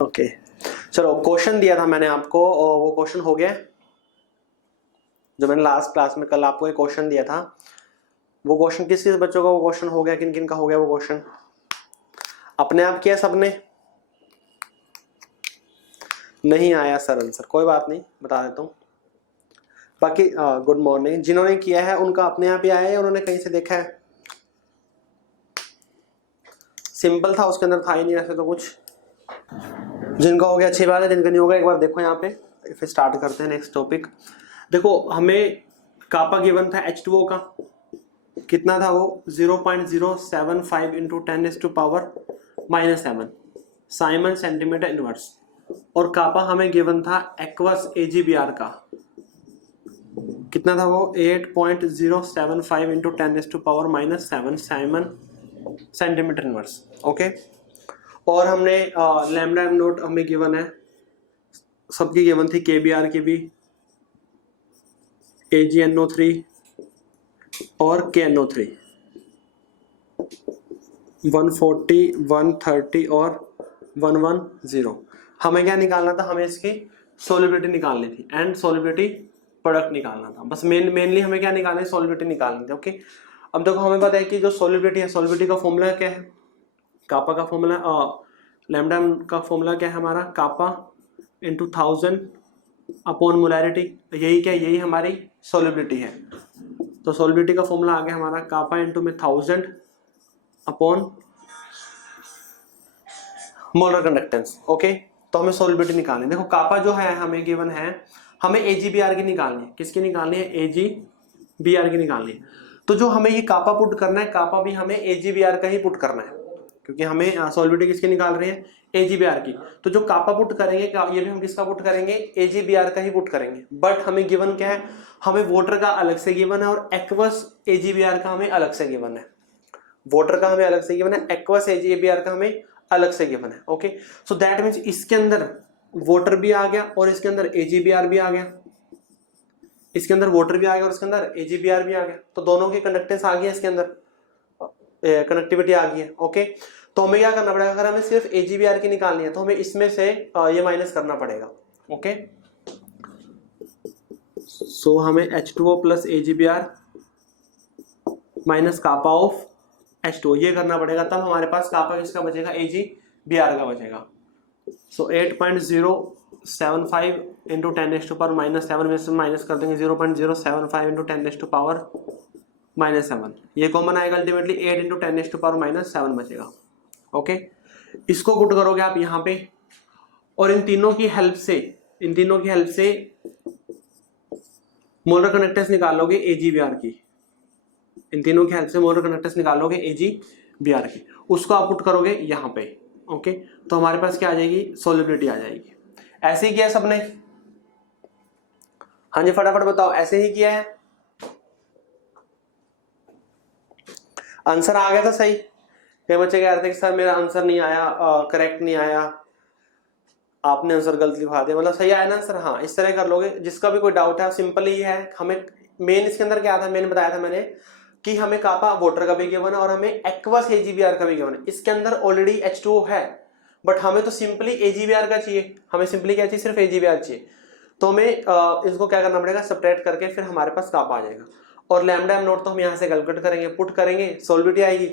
Okay चलो, question दिया था मैंने आपको और वो क्वेश्चन हो गया जो मैंने लास्ट क्लास में कल आपको एक क्वेश्चन दिया था। वो क्वेश्चन किस किस बच्चों का वो क्वेश्चन हो गया, किन किन का हो गया वो क्वेश्चन? अपने आप किया सबने? नहीं आया सर आंसर, कोई बात नहीं, बता देता हूँ। बाकी गुड मॉर्निंग, जिन्होंने किया है उनका अपने आप ही आया है या उन्होंने कहीं से देखा है? सिंपल था, उसके अंदर था ही नहीं ऐसे तो कुछ। जिनका हो गया अच्छी बात है, जिनका नहीं होगा एक बार देखो यहाँ पे। फिर स्टार्ट करते हैं नेक्स्ट टॉपिक। देखो हमें कापा गिवन था H2O का, कितना था वो 0.075 इंटू 10⁻⁻⁷ साइमन सेंटीमीटर इनवर्स। और कापा हमें गिवन था एक्वस AgBr का, कितना था वो 8.075 into 10⁻⁻⁷ Simon centimetre inverse. Okay, और हमने लैम्डा एम नोट हमें गिवन है, सबकी गिवन थी, KBr की भी, AgNO3 और KNO3 140, 130 और 110। हमें क्या निकालना था? हमें इसकी सोलिबिलिटी निकालनी थी एंड सोलिबिलिटी प्रोडक्ट निकालना था। बस मेनली हमें क्या निकालना है? सोलिबिलिटी निकालनी थी। ओके, अब देखो हमें पता है कि जो सोलिबिलिटी है, सोलिबिलिटी का फॉर्मूला क्या है? कापा का फॉर्मूला, लैम्डा का फॉर्मूला क्या है हमारा? कापा इंटू 1000 अपॉन मोलैरिटी। यही क्या? यही हमारी सोलिबिलिटी है। तो सोलिबिलिटी का फॉर्मूला आ गया हमारा कापा इंटू में 1000 अपॉन मोलर कंडक्टेंस। ओके, तो हमें सोलिबिलिटी निकालनी है। देखो कापा जो है हमें गिवन है, हमें AgBr की निकालनी है। किसकी निकालनी है? AgBr की निकालनी है। तो जो हमें ये कापा पुट करना है, कापा भी हमें AgBr का ही पुट करना है, क्योंकि हमें सोलिबिलिटी किसकी निकाल रहे हैं? AgBr की। तो जो कापा पुट करेंगे ये भी हम किसका पुट करेंगे? AgBr का ही पुट करेंगे। बट हमें गिवन क्या है? हमें वाटर का अलग से गिवन है और एक्वस AgBr का हमें अलग से गिवन है। वाटर का हमें अलग से गिवन है, एक्वस AgBr का हमें अलग से गिवन है। ओके, सो दैट मींस इसके अंदर वाटर भी आ गया और इसके अंदर AgBr भी आ गया, इसके अंदर वाटर भी आ गया और इसके अंदर AgBr भी आ गया। तो दोनों की कंडक्टेंस आ गई, इसके अंदर कनेक्टिविटी आ गई है। ओके, तो हमें क्या करना पड़ेगा? अगर हमें सिर्फ AgBr की निकालनी है तो हमें इसमें से ये माइनस करना पड़ेगा। ओके, सो हमें H2O plus AgBr minus kappa of H2O ये करना पड़ेगा, तब हमारे पास कापा किसका बचेगा? AgBr का बचेगा। सो 8.075 इंटू 10⁻⁻⁷ में से माइनस कर देंगे 0.075 इंटू 10⁻⁻⁷ ये कॉमन आएगा, अल्टीमेटली 8 इंटू 10⁻⁻⁷ बचेगा। ओके, इसको पुट करोगे आप यहाँ पे और इन तीनों की हेल्प से मोलर कंडक्टेंस निकालोगे AgBr की। इन तीनों की हेल्प से मोलर कंडक्टेंस निकालोगे AgBr की, उसको आप पुट करोगे यहाँ पे। ओके, तो हमारे पास क्या आ जाएगी? सोलिबिलिटी आ जाएगी। ऐसे ही किया है सबने? हाँ जी, फटाफट बताओ, ऐसे ही किया है? आंसर आ गया था सही? कई बच्चे कह रहे थे कि सर मेरा आंसर नहीं आया, करेक्ट नहीं आया, आपने आंसर गलत लिखा दिया, मतलब सही आया ना आंसर? हाँ, इस तरह कर लोगे। जिसका भी कोई डाउट है, सिंपल ही है। हमें मेन इसके अंदर क्या था? मैंने बताया था मैंने कि हमें कापा वाटर का भी गिवन है और हमें एक्वस AgBr का भी गिवन है। इसके अंदर ऑलरेडी H2O है, बट हमें तो सिंपली AgBr का चाहिए। हमें सिंपली क्या चाहिए? सिर्फ AgBr चाहिए। तो हमें इसको क्या करना पड़ेगा? सब्ट्रैक्ट करके फिर हमारे पास कापा आ जाएगा। और लैम्डा एम नोट तो हम यहाँ से कैलकुलेट करेंगे, पुट करेंगे, सोलिबिलिटी आएगी,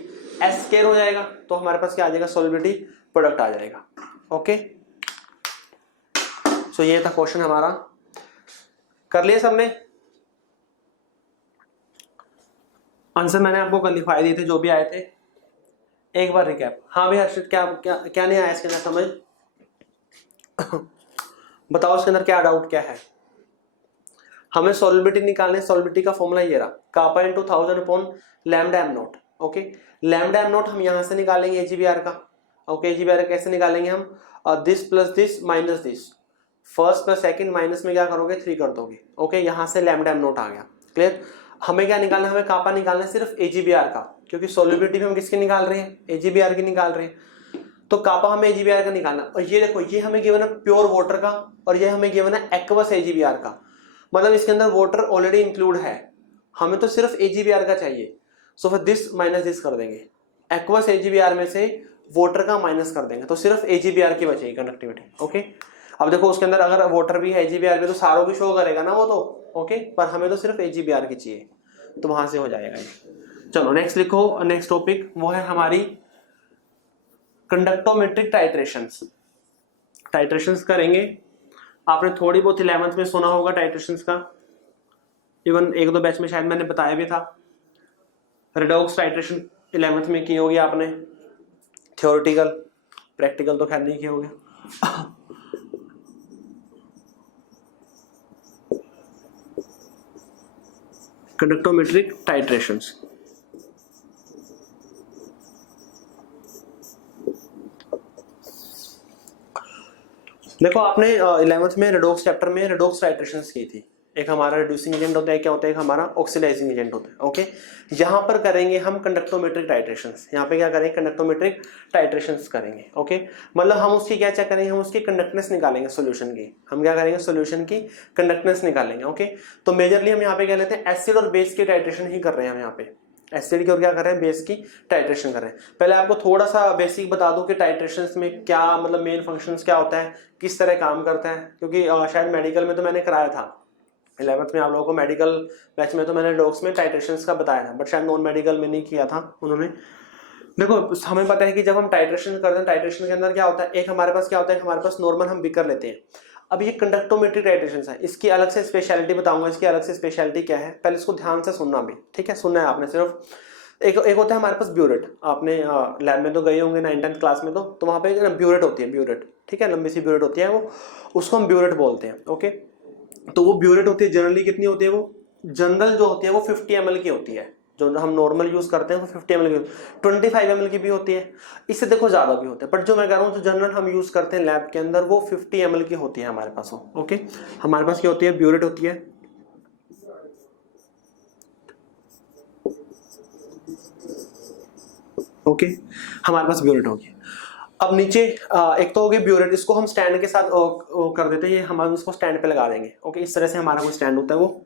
S स्क्वायर हो जाएगा, तो हमारे पास क्या आ जाएगा? सोलिबिलिटी प्रोडक्ट आ जाएगा। ओके, सो ये था क्वेश्चन हमारा। कर लिया सबने? आंसर मैंने आपको कल लिखवाए दिए थे जो भी आए थे, एक बार रिकैप। हाँ भाई हर्षित, क्या क्या क्या नहीं आया इसके अंदर समझ? बताओ इसके अंदर क्या डाउट क्या है? हमें सोलिबिलिटी निकालने, सोलिबिलिटी का फॉर्मूला ये रहा, kappa into 1000 upon lambda M naught. Okay, lambda M naught हम यहां से निकालेंगे AgBr का। ओके, AgBr कैसे निकालेंगे हम? This plus this minus this, first plus second minus में क्या करोगे? 3 कर दोगे। ओके, यहां से लैम्डा एम नोट आ गया। क्लियर? हमें क्या निकालना है? हमें कापा निकालना है सिर्फ AgBr का, क्योंकि सोलिबिलिटी भी हम किसकी निकाल रहे हैं? AgBr की निकाल रहे हैं। तो कापा हमें AgBr का निकालना। और ये देखो, ये हमें गिवन है प्योर वाटर का और ये हमें गिवन है एक्वस AgBr का, मतलब इसके अंदर वाटर ऑलरेडी इंक्लूड है, हमें तो सिर्फ AgBr का चाहिए। सो फिर दिस माइनस दिस कर देंगे, एक्वस AgBr में से वाटर का माइनस कर देंगे तो सिर्फ AgBr की बचेगी कंडक्टिविटी। ओके, अब देखो उसके अंदर अगर वाटर भी है AgBr भी तो सारों भी शो करेगा ना वो तो। ओके, पर हमें तो सिर्फ AgBr की चाहिए, तो वहां से हो जाएगा ये। चलो नेक्स्ट लिखो, नेक्स्ट टॉपिक वो है हमारी कंडक्टोमेट्रिक टाइट्रेशंस। टाइट्रेशंस करेंगे, आपने थोड़ी बहुत 11th में सुना होगा टाइट्रेशंस का, इवन एक दो बैच में शायद मैंने बताया भी था। रेडॉक्स टाइट्रेशन 11th में की होगी आपने, थियोरेटिकल, प्रैक्टिकल तो खैर नहीं की होगी। कंडक्टोमेट्रिक टाइट्रेशंस, देखो आपने 11th में रेडॉक्स चैप्टर में रेडॉक्स टाइट्रेशंस की थी। एक हमारा रिड्यूसिंग एजेंट होता है, क्या होता है, एक हमारा ऑक्सीडाइजिंग एजेंट होता है। ओके, यहाँ पर करेंगे हम कंडक्टोमेट्रिक टाइट्रेशंस। यहाँ पे क्या करेंगे, कंडक्टोमेट्रिक टाइट्रेशंस करेंगे। ओके, मतलब हम उसकी क्या चेक करेंगे, हम उसकी कंडक्टेंस निकालेंगे सॉल्यूशन की। हम क्या करेंगे, सॉल्यूशन की कंडक्टेंस निकालेंगे। ओके, तो मेजरली हम यहाँ पे क्या लेते हैं, एसिड और बेस की टाइट्रेशन ही कर रहे हैं हम यहाँ पे। एसिड की और क्या कर रहे हैं, बेस की टाइट्रेशन कर रहे हैं। पहले आपको थोड़ा सा बेसिक बता दूं कि टाइट्रेशंस में क्या मतलब मेन फंक्शंस क्या होता है, किस तरह काम करता है, क्योंकि शायद मेडिकल में तो मैंने कराया था 11th में। आप लोगों को मेडिकल बैच में तो मैंने डॉक्स में टाइट्रेशंस का बताया था, बट शायद नॉन मेडिकल में नहीं किया था उन्होंने। देखो हमें पता है कि जब हम टाइट्रेशन करते हैं, टाइट्रेशन के अंदर क्या होता है, एक हमारे पास क्या होता है, हमारे पास नॉर्मल हम बिकर लेते हैं। अब ये कंडक्टोमेट्रिक टाइट्रेशन है, इसकी अलग से स्पेशलिटी बताऊंगा, इसकी अलग से स्पेशलिटी क्या है, पहले इसको ध्यान से सुनना भी, ठीक है, सुनना है आपने सिर्फ। एक होता है हमारे पास ब्यूरेट, आपने लैब में तो गए होंगे 9th क्लास में, तो वहाँ पे ब्यूरेट होती है, ब्यूरेट, ठीक है, लंबी सी ब्यूरेट होती है वो, उसको हम ब्यूरेट बोलते हैं। ओके, तो वो ब्यूरेट होती है, जनरली कितनी होती है वो, जनरल जो होती है वो 50 ml की होती है, जो हम नॉर्मल यूज करते हैं वो 50 ml की, 25 ml की भी होती है, इससे देखो ज्यादा भी होते हैं, बट जो मैं कह रहा हूँ जो जनरल हम यूज करते हैं लैब के अंदर वो 50 ml की होती है हमारे पास वो। ओके, हमारे पास क्या होती है, ब्यूरेट होती है। ओके, हमारे पास ब्यूरेट होगी। अब नीचे एक तो होगी ब्यूरेट, इसको हम स्टैंड के साथ कर देते हैं, ये हम इसको स्टैंड पे लगा देंगे। ओके, इस तरह से हमारा कोई स्टैंड होता है, वो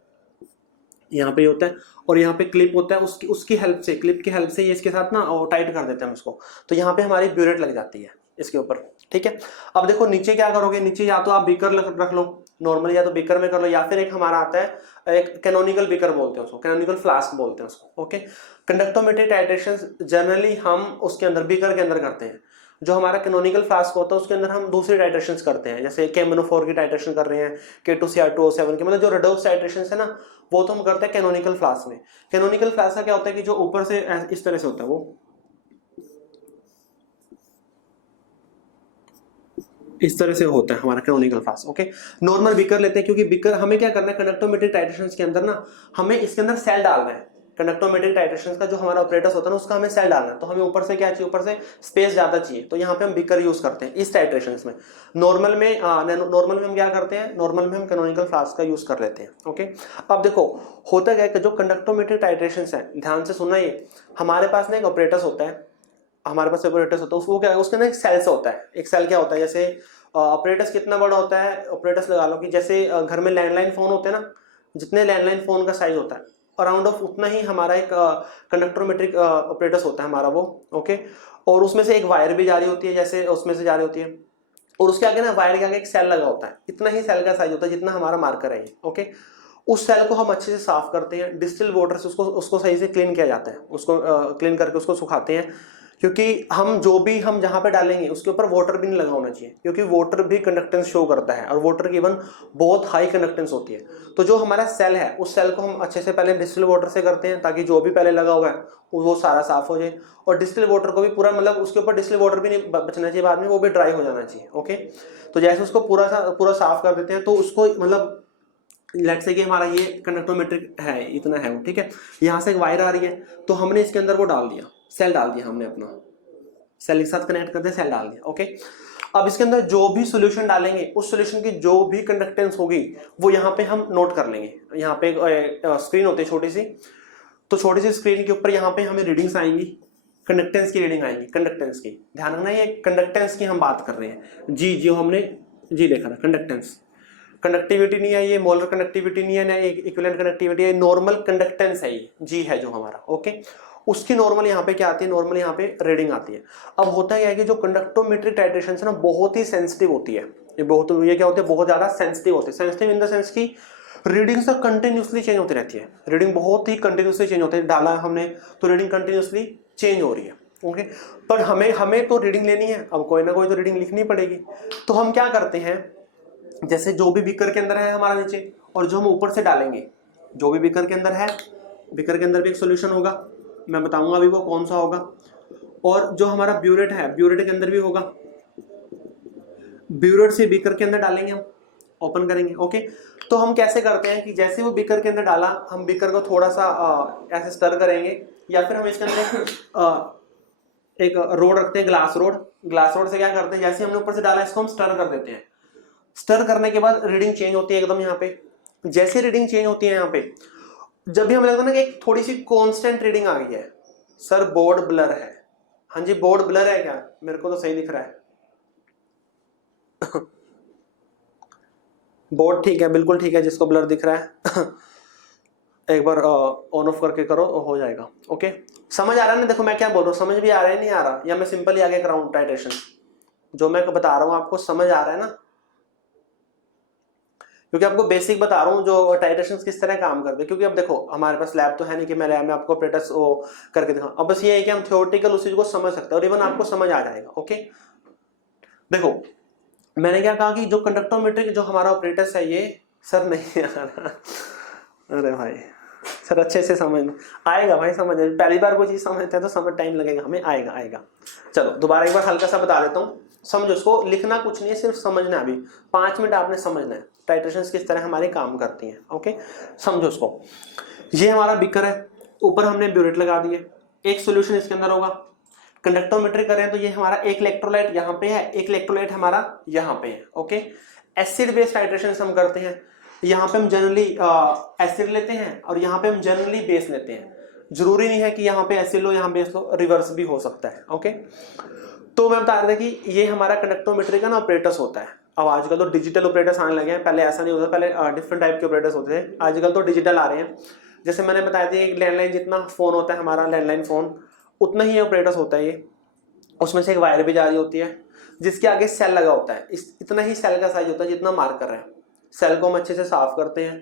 यहाँ पे होता है, और यहाँ पे क्लिप होता है, उसकी हेल्प से, क्लिप की हेल्प से ये इसके साथ ना टाइट कर देते हैं हम इसको, तो यहाँ पे हमारी ब्यूरेट लग जाती है इसके ऊपर। ठीक है, अब देखो नीचे क्या करोगे, नीचे या तो आप बीकर रख लो नॉर्मल, या तो बीकर में कर लो, या फिर एक हमारा आता है एक कैनोनिकल बीकर बोलते हैं उसको, कैनोनिकल फ्लास्क बोलते हैं उसको। ओके, कंडक्टोमेट्रिक टाइट्रेशन जनरली हम उसके अंदर बीकर के अंदर करते हैं। जो हमारा कैनोनिकल फ्लास्क होता है उसके अंदर हम दूसरी टाइट्रेशंस करते हैं, जैसे KMnO4 की टाइट्रेशन कर रहे हैं, K2Cr2O7 की, मतलब जो रेडॉक्स टाइट्रेशंस है ना वो तो हम करते हैं कैनोनिकल फ्लास्क में। कैनोनिकल फ्लास्क का क्या होता है कि जो ऊपर से इस तरह से होता है, वो इस तरह से होता है हमारा canonical flask. Okay, normal beaker लेते हैं, क्योंकि बीकर हमें क्या करना है, कंडक्टोमेट्रिक टाइट्रेशंस के अंदर ना हमें इसके अंदर सेल डालना है। कंडक्टोमेट्रिक टाइट्रेशंस का जो हमारा ऑपरेटर्स होता है ना उसका हमें सेल डालना है, तो हमें ऊपर से क्या चाहिए, ऊपर से स्पेस ज्यादा चाहिए, तो यहाँ पे हम बीकर यूज करते हैं इस टाइट्रेशंस में। नॉर्मल में हम क्या करते हैं, नॉर्मल में हम कैनोनिकल फ्लास्क का यूज कर लेते हैं। ओके, अब देखो होता क्या है कि जो कंडक्टोमेट्रिक टाइट्रेशंस है, ध्यान से सुनना, ये हमारे पास ना एक ऑपरेटर्स होता है, हमारे पास ऑपरेटर्स होता है, उसको क्या है, उसके ना एक सेल्स होता है। एक सेल क्या होता है, जैसे ऑपरेटर्स कितना बड़ा होता है, ऑपरेटर्स लगा लो कि जैसे घर में लैंडलाइन फोन होते हैं ना, जितने लैंडलाइन फोन का साइज होता है अराउंड ऑफ उतना ही हमारा एक कंडक्टोमेट्रिक ऑपरेटर्स होता है हमारा वो। ओके, और उसमें से एक वायर भी जारी होती है, जैसे उसमें से जारी होती है, और उसके आगे ना वायर के आगे एक सेल लगा होता है, इतना ही सेल का साइज होता है जितना हमारा मार्कर है। ओके, उस सेल को हम अच्छे से साफ करते हैं, डिस्टिल वाटर से उसको सही से क्लीन किया जाता है, उसको क्लीन करके उसको सुखाते हैं, क्योंकि हम जहां पे डालेंगे उसके ऊपर वाटर भी नहीं लगा होना चाहिए, क्योंकि वाटर भी कंडक्टेंस शो करता है, और वाटर की इवन बहुत हाई कंडक्टेंस होती है। तो जो हमारा सेल है उस सेल को हम अच्छे से पहले डिस्टिल वाटर से करते हैं, ताकि जो भी पहले लगा हुआ है वो सारा साफ हो जाए, और डिस्टिल वाटर को भी पूरा, मतलब उसके ऊपर डिस्टिल वाटर भी नहीं बचना चाहिए बाद में, वो भी ड्राई हो जाना चाहिए। ओके, तो जैसे उसको पूरा साफ कर देते हैं, तो उसको मतलब लेट्स से कि हमारा ये कंडक्टोमेट्रिक है, इतना है वो, ठीक है, यहाँ से एक वायर आ रही है, तो हमने इसके अंदर वो डाल दिया, सेल डाल दिया हमने, अपना सेल के साथ कनेक्ट करते सेल डाल दिया। ओके, अब इसके अंदर जो भी सॉल्यूशन डालेंगे उस सॉल्यूशन की जो भी कंडक्टेंस होगी वो यहाँ पे हम नोट कर लेंगे। यहाँ पे स्क्रीन होती है छोटी सी, तो छोटी सी स्क्रीन के ऊपर यहाँ पे हमें रीडिंग्स आएंगी, कंडक्टेंस की रीडिंग आएंगी, कंडक्टेंस की, ध्यान रखना ये कंडक्टेंस की हम बात कर रहे हैं। जी जो हमने जी देखा था, कंडक्टेंस, कंडक्टिविटी नहीं है ये, मोलर कंडक्टिविटी नहीं है ना, इक्विवेलेंट कंडक्टिविटी है, नॉर्मल कंडक्टेंस है ये, जी है जो हमारा। ओके, उसकी नॉर्मल यहाँ पे क्या आती है, नॉर्मल यहाँ पे रीडिंग आती है। अब होता क्या है कि जो कंडक्टोमेट्रिक टाइट्रेशन है ना बहुत ही सेंसिटिव होती है, ये क्या होती है, बहुत ज्यादा सेंसिटिव होती है। सेंसिटिव इन द सेंस की रीडिंग से कंटिन्यूसली चेंज होती रहती है, रीडिंग बहुत ही कंटिन्यूसली चेंज होती है। डाला हमने तो रीडिंग कंटिन्यूसली चेंज हो रही है, ओके। पर हमें तो रीडिंग लेनी है, अब कोई ना कोई तो रीडिंग लिखनी पड़ेगी। तो हम क्या करते हैं, जैसे जो भी बीकर के अंदर है हमारा नीचे, और जो हम ऊपर से डालेंगे, जो भी बीकर के अंदर है, बीकर के अंदर भी एक सोल्यूशन होगा, मैं बताऊंगा अभी वो कौन सा होगा। और जो हमारा ब्यूरेट है, ब्यूरेट के अंदर भी होगा, ब्यूरेट से बीकर के अंदर डालेंगे, हम ओपन करेंगे, ओके। तो हम कैसे करते हैं कि जैसे वो बीकर के अंदर डाला, हम बीकर को थोड़ा सा ऐसे स्टर करेंगे, या फिर हम इसके अंदर एक रोड रखते हैं, ग्लास रोड। ग्लास रोड से क्या करते हैं, जैसे हमने ऊपर से डाला इसको हम स्टर कर देते हैं। स्टर करने के बाद रीडिंग चेंज होती है एकदम यहाँ पे। जैसे रीडिंग चेंज होती है यहाँ पे, जब भी हमें लगता है ना कि एक थोड़ी सी कांस्टेंट रीडिंग आ गई है, सर बोर्ड ब्लर है, हाँ जी बोर्ड ब्लर है क्या, मेरे को तो सही दिख रहा है बोर्ड ठीक है, बिल्कुल ठीक है, जिसको ब्लर दिख रहा है एक बार ऑन ऑफ करके करो, हो जाएगा, ओके। समझ आ रहा है ना, देखो मैं क्या बोल रहा हूँ, समझ भी आ रहा है नहीं आ रहा, या मैं सिंपल ही आगे कराऊं टाइट्रेशन, जो मैं बता रहा हूँ आपको समझ आ रहा है ना, क्योंकि आपको बेसिक बता रहा हूँ जो टाइट्रेशन किस तरह काम करते हैं। क्योंकि अब देखो हमारे पास लैब तो है नहीं कि मैं लैब में आपको ऑपरेटर्स वो करके दिखाऊं, अब बस ये है कि हम थ्योरेटिकल उस चीज को समझ सकते हैं और इवन आपको समझ आ जाएगा, ओके। देखो मैंने क्या कहा कि जो कंडक्टोमेट्रिक जो हमारा ऑपरेटर्स है ये, सर नहीं आ रहा अरे भाई सर अच्छे से समझ आएगा भाई, समझ पहली बार कोई चीज समझते हैं तो समझ टाइम लगेगा हमें, आएगा आएगा। चलो दोबारा एक बार हल्का सा बता देता हूँ, समझो इसको, लिखना कुछ नहीं है, सिर्फ समझना है। अभी 5 मिनट आपने समझना है टाइट्रेशंस किस तरह हमारे काम करती हैं, ओके। समझो इसको, ये हमारा बीकर है, ऊपर हमने ब्यूरेट लगा दिए, एक सोल्यूशन इसके अंदर होगा। कंडक्टोमेट्री कर रहे हैं तो ये हमारा एक इलेक्ट्रोलाइट यहाँ पे है, एक इलेक्ट्रोलाइट हमारा यहाँ पे है, ओके। एसिड बेस टाइट्रेशन हम करते हैं, यहाँ पे हम जनरली एसिड लेते हैं और यहाँ पे हम जनरली बेस लेते हैं। जरूरी नहीं है कि यहाँ पे एसिड लो यहाँ बेस लो, रिवर्स भी हो सकता है, ओके। तो मैं बता रहा था कि ये हमारा कंडक्टोमेट्री का ना ऑपरेटर्स होता है। अब आजकल तो डिजिटल ऑपरेटर्स आने लगे हैं, पहले ऐसा नहीं होता, पहले डिफरेंट टाइप के ऑपरेटर्स होते थे, आजकल तो डिजिटल आ रहे हैं। जैसे मैंने बताया था एक लैंडलाइन जितना फोन होता है हमारा लैंडलाइन फोन, उतना ही ऑपरेटर्स होता है ये। उसमें से एक वायर भी जा रही होती है जिसके आगे सेल लगा होता है, इतना ही सेल का साइज होता है जितना मार्कर है। सेल को हम अच्छे से साफ करते हैं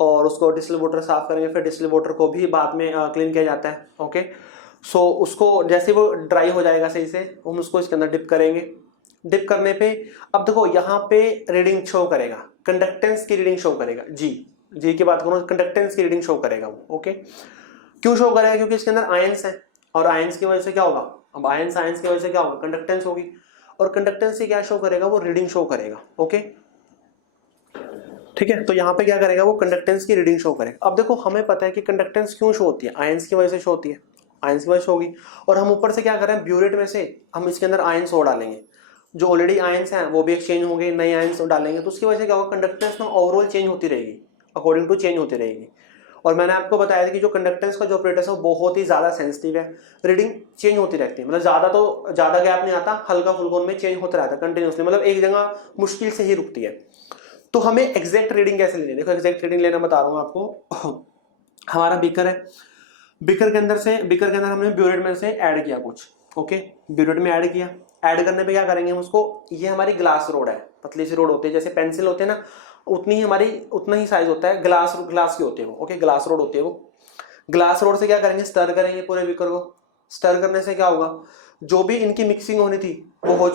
और उसको डिस्ट्रीब्यूटर साफ करेंगे, फिर डिस्ट्रीब्यूटर को भी बाद में क्लीन किया जाता है, ओके। सो उसको जैसे वो ड्राई हो जाएगा सही से, हम उसको इसके अंदर डिप करेंगे। डिप करने पे अब देखो यहाँ पे रीडिंग शो करेगा, कंडक्टेंस की रीडिंग शो करेगा, जी की बात करूँ, कंडक्टेंस की रीडिंग शो करेगा वो, ओके। क्यों शो करेगा, क्योंकि इसके अंदर आयंस है और आयंस की वजह से क्या होगा, अब आयंस की वजह से क्या होगा, कंडक्टेंस होगी, और कंडक्टेंस से क्या शो करेगा, वो रीडिंग शो करेगा, ओके ठीक है। तो यहाँ पे क्या करेगा, वो कंडक्टेंस की रीडिंग शो करेगा। अब देखो हमें पता है कि कंडक्टेंस क्यों शो होती है, आयंस की वजह से शो होती है, आयंस की वजह से होगी। और हम ऊपर से क्या कर रहे हैं, ब्यूरेट में से हम इसके अंदर आयंस और डालेंगे, जो ऑलरेडी आयंस हैं वो भी एक्सचेंज होंगे, नए आयंस डालेंगे, तो उसकी वजह से क्या होगा, कंडक्टेंस ना ओवरऑल चेंज होती रहेगी, अकॉर्डिंग टू चेंज होती रहेगी। और मैंने आपको बताया था कि जो कंडक्टेंस का जो ऑपरेटर्स है वो बहुत ही ज्यादा सेंसिटिव है, रीडिंग चेंज होती रहती है, मतलब ज्यादा गैप नहीं आता, हल्का फुल्का उनमें चेंज होता रहता है कंटिन्यूसली, मतलब एक जगह मुश्किल से ही रुकती है। तो हमें एग्जैक्ट रीडिंग कैसे लेनी है, देखो एग्जैक्ट रीडिंग लेना बता रहा हूँ आपको। हमारा बीकर है, बीकर के अंदर हमने ब्यूरेट में से ऐड किया कुछ, ओके, ब्यूरेट में ऐड किया। ऐड करने पे क्या करेंगे हम उसको, ये हमारी ग्लास रोड है, पतली सी रोड होती है, जैसे पेंसिल होते हैं ना, उतना ही साइज होता है, ग्लास की होती है वो, ओके, ग्लास रोड होती है वो। ग्लास रोड से क्या करेंगे, स्टर करेंगे पूरे बीकर को। स्टर करने से क्या होगा, जो भी इनकी मिक्सिंग होनी थी वो हो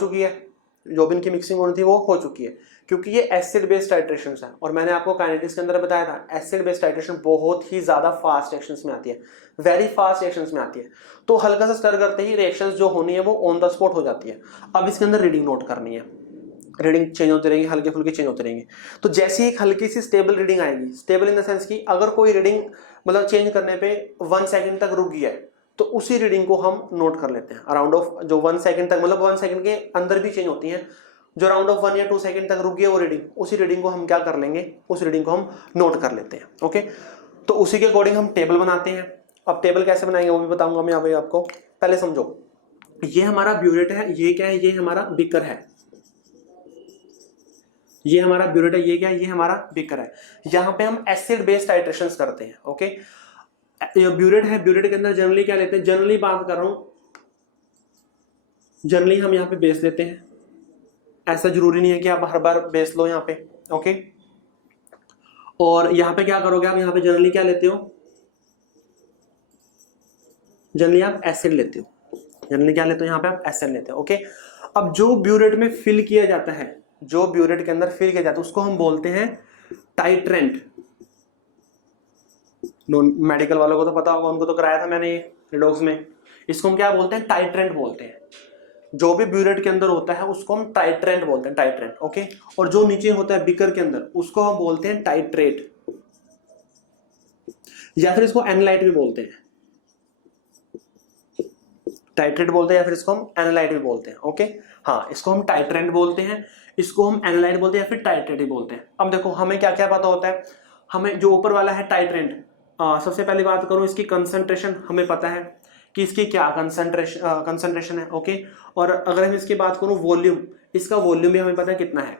चुकी है, क्योंकि ये एसिड बेस्ड टाइट्रेशन है। और मैंने आपको काइनेटिक्स के अंदर बताया था, एसिड बेस्ड टाइट्रेशन बहुत ही ज्यादा फास्ट रिएक्शंस में आती है, वेरी फास्ट रिएक्शंस में आती है। तो हल्का सा स्टर करते ही रिएक्शंस जो होनी है वो ऑन द स्पॉट हो जाती है। अब इसके अंदर रीडिंग नोट करनी है, रीडिंग चेंज होती रहेंगी, हल्के फुल्के चेंज होते रहेंगे। तो जैसे एक हल्की सी स्टेबल रीडिंग आएगी, स्टेबल इन द सेंस की अगर कोई रीडिंग मतलब चेंज करने पे 1 सेकंड तक रुक गया है तो उसी रीडिंग को हम नोट कर लेते हैं। अराउंड ऑफ जो 1 सेकंड तक, मतलब 1 सेकंड के अंदर भी चेंज होती हैं, जो अराउंड ऑफ 1 या 2 सेकंड तक रुक गया वो रीडिंग, उसी रीडिंग को हम क्या कर लेंगे, उस रीडिंग को हम नोट कर लेते हैं, ओके। तो उसी के अकॉर्डिंग हम टेबल बनाते हैं। अब टेबल कैसे बनाएंगे वो भी बताऊंगा मैं अभी आपको, पहले समझो। ये हमारा ब्यूरेट है, ये क्या है, ये हमारा बीकर है, ये हमारा ब्यूरेट है, ये क्या है, ये हमारा बीकर है। यहाँ पे हम एसिड बेस्ड टाइट्रेशंस करते हैं, ओके। ब्यूरेट है, ब्यूरेट के अंदर जनरली क्या लेते हैं, जनरली बात कर रहा हूं, जनरली हम यहाँ पे बेस लेते हैं, ऐसा जरूरी नहीं है कि आप हर बार बेस लो यहाँ पे, ओके। और यहाँ पे क्या करोगे आप, यहाँ पे जनरली क्या लेते हो, जनरली आप एसिड लेते हो, जनरली क्या लेते हो यहाँ पे आप एसिड लेते हो, ओके। अब जो ब्यूरेट में फिल किया जाता है, जो ब्यूरेट के अंदर फिल किया जाता है उसको हम बोलते हैं टाइट्रेंट। मेडिकल वालों को तो पता होगा, उनको तो कराया था मैंने रिडॉक्स में। इसको हम क्या बोलते हैं, टाइट्रेंट बोलते हैं। जो भी ब्यूरेट के अंदर होता है उसको हम टाइट्रेंट बोलते हैं, टाइट्रेंट, ओके। और जो नीचे होता है बिकर के अंदर उसको हम बोलते हैं टाइट्रेट, या फिर इसको एनालाइट भी बोलते हैं, टाइट्रेट बोलते हैं, या फिर इसको हम एनालाइट भी बोलते हैं, ओके। हाँ, इसको हम टाइट्रेंट बोलते हैं, इसको हम एनालाइट बोलते हैं, या फिर टाइट्रेट ही बोलते हैं। अब देखो हमें क्या क्या पता होता है, हमें जो ऊपर वाला है टाइट्रेंट, सबसे पहले बात करूं इसकी कंसंट्रेशन हमें पता है कि इसकी क्या कंसंट्रेशन है, ओके। और अगर हम इसकी बात करूं वॉल्यूम, इसका वॉल्यूम भी हमें पता है कितना है।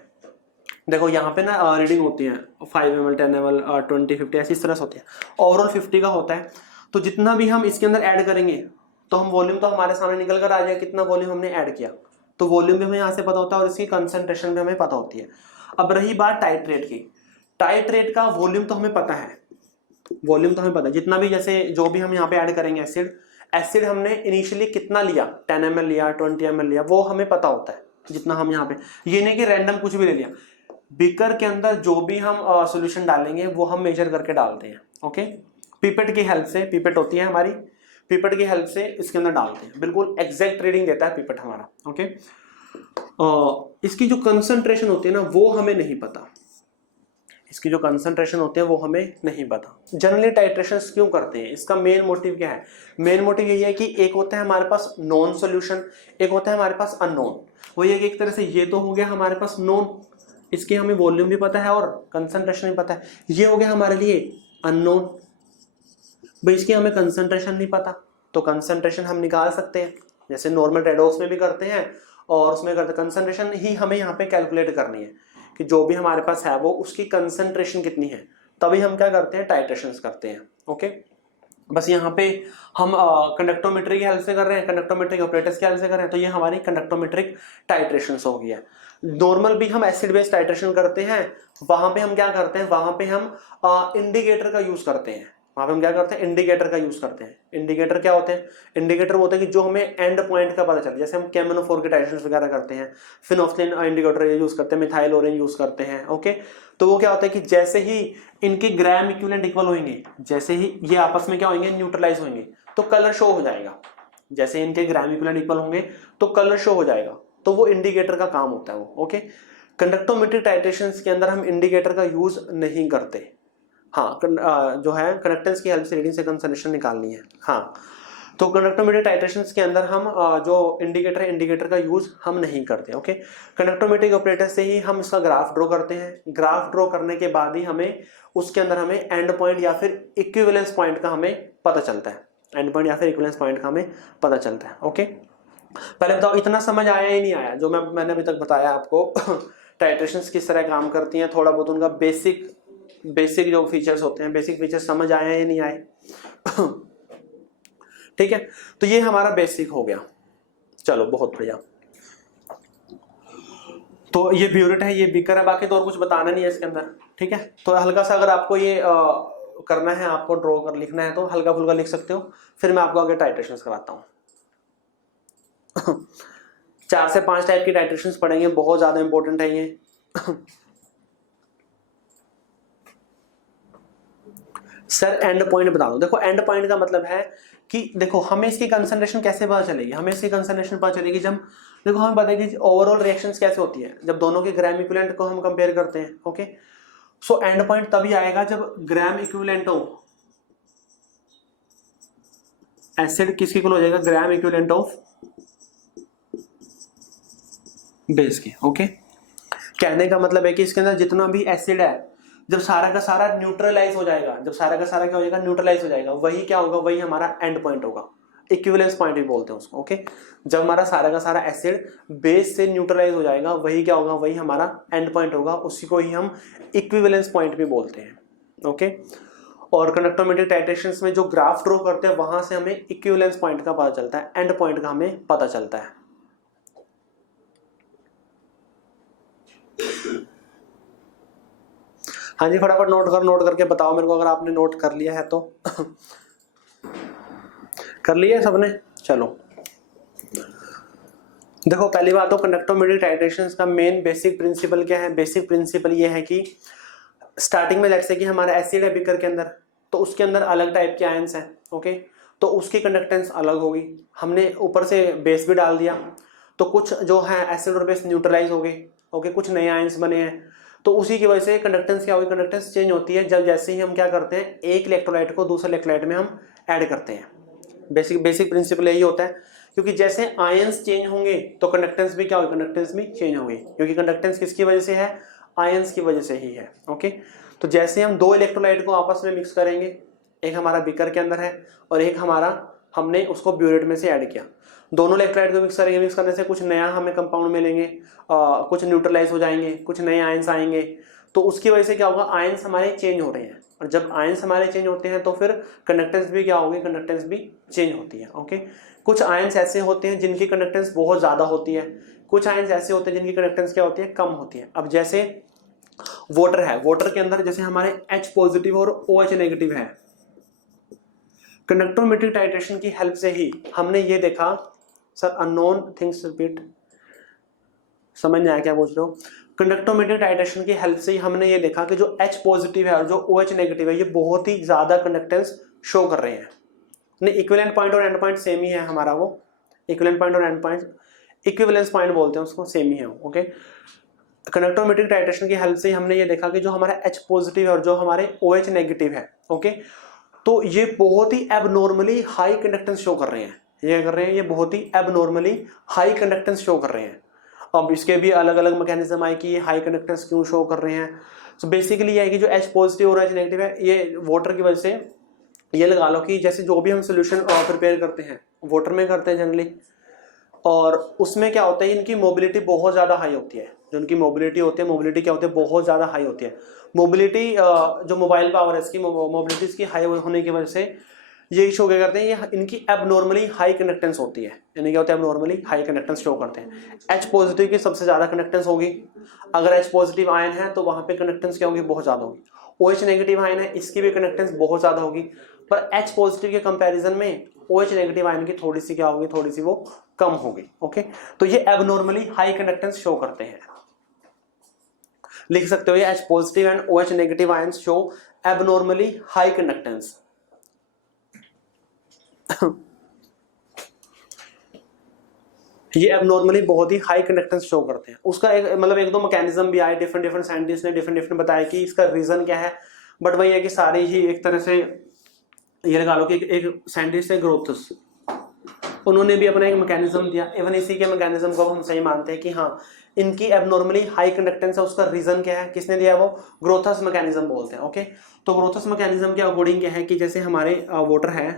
देखो यहाँ पे ना रीडिंग होती है 5 ml 10 ml 20 50 ऐसी इस तरह से होती है, ओवरऑल 50 का होता है। तो जितना भी हम इसके अंदर ऐड करेंगे तो हम वॉल्यूम तो हमारे सामने निकल कर आ जाएगा कितना वॉल्यूम हमने ऐड किया, तो वॉल्यूम भी हमें यहाँ से पता होता है और इसकी कंसंट्रेशन भी हमें पता होती है। अब रही बात टाइट्रेट की, टाइट्रेट का वॉल्यूम तो हमें पता है, वॉल्यूम तो हमें पता है, जितना भी जैसे जो भी हम यहाँ पे ऐड करेंगे एसिड हमने इनिशियली कितना लिया, 10 ml लिया, 20 ml लिया, वो हमें पता होता है जितना हम यहाँ पे, ये नहीं कि रैंडम कुछ भी ले लिया। बीकर के अंदर जो भी हम सॉल्यूशन डालेंगे वो हम मेजर करके डालते हैं, ओके। पिपेट की हेल्प से, पिपेट होती है हमारी, पिपेट की हेल्प से इसके अंदर डालते हैं, बिल्कुल एग्जैक्ट रीडिंग देता है पिपेट हमारा, ओके। इसकी जो कंसंट्रेशन होती है ना वो हमें नहीं पता, इसकी जो कंसंट्रेशन होते हैं वो हमें नहीं पता। जनरली टाइट्रेशन क्यों करते हैं, इसका मेन मोटिव क्या है, मेन मोटिव यही है कि एक होता है हमारे पास नॉन सॉल्यूशन, एक होता है हमारे पास अननोन। वो ये कि एक तरह से ये तो हो गया हमारे पास नॉन, इसकी हमें वॉल्यूम भी पता है और कंसंट्रेशन भी पता है, ये हो गया हमारे लिए अननोन, भाई इसकी हमें कंसंट्रेशन नहीं पता, तो कंसंट्रेशन हम निकाल सकते हैं जैसे नॉर्मल रेडॉक्स में भी करते हैं, और उसमें करते कंसंट्रेशन ही हमें यहाँ पे कैलकुलेट करनी है कि जो भी हमारे पास है वो उसकी कंसंट्रेशन कितनी है, तभी हम क्या करते हैं, टाइट्रेशन करते हैं, ओके। बस यहाँ पे हम कंडक्टोमेट्री की हेल्प से कर रहे हैं, कंडक्टोमेट्रिक ऑपरेटर्स की हेल्प से कर रहे हैं, तो ये हमारी कंडक्टोमेट्रिक टाइट्रेशन हो गई है। नॉर्मल भी हम एसिड बेस टाइट्रेशन करते हैं, वहां पे हम क्या करते हैं, वहां पे हम इंडिकेटर का यूज करते हैं, वहां पे हम क्या करते हैं, इंडिकेटर का यूज करते हैं। इंडिकेटर क्या होते हैं, इंडिकेटर होते हैं कि जो हमें एंड पॉइंट का पता चले, जैसे हम KMnO4 के टाइट्रेशन वगैरह करते हैं, फिनोफ्थिलिन इंडिकेटर यूज करते हैं, मिथाइल ओरेंज यूज करते हैं, ओके। तो वो क्या होता है कि जैसे ही इनके ग्राम इक्विवेलेंट इक्वल होंगे, जैसे ही ये आपस में क्या होंगे, न्यूट्रलाइज होंगे, तो कलर शो हो जाएगा, जैसे इनके ग्राम इक्विवेलेंट इक्वल होंगे तो कलर शो हो जाएगा, तो वो इंडिकेटर का काम होता है वो, ओके। कंडक्टोमेट्रिक टाइट्रेशन के अंदर हम इंडिकेटर का यूज नहीं करते, हाँ, जो है कंडक्टेंस की हेल्प से रीडिंग से कंसंट्रेशन निकालनी है, हाँ। तो कंडक्टोमेट्रिक टाइट्रेशन के अंदर हम जो इंडिकेटर है, इंडिकेटर का यूज हम नहीं करते, ओके। कंडक्टोमेट्रिक ऑपरेटर से ही हम इसका ग्राफ ड्रॉ करते हैं, ग्राफ ड्रॉ करने के बाद ही हमें उसके अंदर हमें एंड पॉइंट या फिर इक्विवेलेंस पॉइंट का हमें पता चलता है, एंड पॉइंट या फिर इक्विवेलेंस पॉइंट का हमें पता चलता है, ओके। पहले बताओ इतना समझ आया ही नहीं आया जो मैंने अभी तक बताया आपको टाइट्रेशंस किस तरह काम करती हैं, थोड़ा बहुत उनका बेसिक जो फीचर्स होते हैं, बेसिक फीचर्स समझ आए या नहीं आए ठीक है, तो ये हमारा बेसिक हो गया, चलो बहुत बढ़िया। तो ये ब्यूरेट है, ये बीकर है, बाकी तो और कुछ बताना नहीं है इसके अंदर, ठीक है। तो हल्का सा अगर आपको ये करना है, आपको ड्रॉ कर लिखना है तो हल्का फुल्का लिख सकते हो, फिर मैं आपको आगे टाइट्रेशन कराता हूँ 4 से 5 टाइप की टाइट्रेशंस पढ़ेंगे, बहुत ज्यादा इंपॉर्टेंट है ये सर एंड पॉइंट बता दो। देखो एंड पॉइंट का मतलब है कि देखो हमें इसकी कंसंट्रेशन कैसे पता चलेगी, हमें इसकी कंसंट्रेशन पता चलेगी जब देखो हमें पता है कि ओवरऑल रिएक्शंस कैसे होती है जब दोनों के ग्राम इक्विवेलेंट को हम कंपेयर करते हैं, ओके। सो एंड पॉइंट तभी आएगा जब ग्राम इक्विवेलेंट हो एसिड किसके इक्वल हो जाएगा, ग्राम इक्विवेलेंट ऑफ बेस के, ओके। कहने का मतलब है कि इसके अंदर जितना भी एसिड है जब सारा का सारा न्यूट्रलाइज हो जाएगा, जब सारा का सारा क्या हो जाएगा, न्यूट्रलाइज हो जाएगा, वही क्या होगा, वही हमारा एंड पॉइंट होगा, इक्विवेलेंस पॉइंट भी बोलते हैं उसको, ओके। जब हमारा सारा का सारा एसिड बेस से न्यूट्रलाइज हो जाएगा वही क्या होगा, वही हमारा एंड पॉइंट होगा, उसी को ही हम इक्विवेलेंस पॉइंट भी बोलते हैं, ओके। और कंडक्टोमेट्रिक टाइट्रेशंस में जो ग्राफ ड्रॉ करते हैं वहां से हमें इक्विवेलेंस पॉइंट का पता चलता है, एंड पॉइंट का हमें पता चलता है। हाँ जी, फटाफट नोट करके बताओ मेरे को अगर आपने नोट कर लिया है तो। कर लिया है सबने? चलो देखो, पहली बात तो कंडक्टोमेट्रिक टाइट्रेशंस का मेन बेसिक प्रिंसिपल क्या है? बेसिक प्रिंसिपल ये है कि स्टार्टिंग में लेट्स से कि हमारा एसिड है बीकर के अंदर, तो उसके अंदर अलग टाइप के आयंस हैं, ओके, तो उसकी कंडक्टेंस अलग होगी। हमने ऊपर से बेस भी डाल दिया, तो कुछ जो है एसिड और बेस न्यूट्रलाइज हो गए, ओके, कुछ नए आयंस बने हैं, तो उसी की वजह से कंडक्टेंस क्या होगी? कंडक्टेंस चेंज होती है जब जैसे ही हम क्या करते हैं, एक इलेक्ट्रोलाइट को दूसरे इलेक्ट्रोलाइट में हम ऐड करते हैं। बेसिक प्रिंसिपल यही होता है, क्योंकि जैसे आयंस चेंज होंगे तो कंडक्टेंस भी क्या होगी? कंडक्टेंस भी चेंज होगी, क्योंकि कंडक्टेंस किसकी वजह से है? आयंस की वजह से ही है, ओके। तो जैसे हम दो इलेक्ट्रोलाइट को आपस में मिक्स करेंगे, एक हमारा बीकर के अंदर है और एक हमारा हमने उसको ब्यूरेट में से ऐड किया, दोनों इलेक्ट्रोलाइट को मिक्स करेंगे, मिक्स करने से कुछ नया हमें कंपाउंड मिलेंगे, कुछ न्यूट्रलाइज हो जाएंगे, कुछ नए आयंस आएंगे, तो उसकी वजह से क्या होगा? आयंस हमारे चेंज हो रहे हैं, और जब आयंस हमारे चेंज होते हैं तो फिर कंडक्टेंस भी क्या होगी? कंडक्टेंस भी चेंज होती है, ओके। कुछ आयंस ऐसे होते हैं जिनकी कंडक्टेंस बहुत ज़्यादा होती है, कुछ आयंस ऐसे होते हैं जिनकी कंडक्टेंस क्या होती है? कम होती है। अब जैसे वाटर है, वाटर के अंदर जैसे हमारे H पॉजिटिव और OH नेगेटिव है, कंडक्टोमेट्रिक टाइट्रेशन की हेल्प से ही हमने ये देखा, सर अननोन थिंग्स रिपीट, समझ नहीं आया क्या पूछ रहे हो? कंडक्टोमेट्रिक टाइट्रेशन की हेल्प से ही हमने ये देखा कि जो H पॉजिटिव है और जो OH नेगेटिव है ये बहुत ही ज्यादा कंडक्टेंस शो कर रहे हैं। नहीं, इक्विवेलेंट पॉइंट और एंड पॉइंट सेम ही है हमारा, वो इक्विवेलेंट पॉइंट और एंड पॉइंट इक्विवेलेंस पॉइंट बोलते हैं उसको, सेम ही है, ओके। कंडक्टोमेट्रिक टाइट्रेशन की हेल्प से हमने ये देखा कि जो हमारा H पॉजिटिव है और जो हमारे OH नेगेटिव है, ओके, तो ये बहुत ही एबनॉर्मली हाई कंडक्टेंस शो कर रहे हैं। ये कर रहे हैं, ये बहुत ही एबनॉर्मली हाई कंडक्टेंस शो कर रहे हैं। अब इसके भी अलग अलग मैकेनिज्म आए कि ये हाई कंडक्टेंस क्यों शो कर रहे हैं। तो बेसिकली ये है कि जो H पॉजिटिव और H नेगेटिव है ये वाटर की वजह से, ये लगा लो कि जैसे जो भी हम सोल्यूशन प्रिपेयर करते हैं वाटर में करते हैं जनरली, और उसमें क्या होता है, इनकी मोबिलिटी बहुत ज़्यादा हाई होती है। जो इनकी मोबिलिटी होती है, मोबिलिटी क्या होती है? बहुत ज़्यादा हाई होती है। मोबिलिटी जो मोबाइल पावर है इसकी मोबिलिटी इसकी हाई होने की वजह से ये शो क्या करते हैं, ये इनकी एबनॉर्मली हाई कंडक्टेंस होती है। यानी क्या होता है? एबनॉर्मली हाई कंडक्टेंस शो करते हैं। H पॉजिटिव की सबसे ज़्यादा कंडक्टेंस होगी, अगर H पॉजिटिव आयन है तो वहाँ पे कंडक्टेंस क्या होगी? बहुत ज़्यादा होगी। OH नेगेटिव आयन है, इसकी भी कंडक्टेंस बहुत ज़्यादा होगी, पर H पॉजिटिव के कंपैरिजन में OH नेगेटिव आयन की थोड़ी सी क्या होगी? थोड़ी सी वो कम होगी, ओके। तो ये एबनॉर्मली हाई कंडक्टेंस शो करते हैं। लिख सकते हो ये H positive and OH negative ions show abnormally high conductance. ये एबनॉर्मली बहुत ही हाई कंडक्टेंस शो करते हैं। उसका एक मतलब एक दो मैकेनिज्म भी आए, डिफरेंट साइंटिस्ट ने डिफरेंट बताया कि इसका रीजन क्या है, बट वही है कि सारे ही एक तरह से ये लगा लो कि एक साइंटिस्ट है ग्रोथस, उन्होंने भी अपना एक मैकेनिज्म दिया। इवन इसी के मैकेनिज्म को हम सही मानते हैं कि हाँ इनकी एबनॉर्मली हाई कंडक्टेंस है। उसका रीजन क्या है? किसने दिया? वो ग्रोथस मैकेनिज्म बोलते हैं, ओके। तो ग्रोथस मैकेनिज्म के अकॉर्डिंग क्या है कि जैसे हमारे वाटर है,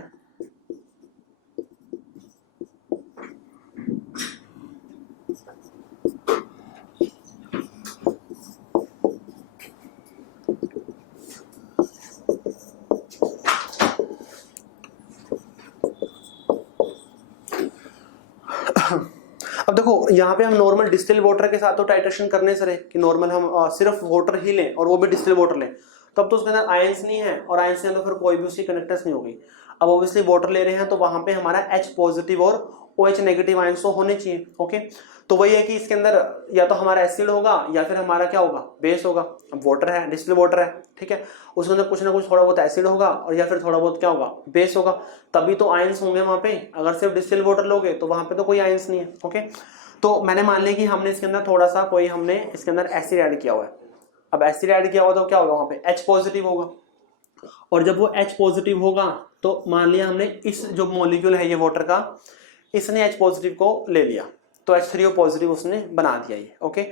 अब देखो यहाँ पे हम नॉर्मल डिस्टिल वाटर के साथ तो टाइट्रेशन करने से रहे कि नॉर्मल हम सिर्फ वाटर ही लें और वो भी डिस्टिल वाटर लें, तब तो उसके अंदर आयंस नहीं है, और आयंस नहीं है तो फिर कोई भी उसकी कंडक्टेंस नहीं होगी। अब ऑब्वियसली वाटर ले रहे हैं तो वहां पे हमारा H पॉजिटिव और OH नेगेटिव आयंस तो होने चाहिए, ओके। तो वही है कि इसके अंदर या तो हमारा एसिड होगा या फिर हमारा क्या होगा? बेस होगा। अब वाटर है, डिस्टिल वाटर है, ठीक है, उसके अंदर कुछ ना कुछ थोड़ा बहुत एसिड होगा और या फिर थोड़ा बहुत क्या होगा? बेस होगा, तभी तो आयंस होंगे वहां पे। अगर सिर्फ डिस्टिल वाटर लोगे तो वहां पे तो कोई आयंस नहीं है, ओके। तो मैंने मान लिया कि हमने इसके अंदर थोड़ा सा हमने इसके अंदर एसिड ऐड किया हुआ है। अब एसिड ऐड किया हुआ तो क्या होगा? वहां पे H पॉजिटिव होगा, और जब वो H पॉजिटिव होगा तो मान लिया हमने इस जो मॉलिक्यूल है ये वाटर का, इसने H पॉजिटिव को ले लिया तो H3O पॉजिटिव उसने बना दिया ये, ओके।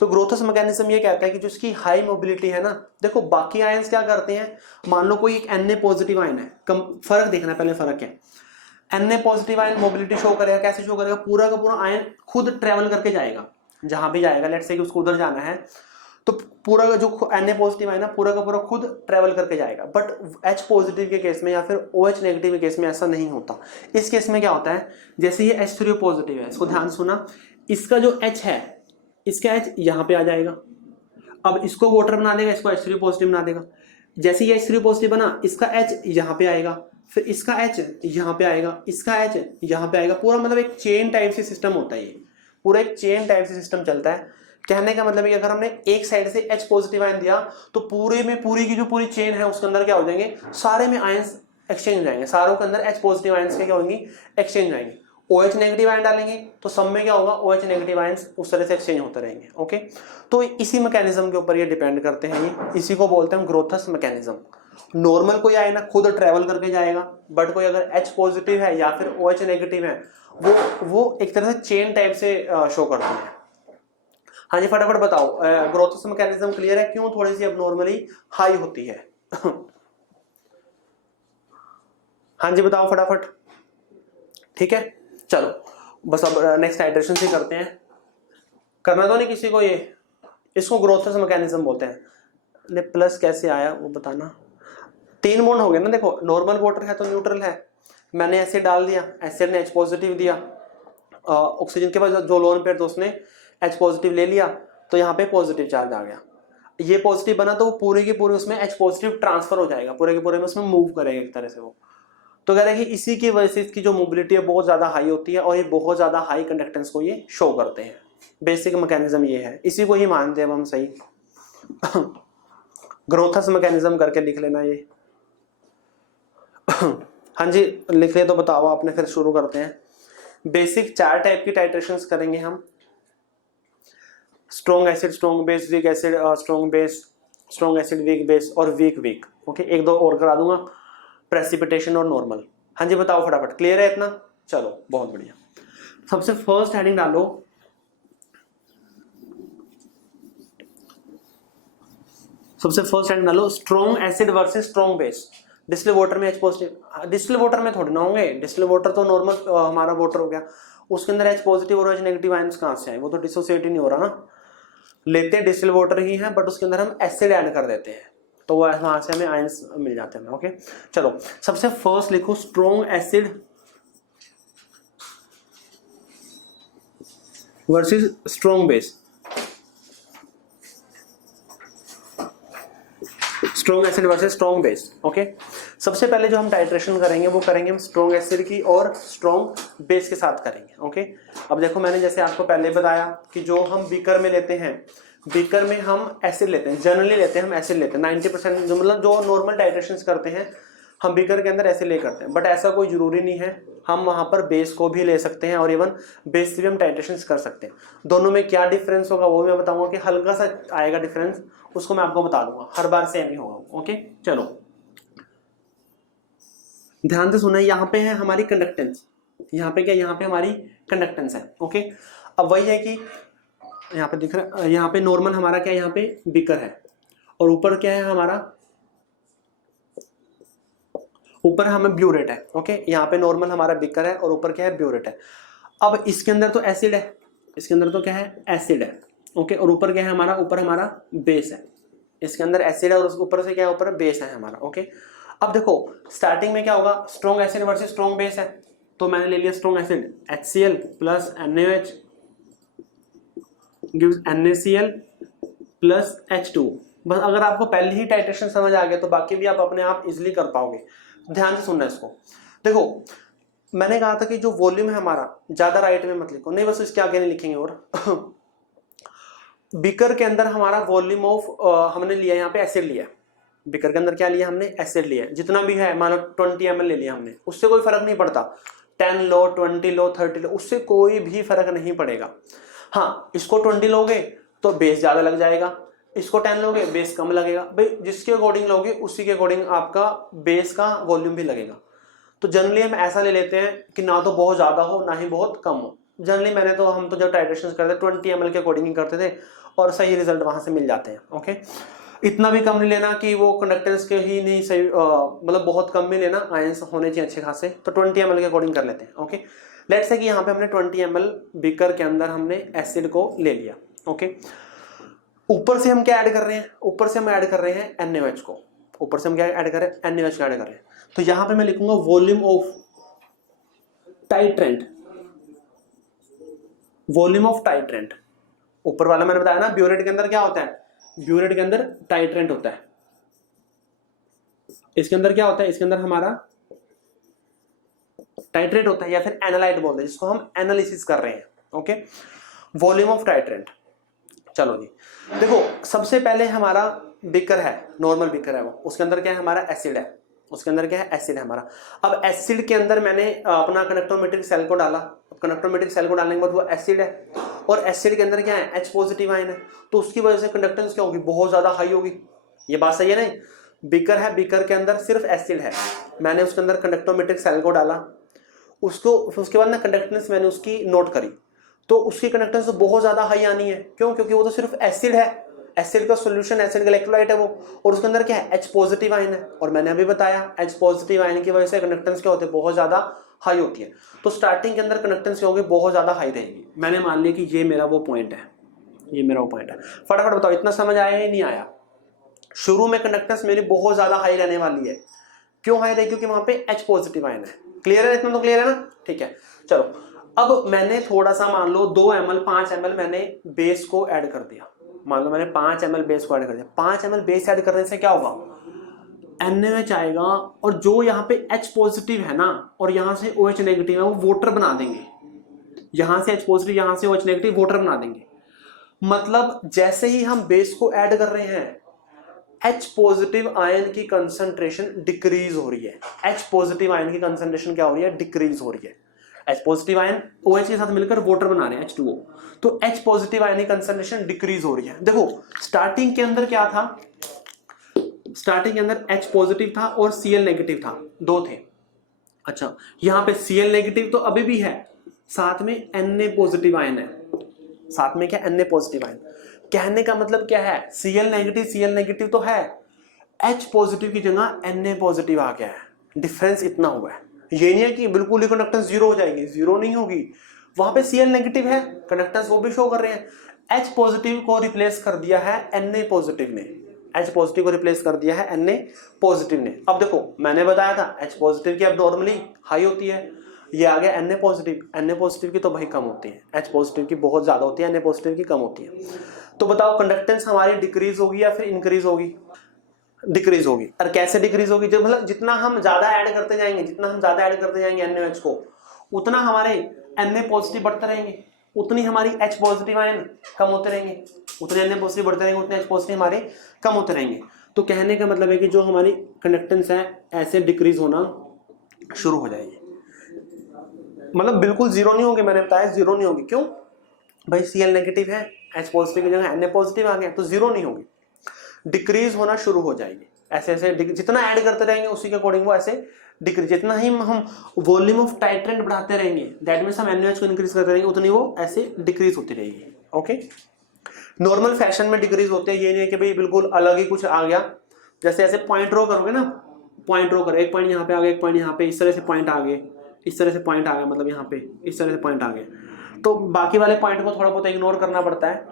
तो ग्रोथस मैकेनिज्म ये कहता है कि जो इसकी हाई मोबिलिटी है ना, देखो बाकी आयंस क्या करते हैं, मान लो कोई एक Na पॉजिटिव आयन है, फर्क देखना पहले, फर्क है। Na positive ion mobility show करेगा, कैसे शो करेगा? पूरा का पूरा आयन खुद ट्रेवल करके जाएगा जहां भी जाएगा, लेट्स से कि उसको उधर जाना है तो पूरा का जो Na पॉजिटिव है ना पूरा का पूरा खुद ट्रेवल करके जाएगा। बट H पॉजिटिव के केस में या फिर OH नेगेटिव के केस में ऐसा नहीं होता। इस केस में क्या होता है, जैसे ये H3 पॉजिटिव है, इसको ध्यान सुना, इसका जो H है इसका H यहाँ पे आ जाएगा, अब इसको वाटर बना देगा, इसको H3 पॉजिटिव बना देगा। जैसे ये H3 पॉजिटिव बना, इसका H यहाँ पे आएगा, फिर इसका H यहाँ पे आएगा, इसका H यहाँ पे आएगा। पूरा मतलब एक चेन टाइप से सिस्टम होता है, ये पूरा एक चेन टाइप से सिस्टम चलता है। कहने का मतलब है कि अगर हमने एक साइड से H पॉजिटिव आयन दिया तो पूरे में पूरी की जो पूरी चेन है उसके अंदर क्या हो जाएंगे, सारे में आयंस एक्सचेंज हो जाएंगे, सारों के अंदर H पॉजिटिव आयंस के क्या होंगी, एक्सचेंज जाएंगे। OH नेगेटिव आयन डालेंगे तो सब में क्या होगा, OH नेगेटिव आयंस उस तरह से एक्सचेंज होते रहेंगे। ओके, तो इसी मैकेनिज्म के ऊपर ये डिपेंड करते हैं, ये इसी को बोलते हैं ग्रोथस मैकेनिज्म। नॉर्मल कोई आयन खुद ट्रेवल करके जाएगा, बट कोई अगर H पॉजिटिव है या फिर OH नेगेटिव है वो एक तरह से चेन टाइप से शो करते हैं। हाँ जी, फटाफट बताओ, ग्रोथस मैकेनिज्म क्लियर है, क्यों थोड़ी सी अब हाई होती है? हाँ जी बताओ फटाफट। ठीक है, चलो बस अब नेक्स्ट हाइड्रेशन से करते हैं। करना तो नहीं किसी को, ये इसको ग्रोथस मैकेनिज्म बोलते हैं। प्लस कैसे आया वो बताना। 3 बॉन्ड हो गए ना, देखो नॉर्मल वाटर है तो न्यूट्रल है, मैंने एसिड डाल दिया, एसिड ने H पॉजिटिव दिया, ऑक्सीजन के पास जो लोन पेयर तो उसने H पॉजिटिव ले लिया, तो यहाँ पे पॉजिटिव चार्ज आ गया, ये पॉजिटिव बना तो वो पूरे के पूरे उसमें H पॉजिटिव ट्रांसफर हो जाएगा, पूरे के पूरे में उसमें मूव करेगा एक तरह से वो। तो कह रहे हैं कि इसी की वजह से इसकी जो मोबिलिटी है बहुत ज्यादा हाई होती है और ये बहुत ज्यादा हाई कंडक्टेंस को ये शो करते हैं। बेसिक मैकेनिज्म ये है, इसी को ही मानते हैं अब हम, सही। ग्रोथस मैकेनिज्म करके लिख लेना ये। हाँ जी लिख ले तो बताओ आपने, फिर शुरू करते हैं। बेसिक 4 टाइप की टाइट्रेशंस करेंगे हम, strong acid, strong base, weak acid, strong base, strong acid, week base और वीक वीक। ओके, 1-2 और करा दूंगा, प्रेसिपिटेशन और नॉर्मल। हाँ जी बताओ फटाफट, क्लियर है इतना? चलो बहुत बढ़िया। सबसे फर्स्ट हेडिंग डालो, strong acid versus strong base. Distil water में H पॉजिटिव, डिस्टिल वाटर में थोड़ी ना होंगे, डिस्टिल वाटर तो नॉर्मल हमारा वाटर हो गया, उसके अंदर H पॉजिटिव और H नेगेटिव आयंस कहां से आए, वो तो डिसोसिएट ही नहीं हो रहा ना। लेते हैं डिस्टिल वाटर ही है, बट उसके अंदर हम एसिड ऐड कर देते हैं, तो वो वहां से हमें आयंस मिल जाते हैं। ओके चलो, सबसे फर्स्ट लिखो strong acid versus strong base. Strong acid versus strong base. Okay, सबसे पहले जो हम टाइट्रेशन करेंगे वो करेंगे हम स्ट्रॉन्ग एसिड की और स्ट्रॉन्ग बेस के साथ करेंगे। ओके, अब देखो मैंने जैसे आपको पहले बताया कि जो हम बीकर में लेते हैं, बीकर में हम एसिड लेते हैं, जनरली लेते हैं हम एसिड लेते हैं 90%, जो मतलब जो नॉर्मल टाइट्रेशन करते हैं हम बीकर के अंदर एसिड ले करते हैं, बट ऐसा कोई जरूरी नहीं है, हम वहां पर बेस को भी ले सकते हैं और इवन बेस से भी हम टाइट्रेशन कर सकते हैं। दोनों में क्या डिफरेंस होगा वो मैं बताऊंगा, कि हल्का सा आएगा डिफरेंस, उसको मैं आपको बता दूंगा, हर बार सेम ही होगा। ओके चलो ध्यान से सुना, यहाँ पे है हमारी कंडक्टेंस, यहाँ पे क्या, यहाँ पे हमारी कंडक्टेंस है। ओके, अब वही है कि यहाँ पे दिख रहा है, यहाँ पे नॉर्मल हमारा क्या है, यहाँ पे बीकर है और ऊपर क्या है हमारा, ऊपर हमें ब्यूरेट है। ओके, यहाँ पे नॉर्मल हमारा बीकर है और ऊपर क्या है, ब्यूरेट है। अब इसके अंदर तो एसिड है, इसके अंदर तो क्या है, एसिड है। ओके, और ऊपर क्या है हमारा, ऊपर हमारा बेस है, इसके अंदर एसिड है और ऊपर से क्या है, ऊपर बेस है हमारा। ओके, अब देखो स्टार्टिंग में क्या होगा, strong acid versus strong base है, तो मैंने ले लिया strong acid, HCl plus NaOH gives NaCl plus H2। बस अगर आपको पहले ही टाइट्रेशन समझ आ गया तो बाकी भी आप अपने आप इजिली कर पाओगे। ध्यान से सुनना इसको। देखो मैंने कहा था कि जो वॉल्यूम है हमारा, ज्यादा राइट में मत लिखो, नहीं बस इसके आगे नहीं लिखेंगे। और बीकर के अंदर हमारा वॉल्यूम ऑफ हमने लिया, यहाँ पे एसिड लिया, बीकर के अंदर क्या लिया हमने, एसिड लिया, जितना भी है मान लो 20 ml ले लिया हमने, उससे कोई फर्क नहीं पड़ता, 10 लो 20 लो 30 लो, उससे कोई भी फर्क नहीं पड़ेगा। हाँ, इसको 20 लोगे तो बेस ज्यादा लग जाएगा, इसको 10 लोगे बेस कम लगेगा, भाई जिसके अकॉर्डिंग लोगे उसी के अकॉर्डिंग आपका बेस का वॉल्यूम भी लगेगा। तो जनरली हम ऐसा ले लेते हैं कि ना तो बहुत ज्यादा हो ना ही बहुत कम हो। जनरली हम तो जब टाइट्रेशन करते 20 ml के अकॉर्डिंग ही करते थे और सही रिजल्ट वहां से मिल जाते हैं। ओके, इतना भी कम नहीं लेना कि वो कंडक्टेंस के ही नहीं सही, मतलब बहुत कम भी लेना, आयंस होने चाहिए अच्छे खासे, तो 20 ml के अकॉर्डिंग कर लेते हैं। ओके, लेट्स से कि यहाँ पे हमने 20 ml बीकर के अंदर हमने एसिड को ले लिया। ओके, ऊपर से हम क्या ऐड कर रहे हैं, ऊपर से हम ऐड कर रहे हैं NaOH को, ऊपर से हम क्या ऐड कर रहे हैं, NaOH को ऐड कर रहे हैं। तो यहां पे मैं लिखूंगा volume of titrant, volume of titrant. ऊपर वाला मैंने बताया ना ब्यूरेट के अंदर क्या होता है, ब्यूरेट के अंदर टाइट्रेंट होता है, इसके अंदर क्या होता है, इसके अंदर हमारा टाइट्रेट होता है या फिर एनालाइट बोलते हैं, जिसको हम एनालिसिस कर रहे हैं। Okay, volume of titrant. चलो जी, देखो सबसे पहले हमारा बीकर है, नॉर्मल बीकर है वो, उसके अंदर क्या है, हमारा एसिड है, उसके अंदर क्या है, एसिड है हमारा। अब एसिड के अंदर मैंने अपना कंडक्टोमेट्रिक सेल को डाला, कंडक्टोमेट्रिक सेल को डालने के बाद वो एसिड है, और एसिड के अंदर क्या है, H पॉजिटिव आयन है, तो उसकी वजह से कंडक्टेंस क्या होगी, बहुत ज्यादा हाई होगी। ये बात सही है नहीं, बीकर है, बीकर के अंदर सिर्फ एसिड है, मैंने उसके अंदर कंडक्टोमेट्रिक सेल को डाला, उसको उसके बाद ना कंडक्टेंस मैंने उसकी नोट करी, तो उसकी कंडक्टेंस तो बहुत ज्यादा हाई आनी है। क्यों? क्योंकि वो तो सिर्फ एसिड है, एसिड का सॉल्यूशन, एसिड का इलेक्ट्रोलाइट है वो, और उसके अंदर क्या है, H पॉजिटिव आयन है, और मैंने अभी बताया H पॉजिटिव आयन की वजह से कंडक्टेंस क्या होते हैं, बहुत ज्यादा हाई होती है। तो स्टार्टिंग के अंदर कंडक्टेंस क्या होगी, बहुत ज्यादा हाई रहेगी। मैंने मान लिया कि ये मेरा वो पॉइंट है, ये मेरा वो पॉइंट है। फटाफट बताओ इतना समझ आया या नहीं आया? शुरू में कंडक्टेंस मेरी बहुत ज्यादा हाई रहने वाली है। क्यों हाई रहेगी? क्योंकि वहां पे H पॉजिटिव आयन है। क्लियर है? इतना तो क्लियर है ना? ठीक है, चलो अब मैंने थोड़ा सा मान लो 2 ml 5 ml मैंने बेस को ऐड कर दिया, मान लो मैंने 5 ml बेस को ऐड कर दिया। 5 ml बेस ऐड करने से क्या होगा, NaOH आएगा, और जो यहाँ पे H पॉजिटिव है ना और यहाँ से OH नेगेटिव है, वो वाटर बना देंगे। यहाँ से H पॉजिटिव, यहाँ से OH नेगेटिव, वाटर बना देंगे। मतलब जैसे ही हम बेस को ऐड कर रहे हैं, H पॉजिटिव आयन की कंसंट्रेशन डिक्रीज हो रही है। H पॉजिटिव आयन की कंसंट्रेशन क्या हो रही है, डिक्रीज हो रही है। H पॉजिटिव आयन OH के साथ मिलकर वाटर बना रहे हैं, H2O, तो H पॉजिटिव आयन की कंसंट्रेशन डिक्रीज हो रही है। देखो स्टार्टिंग के अंदर क्या था, स्टार्टिंग के अंदर H पॉजिटिव था और Cl नेगेटिव था, दो थे। अच्छा, यहाँ पे Cl नेगेटिव तो अभी भी है, साथ में Na पॉजिटिव आयन है, साथ में क्या, Na पॉजिटिव आयन। कहने का मतलब क्या है, Cl नेगेटिव तो है, H पॉजिटिव की जगह Na पॉजिटिव आ गया है। डिफरेंस इतना हुआ है। ये नहीं है कि बिल्कुल ही कंडक्टेंस जीरो हो जाएगी, जीरो नहीं होगी। वहां पे Cl नेगेटिव है, कंडक्टेंस वो भी शो कर रहे हैं। H पॉजिटिव को रिप्लेस कर दिया है Na पॉजिटिव ने, H पॉजिटिव को रिप्लेस कर दिया है Na पॉजिटिव ने। अब देखो मैंने बताया था H पॉजिटिव की अब नॉर्मली हाई होती है, ये आ गया Na पॉजिटिव की तो भाई कम होती है, H पॉजिटिव की बहुत ज्यादा होती है, Na पॉजिटिव की कम होती है। तो बताओ कंडक्टेंस हमारी डिक्रीज होगी या फिर इंक्रीज होगी? डिक्रीज होगी। और कैसे डिक्रीज होगी? जब मतलब जितना हम ज्यादा ऐड करते जाएंगे, जितना हम ज्यादा ऐड करते जाएंगे NaOH को, उतना हमारे Na पॉजिटिव बढ़ते रहेंगे, उतनी हमारी H पॉजिटिव आयन कम होते रहेंगे, उतने Na पॉजिटिव बढ़ते रहेंगे, उतने H पॉजिटिव हमारे कम होते रहेंगे। तो कहने का मतलब है कि जो हमारी कंडक्टेंस है ऐसे डिक्रीज होना शुरू हो जाएगी। मतलब बिल्कुल जीरो नहीं होगी, मैंने बताया जीरो नहीं होगी। क्यों भाई? Cl नेगेटिव है, H पॉजिटिव की जगह Na पॉजिटिव आ गया, तो जीरो नहीं होगी, डिक्रीज होना शुरू हो जाएगी। ऐसे ऐसे जितना ऐड करते रहेंगे उसी के अकॉर्डिंग वो ऐसे डिक्रीज, जितना ही हम वॉल्यूम ऑफ टाइट्रेंट बढ़ाते रहेंगे, दैट मींस हम NaOH को इंक्रीज करते रहेंगे, उतनी वो ऐसे डिक्रीज होती रहेगी। ओके, नॉर्मल फैशन में डिक्रीज होते हैं, ये नहीं है कि भाई बिल्कुल अलग ही कुछ आ गया। जैसे ऐसे पॉइंट ड्रॉ करोगे ना, पॉइंट ड्रॉ करो, एक पॉइंट यहाँ पे आ गया, एक पॉइंट यहाँ पे, इस तरह से पॉइंट आ गए, इस तरह से पॉइंट आ गया, मतलब यहाँ पे इस तरह से पॉइंट आ गए, तो बाकी वाले पॉइंट को थोड़ा बहुत इग्नोर करना पड़ता है।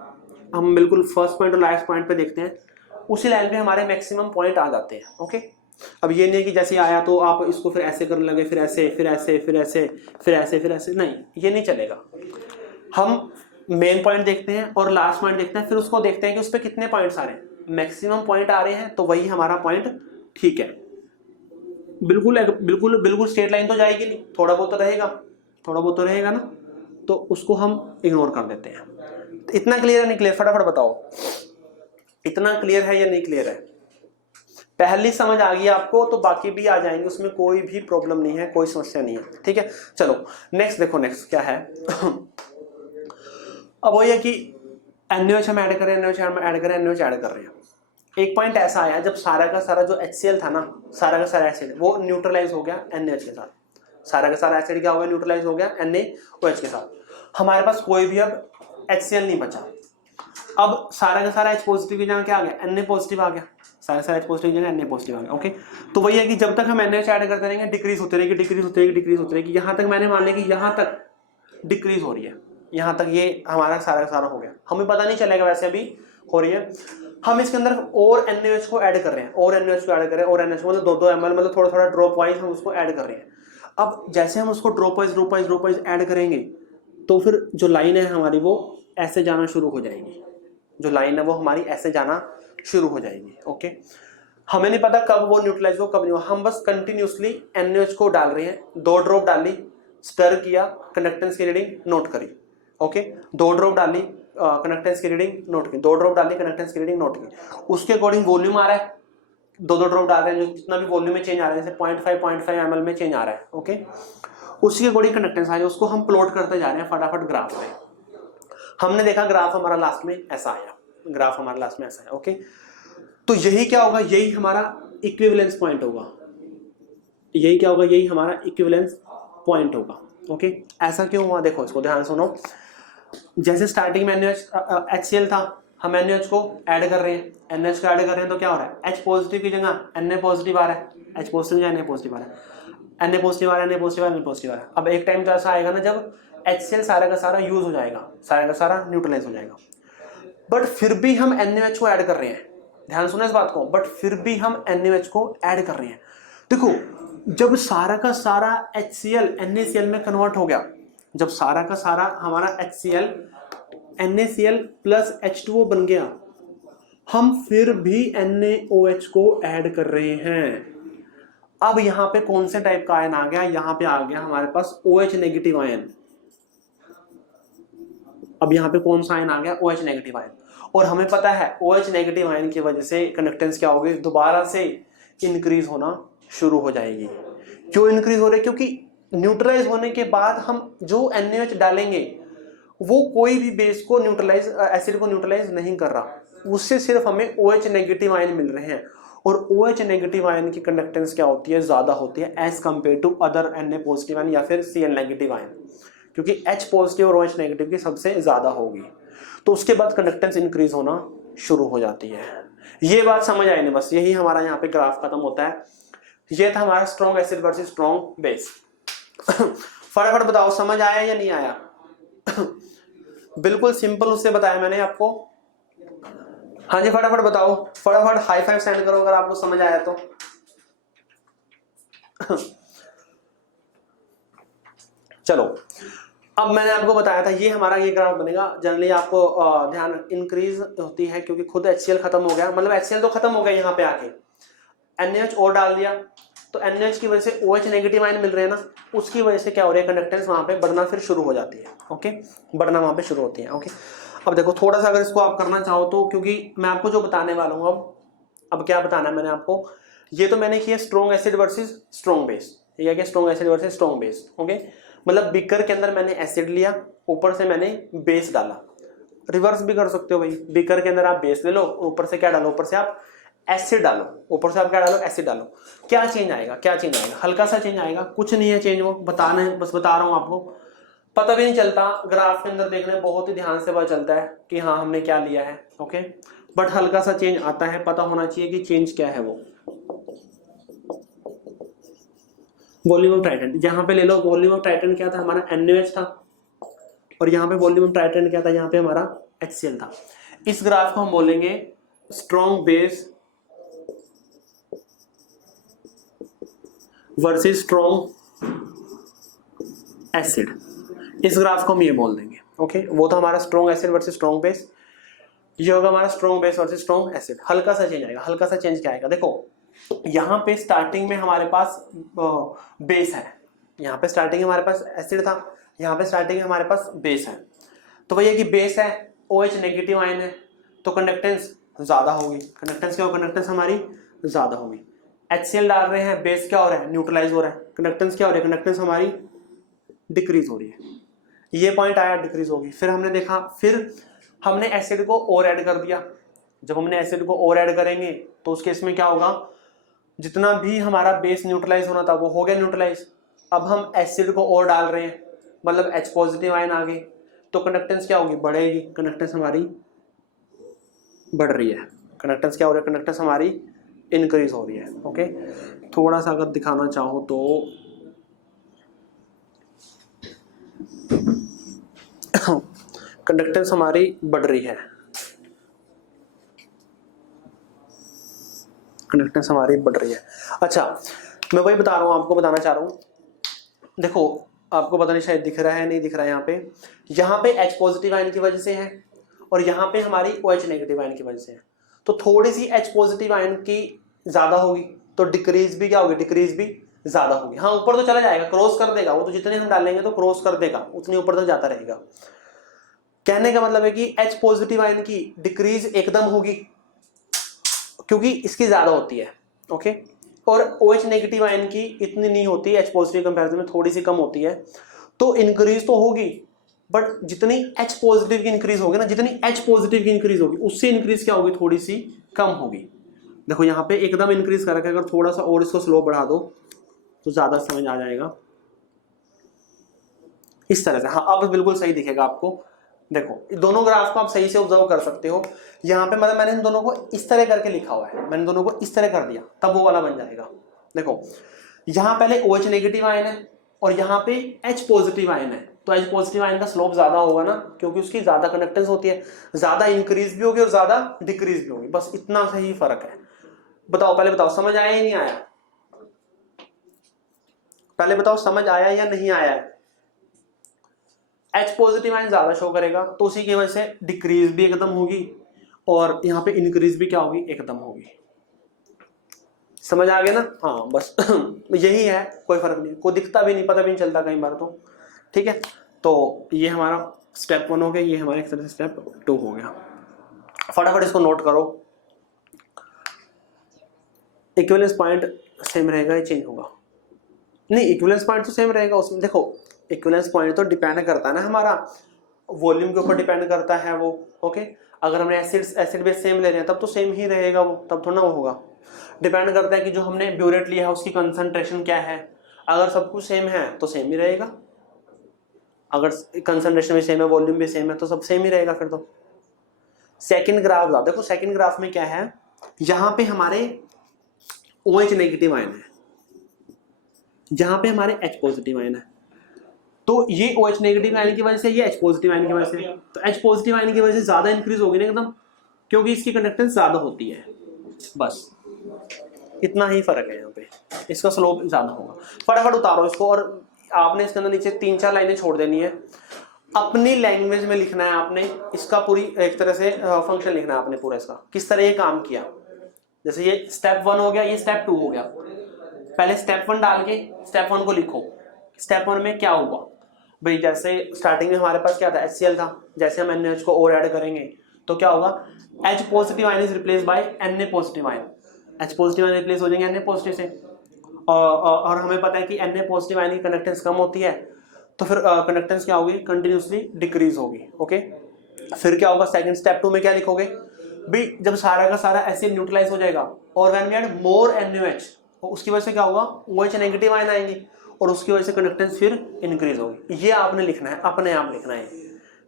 हम बिल्कुल फर्स्ट पॉइंट और लास्ट पॉइंट पे देखते हैं, उसी लाइन पे हमारे मैक्सिमम पॉइंट आ जाते हैं। ओके, अब ये नहीं है कि जैसे आया तो आप इसको फिर ऐसे करने लगे, फिर ऐसे, फिर ऐसे, फिर ऐसे, फिर ऐसे, फिर ऐसे, नहीं, ये नहीं चलेगा। हम मेन पॉइंट देखते हैं और लास्ट पॉइंट देखते हैं, फिर उसको देखते हैं कि उस पर कितने पॉइंट्स आ रहे हैं। मैक्सिमम पॉइंट आ रहे हैं तो वही हमारा पॉइंट ठीक है। बिल्कुल बिल्कुल बिल्कुल स्ट्रेट लाइन तो जाएगी नहीं, थोड़ा बहुत तो रहेगा, थोड़ा बहुत तो रहेगा ना, तो उसको हम इग्नोर कर देते हैं। इतना क्लियर है नहीं क्लियर? फटाफट बताओ, इतना क्लियर है या नहीं क्लियर है? पहली समझ आ गई आपको तो बाकी भी आ जाएंगे, उसमें कोई भी प्रॉब्लम नहीं है, कोई समस्या नहीं है। ठीक है, चलो नेक्स्ट देखो, नेक्स्ट क्या है। अब वो ये कि NaOH हम ऐड करें, NaOH हम ऐड करें, NaOH ऐड कर रहे हैं। एक पॉइंट ऐसा आया जब सारा का सारा जो HCl था ना, सारा का सारा एसिड वो न्यूट्रलाइज हो गया NaOH के साथ। सारा का सारा एसिड क्या हो गया? न्यूट्रलाइज हो गया NaOH के साथ। हमारे पास कोई भी अब HCl नहीं बचा। अब सारा का सारा H पॉजिटिव की जगह क्या आ गया? Na पॉजिटिव आ गया। सारा सारा H पॉजिटिव की जगह Na पॉजिटिव आ गया। ओके, तो वही है कि जब तक हम NaOH ऐड करते रहेंगे डिक्रीज होती रहेगी, डिक्रीज होती रहेगी, डिक्रीज होती रहेगी। यहाँ तक मैंने मान लिया कि यहाँ तक डिक्रीज हो रही है, यहाँ तक ये हमारा सारा का सारा हो गया। हमें पता नहीं चलेगा वैसे अभी, हो रही है। हम इसके अंदर और NaOH को ऐड कर रहे हैं, और NaOH को ऐड कर रहे हैं, और NaOH मतलब 2-2 ml मतलब थोड़ा थोड़ा ड्रॉप वाइज हम उसको ऐड कर रहे हैं। अब जैसे हम उसको ड्रॉप वाइज ऐड करेंगे तो फिर जो लाइन है हमारी वो ऐसे जाना शुरू हो जाएगी, जो लाइन है वो हमारी ऐसे जाना शुरू हो जाएगी। ओके, हमें नहीं पता कब वो न्यूट्रलाइज हो कब नहीं हो, हम बस कंटिन्यूसली NaOH को डाल रहे हैं। 2 ड्रॉप डाली, स्टर किया, कंडक्टेंस की रीडिंग नोट करी। ओके, 2 ड्रॉप डाली, कंडक्टेंस की रीडिंग नोट की, 2 ड्रॉप डाली, कंडक्टेंस की रीडिंग नोट की। उसके अकॉर्डिंग वॉल्यूम आ रहा है, 2-2 ड्रॉप डाल रहे हैं, जो जितना भी वॉल्यूम में चेंज आ रहा है, जैसे 0.5 ml में चेंज आ रहा है। ओके, उसके अकॉर्डिंग कंडक्टेंस आ रही है, उसको हम प्लॉट करते जा रहे हैं फटाफट ग्राफ में। हमने देखा ग्राफ हमारा लास्ट में ऐसा आया, ग्राफ हमारा लास्ट में ऐसा है। ओके, तो यही क्या होगा, यही हमारा इक्विवेलेंस पॉइंट होगा, यही क्या होगा, यही हमारा इक्विवेलेंस पॉइंट होगा। ओके, ऐसा क्यों हुआ, देखो इसको ध्यान सुनो। जैसे स्टार्टिंग में HCl था, हम NaOH को ऐड कर रहे हैं, NaOH को ऐड कर रहे हैं तो क्या हो रहा है, H पॉजिटिव की जगह Na पॉजिटिव आ रहा है, H पॉजिटिव या Na पॉजिटिव आ रहा है, Na पॉजिटिव आ रहा है, Na पॉजिटिव आ रहा है, Na पॉजिटिव आ रहा है। अब एक टाइम तो ऐसा आएगा ना जब HCl सारा का सारा यूज हो जाएगा, सारा का सारा न्यूट्रलाइज हो जाएगा, बट फिर भी हम NaOH को ऐड कर रहे हैं, ध्यान सुना इस बात को, बट फिर भी हम NaOH को ऐड कर रहे हैं। देखो जब सारा का सारा HCl NaCl में कन्वर्ट हो गया, जब सारा का सारा हमारा HCl NaCl प्लस H2O बन गया, हम फिर भी NaOH को ऐड कर रहे हैं। अब यहां पे कौन से टाइप का आयन आ गया, यहां पे आ गया हमारे पास OH नेगेटिव आयन। अब यहां पे कौन सा आयन आ गया, OH नेगेटिव आयन। और हमें पता है OH नेगेटिव आयन की वजह से कंडक्टेंस क्या होगी, दोबारा से इंक्रीज होना शुरू हो जाएगी। क्यों इंक्रीज हो रही है, क्योंकि न्यूट्रलाइज होने के बाद हम जो NaOH डालेंगे वो कोई भी बेस को न्यूट्रलाइज, एसिड को न्यूट्रलाइज नहीं कर रहा, उससे सिर्फ हमें OH नेगेटिव आयन मिल रहे हैं। और OH नेगेटिव आयन की कंडक्टेंस क्या होती है, ज्यादा होती है as compare to other Na positive ion या फिर Cl नेगेटिव आयन, क्योंकि H पॉजिटिव और OH नेगेटिव की सबसे ज्यादा होगी, तो उसके बाद कंडक्टेंस इंक्रीज होना शुरू हो जाती है। ये बात समझ आई नहीं, बस यही हमारा यहाँ पे ग्राफ खत्म होता है। ये था हमारा strong acid versus strong base. फटाफट बताओ समझ आया या नहीं आया? बिल्कुल सिंपल उससे बताया मैंने आपको। हाँ जी फटाफट बताओ, फटाफट हाई फाइव सेंड करो अगर आपको समझ आया तो। चलो अब मैंने आपको बताया था ये हमारा ये ग्राफ बनेगा। जनरली आपको ध्यान इंक्रीज होती है क्योंकि खुद HCl खत्म हो गया, मतलब HCl तो खत्म हो गया यहाँ पे आके, NaOH और डाल दिया, तो NaOH की वजह से OH नेगेटिव आयन मिल रहे हैं ना, उसकी वजह से क्या हो रहा है, कंडक्टेंस वहां पे बढ़ना फिर शुरू हो जाती है। ओके, बढ़ना वहां पे शुरू होती है। ओके, अब देखो थोड़ा सा अगर इसको आप करना चाहो तो, क्योंकि मैं आपको जो बताने वाला हूँ अब क्या बताना है मैंने आपको, ये तो मैंने किया strong acid versus strong base, ठीक है क्या, strong acid versus strong base. Okay, मतलब बीकर के अंदर मैंने एसिड लिया, ऊपर से मैंने बेस डाला, रिवर्स भी कर सकते हो भाई, बीकर के अंदर आप बेस ले लो, ऊपर से क्या डालो, ऊपर से आप एसिड डालो, ऊपर से आप क्या डालो, एसिड डालो। क्या चेंज आएगा, क्या चेंज आएगा, हल्का सा चेंज आएगा, कुछ नहीं है चेंज, वो बताने बस बता रहा हूं आपको, पता भी नहीं चलता, ग्राफ के अंदर देखने बहुत ही ध्यान से पता चलता है कि हाँ हमने क्या लिया है। ओके, बट हल्का सा चेंज आता है, पता होना चाहिए कि चेंज क्या है वो। वॉल्यूम ऑफ टाइटेंट यहां पे ले लो, वॉल्यूम ऑफ टाइटेंट क्या था हमारा, NaOH था, और यहाँ पे वॉल्यूम ऑफ टाइटेंट क्या था, यहाँ पे हमारा HCl था। इस ग्राफ को हम बोलेंगे strong base versus strong acid, इस ग्राफ को हम ये बोल देंगे। ओके, वो था हमारा strong acid versus strong base, ये होगा हमारा strong base versus strong acid. हल्का सा चेंज आएगा, हल्का सा चेंज क्या आएगा, देखो यहाँ पे स्टार्टिंग में हमारे पास बेस है, यहाँ पे स्टार्टिंग में हमारे पास एसिड था, यहाँ पे स्टार्टिंग में हमारे पास बेस है, तो भैया कि बेस है, OH नेगेटिव आयन है, तो कंडक्टेंस ज्यादा होगी, कंडक्टेंस क्या होगी, कंडक्टेंस हमारी ज्यादा होगी। HCl डाल रहे हैं, बेस क्या हो रहा है, न्यूट्रलाइज हो रहा है, कंडक्टेंस क्या हो रही है, कंडक्टेंस हमारी डिक्रीज हो रही है, ये पॉइंट आया डिक्रीज होगी। फिर हमने देखा, फिर हमने एसिड को और ऐड कर दिया, जब हमने एसिड को और ऐड करेंगे तो उस केस में क्या होगा, जितना भी हमारा बेस न्यूट्रलाइज होना था वो हो गया न्यूट्रलाइज, अब हम एसिड को और डाल रहे हैं, मतलब H पॉजिटिव आयन आ गए, तो कंडक्टेंस क्या होगी, बढ़ेगी, कंडक्टेंस हमारी बढ़ रही है, कंडक्टेंस क्या हो रहा है, कंडक्टेंस हमारी इंक्रीज हो रही है। ओके, थोड़ा सा अगर दिखाना चाहो तो कंडक्टेंस हमारी बढ़ रही है, कंडक्टेंस हमारी बढ़ रही है। अच्छा, मैं वही बता रहा हूँ, आपको बताना चाह रहा हूँ। देखो आपको पता नहीं शायद दिख रहा है नहीं दिख रहा है, यहाँ पे H पॉजिटिव आयन की वजह से है और यहाँ पे हमारी OH नेगेटिव आयन की वजह से है। तो थोड़ी सी H पॉजिटिव आयन की ज्यादा होगी तो डिक्रीज भी क्या होगी, डिक्रीज भी ज्यादा होगी। हाँ ऊपर तो चला जाएगा, क्रॉस कर देगा वो, तो जितने हम डालेंगे तो क्रॉस कर देगा, उतनी ऊपर तक जाता रहेगा। कहने का मतलब है कि H पॉजिटिव आयन की डिक्रीज एकदम होगी क्योंकि इसकी ज्यादा होती है, ओके। और OH नेगेटिव आयन की इतनी नहीं होती, H पॉजिटिव कंपैरिजन में थोड़ी सी कम होती है। तो इंक्रीज तो होगी, बट जितनी H पॉजिटिव की इंक्रीज होगी ना, जितनी H पॉजिटिव की इंक्रीज होगी उससे इंक्रीज क्या होगी, थोड़ी सी कम होगी। देखो यहाँ पे एकदम इंक्रीज कर रखा है, अगर थोड़ा सा और इसको स्लो बढ़ा दो तो ज्यादा समझ आ जाएगा इस तरह से। हाँ अब बिल्कुल सही दिखेगा आपको। देखो दोनों ग्राफ को आप सही से ऑब्जर्व कर सकते हो। यहाँ पे मतलब मैंने इन दोनों को इस तरह करके लिखा हुआ है, मैंने दोनों को इस तरह कर दिया, तब वो वाला बन जाएगा। देखो यहाँ पहले OH नेगेटिव आयन है और यहाँ पे H पॉजिटिव आयन है, तो H पॉजिटिव आयन का स्लोप ज्यादा होगा ना, क्योंकि उसकी ज्यादा कंडक्टेंस होती है, ज्यादा इंक्रीज भी होगी और ज्यादा डिक्रीज भी होगी, बस इतना सही फर्क है। बताओ पहले बताओ समझ आया या नहीं आया, पहले बताओ समझ आया या नहीं आया है। H पॉजिटिव आयन ज्यादा शो करेगा तो उसी की वजह से डिक्रीज भी एकदम होगी और यहाँ पे इंक्रीज भी क्या होगी, एकदम होगी। समझ आ गया ना, हाँ बस यही है, कोई फर्क नहीं, कोई दिखता भी नहीं, पता भी नहीं चलता कई बार तो, ठीक है। तो ये हमारा स्टेप 1 हो गया, ये हमारा एक तरह से स्टेप 2 हो गया। फटाफट इसको नोट करो। इक्विवेलेंस पॉइंट सेम रहेगा या चेंज होगा? नहीं इक्विवेलेंस पॉइंट तो सेम रहेगा। उसमें देखो इक्विवेलेंस पॉइंट तो डिपेंड करता है ना हमारा वॉल्यूम के ऊपर डिपेंड करता है वो, ओके। अगर हमने एसिड बेस सेम ले रहे हैं तब तो सेम ही रहेगा वो, तब थोड़ा ना वो होगा। डिपेंड करता है कि जो हमने ब्यूरेट लिया है उसकी कंसंट्रेशन क्या है। अगर सब कुछ सेम है तो सेम ही रहेगा, अगर कंसंट्रेशन भी सेम है वॉल्यूम भी सेम है तो सब सेम ही रहेगा फिर तो। सेकंड ग्राफ आप देखो, सेकंड ग्राफ में क्या है, यहाँ पे हमारे OH नेगेटिव आयन है, यहाँ पे हमारे H पॉजिटिव आयन है। तो ये OH नेगेटिव आयन की वजह से, ये H पॉजिटिव आयन की वजह से, तो H पॉजिटिव आयन की वजह से ज्यादा इंक्रीज होगी ना एकदम, क्योंकि इसकी कंडक्टेंस ज्यादा होती है, बस इतना ही फर्क है। यहाँ पे इसका स्लोप ज्यादा होगा। फटाफट उतारो इसको, और आपने इसके अंदर नीचे 3-4 लाइनें छोड़ देनी है, अपनी लैंग्वेज में लिखना है आपने इसका, पूरी एक तरह से फंक्शन लिखना है आपने पूरा, इसका किस तरह ये काम किया। जैसे ये स्टेप 1 हो गया, ये स्टेप 2 हो गया। पहले स्टेप 1 डाल के स्टेप 1 को लिखो। स्टेप 1 में क्या हुआ भाई, जैसे स्टार्टिंग में हमारे पास क्या था, HCl था, जैसे हम NaOH को और ऐड करेंगे तो क्या होगा, H positive ion is replace by Na positive ion, H positive ion replace हो जाएंगे Na पॉजिटिव से। और हमें पता है कि Na पॉजिटिव आयन की कंडक्टेंस कम होती है, तो फिर कंडक्टेंस क्या होगी, कंटिन्यूसली डिक्रीज होगी, ओके। फिर क्या होगा, सेकंड स्टेप 2 में क्या लिखोगे भाई, जब सारा का सारा एसिड न्यूट्रलाइज हो जाएगा और when we add more NaOH, उसकी वजह से क्या होगा, OH नेगेटिव आयन आएंगे और उसकी वजह से कंडक्टेंस फिर इंक्रीज होगी। ये आपने लिखना है, अपने आप लिखना है।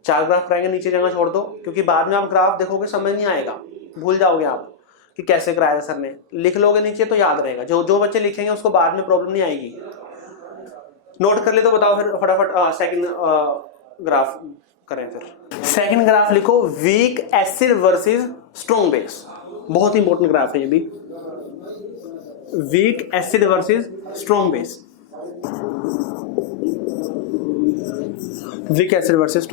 4 ग्राफ रहेंगे, नीचे जगह छोड़ दो, क्योंकि बाद में आप ग्राफ देखोगे समझ नहीं आएगा, भूल जाओगे आप कि कैसे कराया सर ने। लिख लोगे नीचे तो याद रहेगा, जो बच्चे लिखेंगे उसको बाद में प्रॉब्लम नहीं आएगी। नोट कर ले तो बताओ फिर फटाफट सेकंड ग्राफ करें। फिर सेकंड ग्राफ लिखो, week acid versus strong base. बहुत इंपॉर्टेंट ग्राफ है ये भी, week acid versus strong base, week acid versus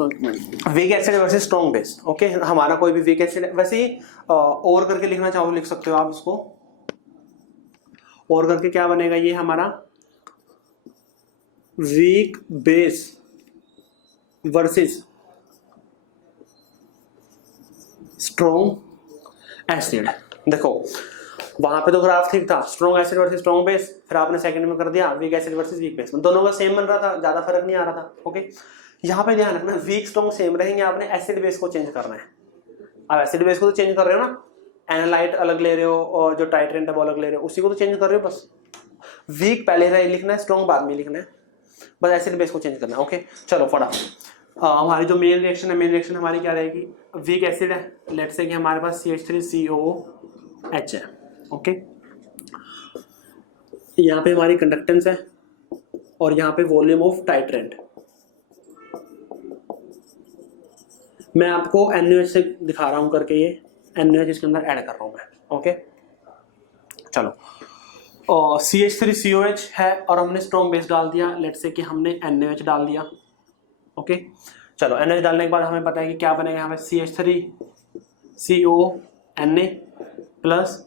strong base, okay. हमारा कोई भी वीक एसिड, वैसे ही और करके लिखना चाहो लिख सकते हो आप इसको, और करके क्या बनेगा, ये हमारा week base versus strong acid. देखो वहां पे तो ग्राफ ठीक था, strong acid versus strong base, फिर आपने सेकंड में कर दिया week acid versus weak base, दोनों का सेम बन रहा था, ज्यादा फर्क नहीं आ रहा था, ओके। यहाँ पे ध्यान रखना, वीक स्ट्रॉन्ग सेम रहेंगे, आपने एसिड बेस को चेंज करना है। अब एसिड बेस को तो चेंज कर रहे हो ना, एनालाइट अलग ले रहे हो और जो टाइट्रेंट है वो अलग ले रहे हो, उसी को तो चेंज कर रहे हो बस। वीक पहले लिखना है, स्ट्रॉन्ग बाद में लिखना है, बस एसिड बेस को चेंज करना है, ओके। चलो फटाफट हमारी जो मेन रिएक्शन है, मेन रिएक्शन हमारी क्या रहेगी, वीक एसिड है, लेट्स से कि हमारे पास CH3COOH है, ओके। यहाँ पे हमारी कंडक्टेंस है और यहाँ पे वॉल्यूम ऑफ टाइट्रेंट। मैं आपको NaOH से दिखा रहा हूं करके, ये NaOH इसके अंदर ऐड कर रहा हूं मैं, ओके। चलो और CH3COH है और हमने स्ट्रॉन्ग बेस डाल दिया, लेट्स से कि हमने NaOH डाल दिया। ओके चलो NaOH डालने के बाद हमें पता है कि क्या बनेगा, हमें CH3CO Na प्लस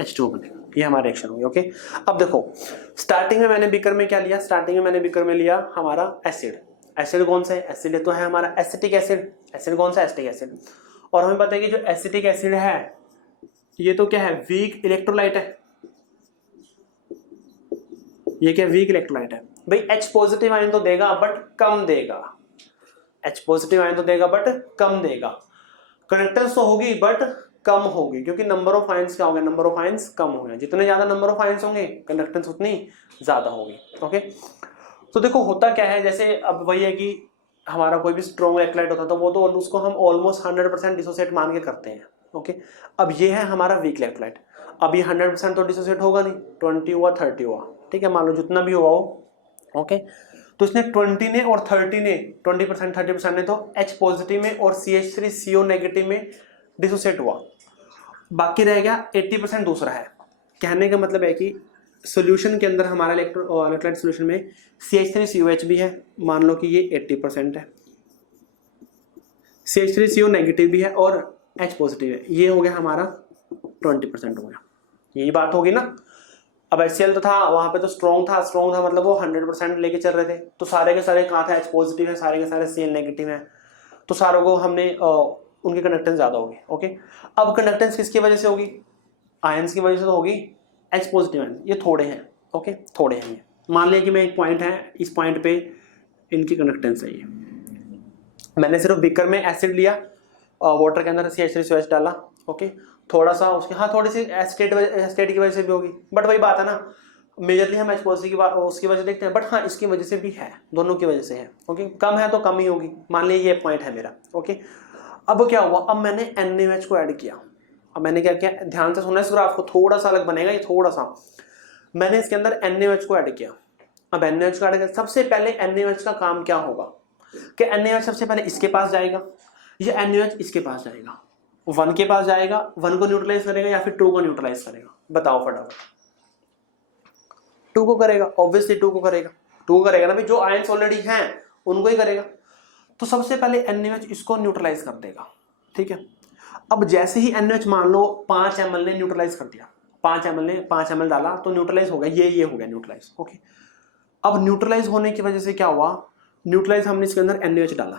H2O बनेगा, ये हमारा रिएक्शन होगी। ओके अब देखो स्टार्टिंग में मैंने बीकर में क्या लिया, स्टार्टिंग में मैंने बीकर में लिया हमारा एसिड। एसिड कौन सा है, एसिड तो है हमारा एसिटिक एसिड। एसिड कौन सा, एसिटिक एसिड। और हमें पता है कि जो एसिटिक एसिड है ये तो क्या है, वीक इलेक्ट्रोलाइट है। ये क्या, वीक इलेक्ट्रोलाइट है भाई। H पॉजिटिव आयन तो देगा बट कम देगा, H पॉजिटिव आयन तो देगा बट कम देगा। कंडक्टेंस तो होगी बट कम होगी, क्योंकि नंबर ऑफ आयंस क्या हो गया, नंबर ऑफ आयंस कम हो गया। जितने ज्यादा नंबर ऑफ आयंस होंगे कंडक्टेंस उतनी ज्यादा होगी। ओके तो देखो होता क्या है, जैसे अब वही है कि हमारा कोई भी स्ट्रॉन्ग इलेक्ट्रोलाइट होता है तो वो तो उसको हम ऑलमोस्ट 100% डिसोसिएट मान के करते हैं। ओके अब ये है हमारा वीक इलेक्ट्रोलाइट। अब ये 100% तो डिसोसिएट होगा नहीं, 20 हुआ 30 हुआ, ठीक है, मान लो जितना भी हुआ हो। ओके तो इसने 20 ने और 30 ने 20% 30% ने तो H पॉजिटिव में और CH3CO नेगेटिव में डिसोसिएट हुआ, बाकी रह गया 80% दूसरा है। कहने का मतलब है कि सॉल्यूशन के अंदर हमारा इलेक्ट्रोलाइट सॉल्यूशन में CH3COH भी है, मान लो कि ये 80% है, CH3CO नेगेटिव भी है और H पॉजिटिव है, ये हो गया हमारा 20% हो गया। यही बात होगी ना। अब HCl तो था वहां पे तो स्ट्रॉन्ग था मतलब वो 100% लेके चल रहे थे, तो सारे के सारे कहाँ थे, H पॉजिटिव है, सारे के सारे Cl नेगेटिव है, तो सारों को हमने उनकी कंडक्टेंस ज्यादा होगी। ओके अब कंडक्टेंस किसकी वजह से होगी, आयंस की वजह से तो होगी, H पॉजिटिव आयन ये थोड़े हैं। ओके थोड़े हैं, ये मान लिया कि मैं एक पॉइंट है, इस पॉइंट पे इनकी कंडक्टेंस है ये। मैंने सिर्फ बीकर में एसिड लिया, वाटर के अंदर CH3COH डाला। ओके थोड़ा सा उसके, हाँ थोड़ी सी एस्टेट की वजह से भी होगी, बट वही बात है ना, मेजरली हम H पॉजिटिव की बात उसकी वजह से देखते हैं, बट हाँ इसकी वजह से भी है, दोनों की वजह से है। ओके कम है तो कम ही होगी, मान लीजिए ये पॉइंट है मेरा। ओके अब क्या हुआ, अब मैंने NaOH को ऐड किया। अब मैंने क्या किया, ध्यान से सुनना इस ग्राफ को, थोड़ा सा अलग बनेगा ये, थोड़ा सा मैंने इसके अंदर NaOH को ऐड किया। अब NaOH को ऐड किया, सबसे पहले NaOH का काम क्या होगा कि NaOH सबसे पहले इसके पास जाएगा, ये NaOH इसके पास जाएगा, 1 के पास जाएगा, 1 को न्यूट्रलाइज करेगा या फिर 2 को न्यूट्रलाइज करेगा, बताओ फटाफट। 2 को करेगा, ऑब्वियसली 2 को करेगा, 2 को करेगा ना भाई, जो आयंस ऑलरेडी हैं उनको ही करेगा। तो सबसे पहले NaOH इसको न्यूट्रलाइज कर देगा, ठीक है। अब जैसे ही NaOH मान लो 5 ml ने न्यूट्रलाइज कर दिया, 5 ml डाला तो न्यूट्रलाइज हो गया, ये हो गया न्यूट्रलाइज। ओके अब न्यूट्रलाइज होने की वजह से क्या हुआ, न्यूट्रलाइज हमने इसके अंदर NaOH डाला,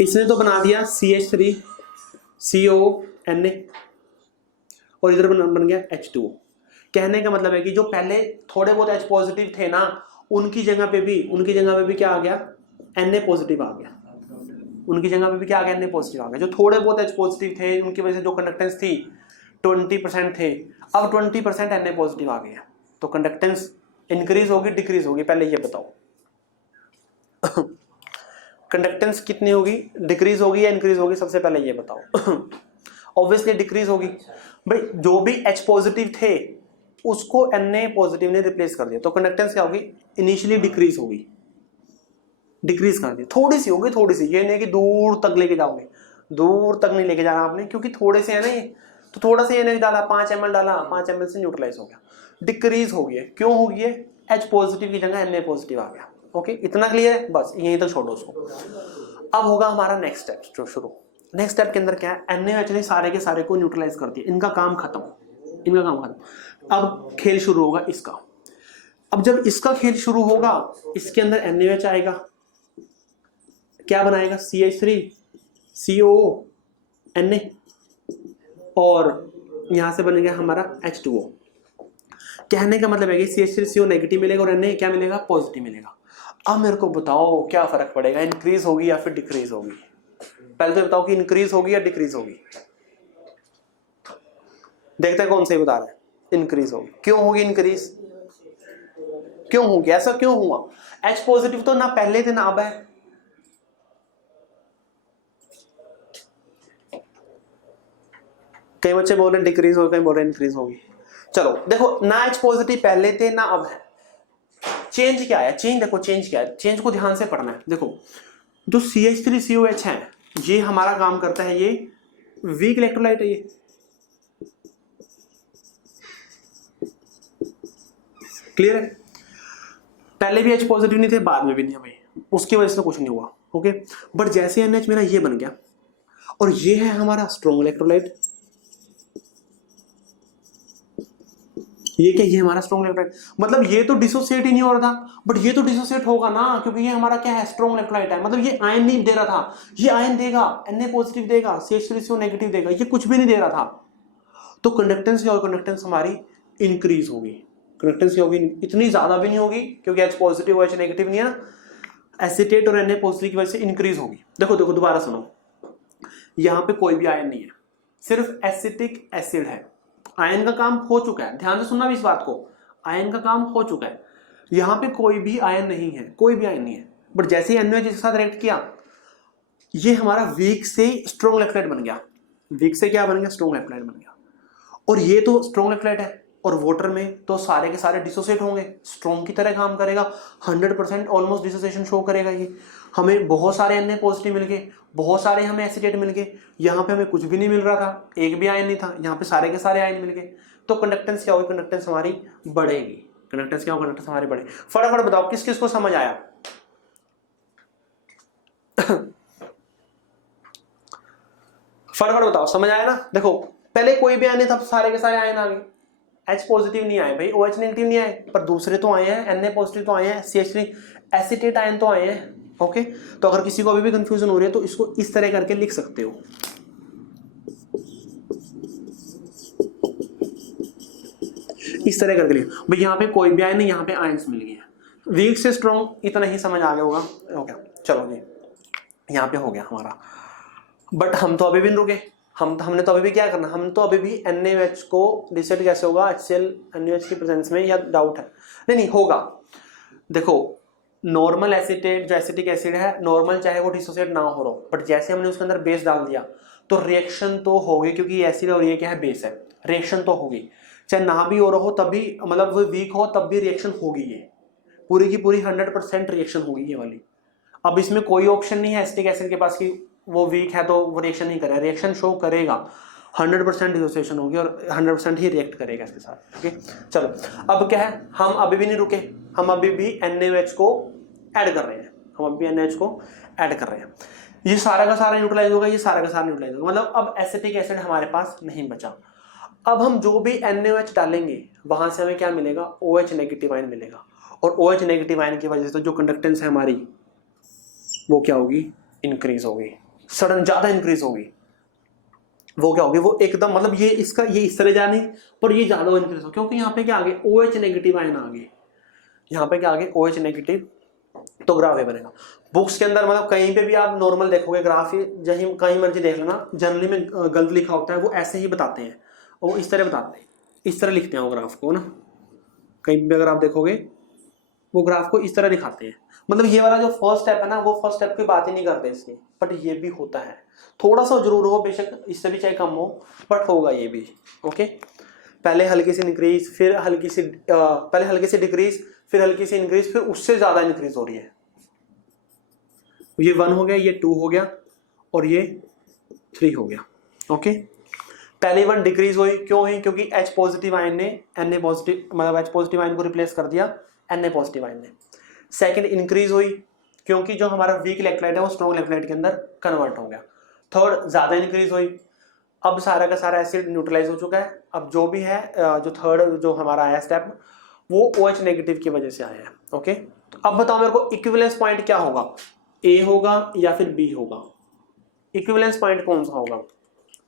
इसने तो बना दिया CH3CONa और इधर बन गया H2O। कहने का मतलब है कि जो पहले थोड़े बहुत H पॉजिटिव थे ना, उनकी जगह पे भी क्या आ गया, Na पॉजिटिव आ गया, उनकी जगह पे भी क्या आ गया, Na पॉजिटिव आ गया। जो थोड़े बहुत H पॉजिटिव थे उनकी वजह से जो कंडक्टेंस थी 20% थे, अब 20% Na पॉजिटिव आ गया, तो कंडक्टेंस इंक्रीज होगी डिक्रीज होगी, पहले ये बताओ कंडक्टेंस कितनी होगी, डिक्रीज होगी या इंक्रीज होगी, सबसे पहले ये बताओ ऑब्वियसली डिक्रीज होगी भाई, जो भी H पॉजिटिव थे उसको Na पॉजिटिव ने रिप्लेस कर दिया, तो कंडक्टेंस क्या होगी, इनिशियली डिक्रीज होगी, डिक्रीज कर दिया, थोड़ी सी होगी, थोड़ी सी, ये नहीं कि दूर तक लेके जाओगे, दूर तक नहीं लेके जाना आपने, क्योंकि थोड़े से है ना ये, तो थोड़ा सा NaOH डाला, 5 ml डाला, 5 ml से न्यूट्रलाइज हो गया, डिक्रीज हो गया, क्यों हो गया, H पॉजिटिव की जगह Na पॉजिटिव आ गया। ओके इतना क्लियर है, बस यहीं तक छोड़ो उसको। अब होगा हमारा नेक्स्ट स्टेप जो शुरू, नेक्स्ट स्टेप के अंदर क्या है, NaOH ने सारे के सारे को न्यूट्रलाइज कर दिया, इनका काम खत्म, इनका काम खत्म। अब खेल शुरू होगा इसका, अब जब इसका खेल शुरू होगा इसके अंदर NaOH आएगा, क्या बनाएगा, CH3CONa और यहां से बनेगा हमारा H2O। कहने का मतलब है कि CH3CO नेगेटिव मिलेगा और Na क्या मिलेगा, पॉजिटिव मिलेगा। अब मेरे को बताओ क्या फर्क पड़ेगा, इंक्रीज होगी या फिर डिक्रीज होगी, पहले तो बताओ कि इंक्रीज होगी या डिक्रीज होगी, देखते हैं कौन सही बता रहा है, इंक्रीज होगी। क्यों होगी इंक्रीज, क्यों होगी, ऐसा क्यों हुआ, H पॉजिटिव तो ना पहले थे ना अब है, कई बच्चे बोल रहे डिक्रीज होगी, कई बोल रहे इंक्रीज होगी। चलो देखो, ना H पॉजिटिव पहले थे ना अब है, चेंज क्या है, चेंज देखो चेंज क्या है, चेंज को ध्यान से पढ़ना है। देखो जो CH3COH है ये हमारा काम करता है, ये वीक इलेक्ट्रोलाइट है, क्लियर है? पहले भी H पॉजिटिव नहीं थे, बाद में भी नहीं, हमें उसकी वजह से कुछ नहीं हुआ। ओके, बट जैसे NH मेरा ये बन गया और ये है हमारा स्ट्रॉन्ग इलेक्ट्रोलाइट, ये क्या, ये हमारा स्ट्रॉन्ग इलेक्ट्रोलाइट, मतलब ये तो डिसोसिएट ही नहीं हो रहा था, बट ये तो डिसोसिएट होगा ना, क्योंकि ये हमारा क्या है, स्ट्रॉन्ग इलेक्ट्रोलाइट है। मतलब ये आयन नहीं दे रहा था, ये आयन देगा, Na पॉजिटिव देगा, CH3CO नेगेटिव देगा, ये कुछ भी नहीं दे रहा था। तो कंडक्टेंस क्या होगी, कंडक्टेंस हमारी इंक्रीज होगी। कंडक्टेंस क्या होगी, इतनी ज्यादा भी नहीं होगी क्योंकि H पॉजिटिव और H नेगेटिव नहीं है ना, एसिटेट और Na पॉजिटिव की वजह से इंक्रीज होगी। देखो देखो दोबारा सुनो, यहाँ पे कोई भी आयन नहीं है, सिर्फ एसिटिक एसिड है। आयन का काम हो चुका है, ध्यान से सुनना भी इस बात को, आयन का काम हो चुका है। यहाँ पे कोई भी आयन नहीं है, कोई भी आयन नहीं है, बट जैसे ही NaOH के साथ रिएक्ट किया, ये हमारा वीक से स्ट्रॉन्ग इलेक्ट्रोलाइट बन गया। वीक से क्या बन गया, स्ट्रॉन्ग इलेक्ट्रोलाइट बन गया। और ये तो स्ट्रॉन्ग इलेक्ट्रोलाइट है, और वाटर में तो सारे के सारे डिसोसिएट होंगे, स्ट्रॉन्ग की तरह काम करेगा, 100% ऑलमोस्ट डिसोसिएशन शो करेगा। ये हमें बहुत सारे Na पॉजिटिव मिल गए, बहुत सारे हमें एसिटेट मिल गए, यहाँ पे हमें कुछ भी नहीं मिल रहा था, एक भी आयन नहीं था, यहाँ पे सारे के सारे आयन मिल गए। तो कंडक्टेंस क्या होगी, कंडक्टेंस हमारी बढ़ेगी। कंडक्टेंस क्या होगा, कंडक्टेंस हमारी बढ़ेगी। फटाफट बताओ किस किस को समझ आया? फटाफट बताओ, समझ आया ना? देखो पहले कोई भी आयन नहीं था, सारे के सारे आयन आ गए। H पॉजिटिव नहीं आए भाई, OH नेगेटिव नहीं आए, पर दूसरे तो आए हैं, Na पॉजिटिव तो आए हैं, CH3 एसिटेट आयन तो आए हैं। ओके, तो अगर किसी को अभी भी कंफ्यूजन हो रही है तो इसको इस तरह करके लिख सकते हो, इस तरह करके लिख भाई, यहाँ पे कोई भी आयन नहीं, यहाँ पे आयन्स मिल गए हैं, वीक से स्ट्रॉन्ग, इतना ही समझ आ गया होगा। ओके चलो जी, यहाँ पे हो गया हमारा। बट हम तो अभी भी नहीं रुके, हमने तो अभी भी क्या करना, हम तो अभी भी NaOH को डिसोसिएट कैसे होगा, HCl NaOH की प्रेजेंस में, या डाउट है? नहीं होगा। देखो नॉर्मल एसिटेट जो एसिटिक एसिड है, नॉर्मल चाहे वो डिसोसिएट ना हो रहा हो, बट जैसे हमने उसके अंदर बेस डाल दिया तो रिएक्शन तो होगी, क्योंकि ये एसिड और ये क्या है, बेस है, रिएक्शन तो होगी। चाहे ना भी हो रहा हो तब भी, मतलब वो वीक हो तब भी रिएक्शन होगी, ये पूरी की पूरी 100% रिएक्शन होगी ये वाली। अब इसमें कोई ऑप्शन नहीं है एसिटिक एसिड के पास कि वो वीक है तो वो रिएक्शन नहीं करेगा, रिएक्शन शो करेगा, 100% डिसोसिएशन होगी और 100% ही रिएक्ट करेगा इसके साथ। ओके चलो, अब क्या है, हम अभी भी नहीं रुके, हम अभी भी NaOH को ऐड कर रहे हैं, हम अभी भी NaOH को ऐड कर रहे हैं। ये सारा का सारा न्यूट्रलाइज होगा, ये सारा का सारा न्यूट्रलाइज होगा, मतलब अब एसिटिक एसिड हमारे पास नहीं बचा। अब हम जो भी NaOH डालेंगे वहां से हमें क्या मिलेगा, OH नेगेटिव आयन मिलेगा, और OH नेगेटिव आयन की वजह से जो कंडक्टेंस है हमारी वो क्या होगी, इंक्रीज होगी, सडन ज्यादा इंक्रीज होगी। वो क्या होगी, वो एकदम, मतलब ये इसका ये इस तरह जाने, पर ये ज्यादा इंक्रीज हो, क्योंकि यहाँ पे क्या आ गए, OH नेगेटिव आयन आ गए, यहाँ पे क्या आ गए, OH नेगेटिव। तो ग्राफ ये बनेगा बुक्स के अंदर, मतलब कहीं पे भी आप नॉर्मल देखोगे ग्राफ, जहीं कहीं मर्जी देख लेना, जनरली में गलत लिखा होता है, वो ऐसे ही बताते हैं, वो इस तरह बताते हैं, इस तरह लिखते हैं वो ग्राफ को ना, कहीं भी अगर आप देखोगे वो ग्राफ को इस तरह दिखाते हैं। मतलब ये वाला जो फर्स्ट स्टेप है ना, वो फर्स्ट स्टेप की बात ही नहीं करते इसकी, बट ये भी होता है, थोड़ा सा जरूर हो, बेशक इससे भी चाहे कम हो, बट होगा ये भी। ओके, पहले हल्की सी इंक्रीज, फिर हल्की सी पहले हल्की सी डिक्रीज, फिर हल्की सी इंक्रीज, फिर उससे ज्यादा इंक्रीज हो रही है। ये 1 हो गया, ये 2 हो गया, और ये 3 हो गया। ओके, पहले 1 डिक्रीज हुई, क्यों हुई, क्योंकि H पॉजिटिव आयन ने Na पॉजिटिव, मतलब H पॉजिटिव आयन को रिप्लेस कर दिया Na पॉजिटिव आयन ने। सेकंड इंक्रीज हुई, क्योंकि जो हमारा वीक इलेक्ट्रोलाइट है वो स्ट्रॉन्ग इलेक्ट्रोलाइट के अंदर कन्वर्ट हो गया। थर्ड ज्यादा इंक्रीज हुई, अब सारा का सारा एसिड न्यूट्रलाइज हो चुका है, अब जो भी है जो थर्ड जो हमारा आया स्टेप, वो OH नेगेटिव की वजह से आया है। ओके, तो अब बताओ मेरे को इक्विवेलेंस पॉइंट क्या होगा, A होगा या फिर B होगा? इक्विवेलेंस पॉइंट कौन सा होगा?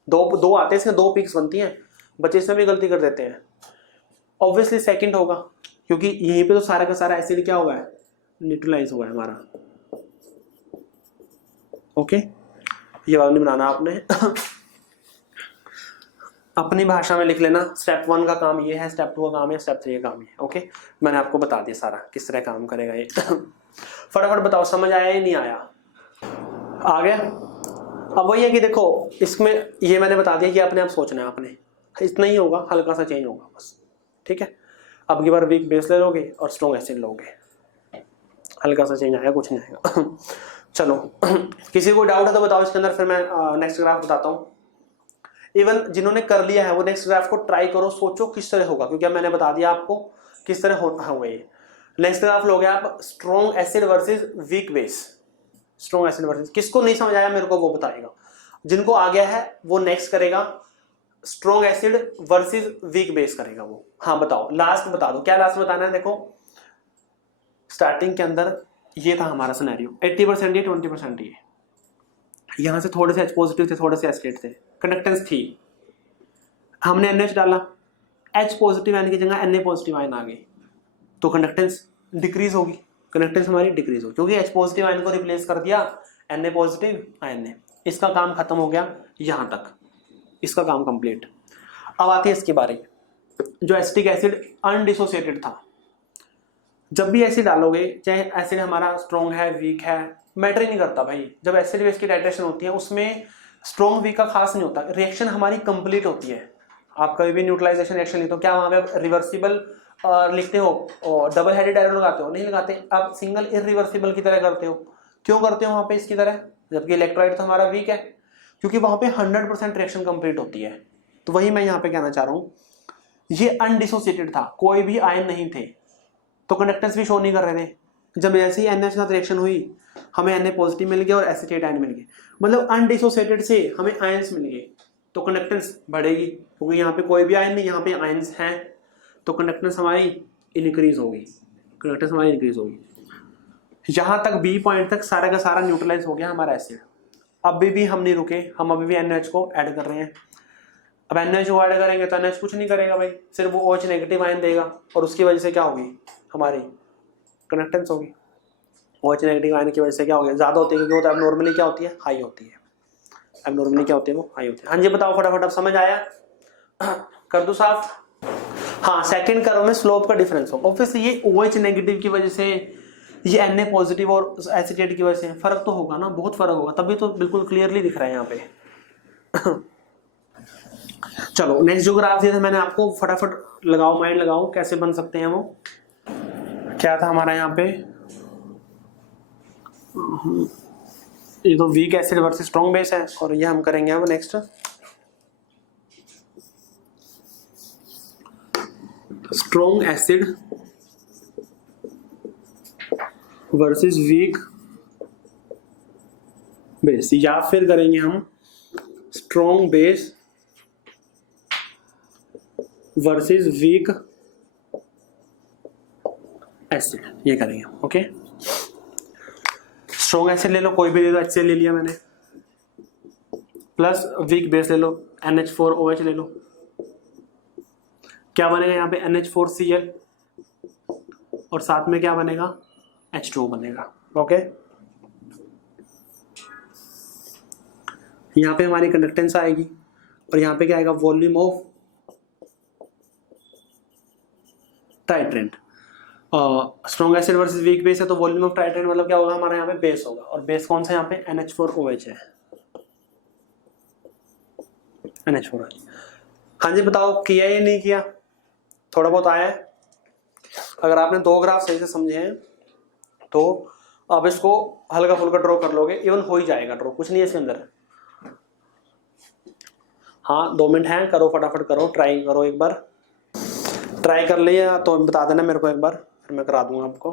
दो आते हैं इसमें, 2 पीक्स बनती हैं, बच्चे इसमें भी गलती कर देते हैं। ऑब्वियसली सेकंड होगा, क्योंकि यहीं पे तो सारा का सारा एसिड क्या हुआ है, न्यूट्रलाइज हुआ है हमारा। ओके, ये वाला नहीं बनाना आपने अपनी भाषा में लिख लेना, स्टेप 1 का काम ये है, स्टेप 2 का काम है, स्टेप 3 का काम है। ओके, मैंने आपको बता दिया सारा किस तरह काम करेगा ये फटाफट बताओ समझ आया या नहीं आया? आ गया? अब वही है कि देखो इसमें ये मैंने बता दिया कि अपने आप सोचना है आपने, इतना ही होगा, हल्का सा चेंज होगा बस। ठीक है, अब की बार वीक बेस ले लोगे और स्ट्रॉन्ग एसिड लोगे, हल्का सा चेंज आएगा, कुछ नहीं आएगा चलो किसी को डाउट है तो बताओ इसके अंदर, फिर मैं नेक्स्ट ग्राफ बताता हूँ। इवन जिन्होंने कर लिया है वो नेक्स्ट ग्राफ को ट्राई करो, सोचो किस तरह होगा, क्योंकि अब मैंने बता दिया आपको किस तरह होगा ये। नेक्स्ट ग्राफ लोगे आप strong acid versus weak base. Strong acid versus, किसको नहीं समझ आया मेरे को वो बताएगा, जिनको आ गया है वो नेक्स्ट करेगा strong acid versus weak base करेगा वो। हाँ बताओ, लास्ट बता दो, क्या लास्ट बताना है। देखो स्टार्टिंग के अंदर ये था हमारा सिनेरियो, 80% ये 20% ये, यहां से थोड़े से H पॉजिटिव थे, थोड़े से एसिड थे, कंडक्टेंस थी, हमने NH डाला, H पॉजिटिव आयन की जगह Na पॉजिटिव आयन आ गई, तो कंडक्टेंस डिक्रीज होगी, कंडक्टेंस हमारी डिक्रीज होगी, क्योंकि H पॉजिटिव आयन को रिप्लेस कर दिया Na पॉजिटिव आयन ने। इसका काम खत्म हो गया यहां तक, इसका काम कंप्लीट। अब आती है इसके बारे, जो एसिटिक एसिड अनडिसोसिएटेड था, जब भी एसिड डालोगे, चाहे एसिड हमारा स्ट्रॉन्ग है वीक है, मैटर ही नहीं करता भाई। जब एसिड बेस की टाइट्रेशन होती है उसमें स्ट्रॉन्ग वीक का खास नहीं होता, रिएक्शन हमारी कंप्लीट होती है। आप कभी भी न्यूट्रलाइजेशन रिएक्शन लिखते हो, क्या वहां पे रिवर्सिबल लिखते हो और डबल हेडेड एरो लगाते हो? नहीं लगाते, आप सिंगल इरिवर्सिबल की तरह करते हो। क्यों करते हो वहां पे इसकी तरह, जबकि इलेक्ट्रोलाइट तो हमारा वीक है? क्योंकि वहां पे 100% रिएक्शन कंप्लीट होती है। तो वही मैं यहाँ पे कहना चाह रहा हूँ, ये अनडिसोसिएटेड था, कोई भी आयन नहीं थे, तो कंडक्टेंस भी शो नहीं कर रहे थे। जब ऐसे ही NH के साथ रिएक्शन हुई, हमें Na पॉजिटिव मिल गया और एसिटेट आयन मिल गए, मतलब अनडिसोसिएटेड से हमें आयंस मिल गए, तो कंडक्टेंस बढ़ेगी, क्योंकि यहाँ पे कोई भी आयन नहीं, यहाँ पे आयंस हैं, तो कंडक्टेंस हमारी इंक्रीज होगी, कंडक्टेंस हमारी इंक्रीज होगी। यहाँ तक B पॉइंट तक सारा का सारा न्यूट्रलाइज हो गया हमारा एसिड। अभी भी हम नहीं रुके, हम अभी भी NH को ऐड कर रहे हैं। अब NH को ऐड करेंगे तो NH कुछ नहीं करेगा भाई, सिर्फ वो OH नेगेटिव आयन देगा, और उसकी वजह से क्या होगी, हमारी कंडक्टेंस होगी। OH नेगेटिव आयन की वजह से क्या हो गया, ज्यादा होती है, क्योंकि वो तो एब्नॉर्मली क्या होती है, हाई होती है। एब्नॉर्मली क्या होती है, वो हाई होती है। हाँ जी बताओ फटाफट, अब समझ आया? कर दूं साफ? हाँ, सेकंड कर्व में स्लोप का डिफरेंस हो, ऑब्वियसली ये OH नेगेटिव की वजह से, ये Na पॉजिटिव और एसिटेट की वजह से फर्क तो होगा ना, बहुत फर्क होगा, तभी तो बिल्कुल क्लियरली दिख रहा है यहाँ पे। चलो नेक्स्ट जो ग्राफ दिया था मैंने आपको, फटाफट लगाओ, माइंड लगाओ, कैसे बन सकते हैं वो। क्या था हमारा यहाँ पे, ये तो week acid versus strong base है, और ये हम करेंगे अब next strong acid versus weak base, या फिर करेंगे हम strong base versus weak acid, ये करेंगे। ओके, स्ट्रॉन्ग एसिड ले लो, कोई भी ले लो, HCl ले लिया मैंने, प्लस वीक बेस ले लो, NH4OH ले लो, क्या बनेगा यहाँ पे, NH4Cl, और साथ में क्या बनेगा, H2O बनेगा। ओके, यहाँ पे हमारी कंडक्टेंस आएगी, और यहाँ पे क्या आएगा, volume of titrant. Strong acid versus weak base है, तो वॉल्यूम ऑफ टाइट्रेंट मतलब क्या होगा, हमारा यहाँ पे बेस होगा, और बेस कौन सा यहाँ पे, NH4OH है, NH4OH। हाँ जी बताओ, किया या नहीं किया, थोड़ा बहुत आया है? अगर आपने दो ग्राफ सही से समझे हैं तो आप इसको हल्का फुल्का ड्रॉ कर लोगे, इवन हो ही जाएगा ड्रॉ, कुछ नहीं है इसके अंदर। हाँ 2 मिनट हैं, करो फटाफट करो, ट्राई करो एक बार, ट्राई कर लिया तो बता देना मेरे को एक बार, फिर मैं करा दूंगा आपको।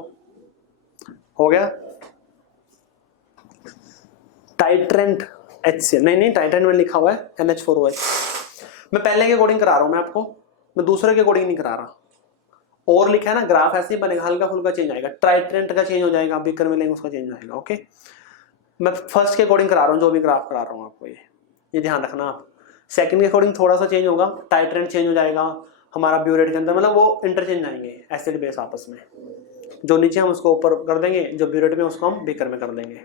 हो गया? टाइट्रेंट HCl, नहीं टाइट्रेंट में लिखा हुआ है NH4OH, मैं पहले के अकॉर्डिंग करा रहा हूं मैं आपको, मैं दूसरे के अकॉर्डिंग नहीं करा रहा। और लिखा है ना, ग्राफ ऐसे ही बनेगा, हल्का फुल्का चेंज आएगा, टाइट्रेंट का चेंज हो जाएगा, बीकर में लेंगे उसका चेंज आएगा। ओके, मैं फर्स्ट के अकॉर्डिंग करा रहा हूँ, जो भी ग्राफ करा रहा हूँ आपको, ये ध्यान रखना आप। सेकंड के अकॉर्डिंग थोड़ा सा चेंज होगा, टाइट्रेंट चेंज हो जाएगा हमारा ब्यूरेट के अंदर, मतलब वो इंटरचेंज आएंगे एसिड बेस आपस में, जो नीचे हम उसको ऊपर कर देंगे, जो ब्यूरेट में उसको हम बीकर में कर देंगे।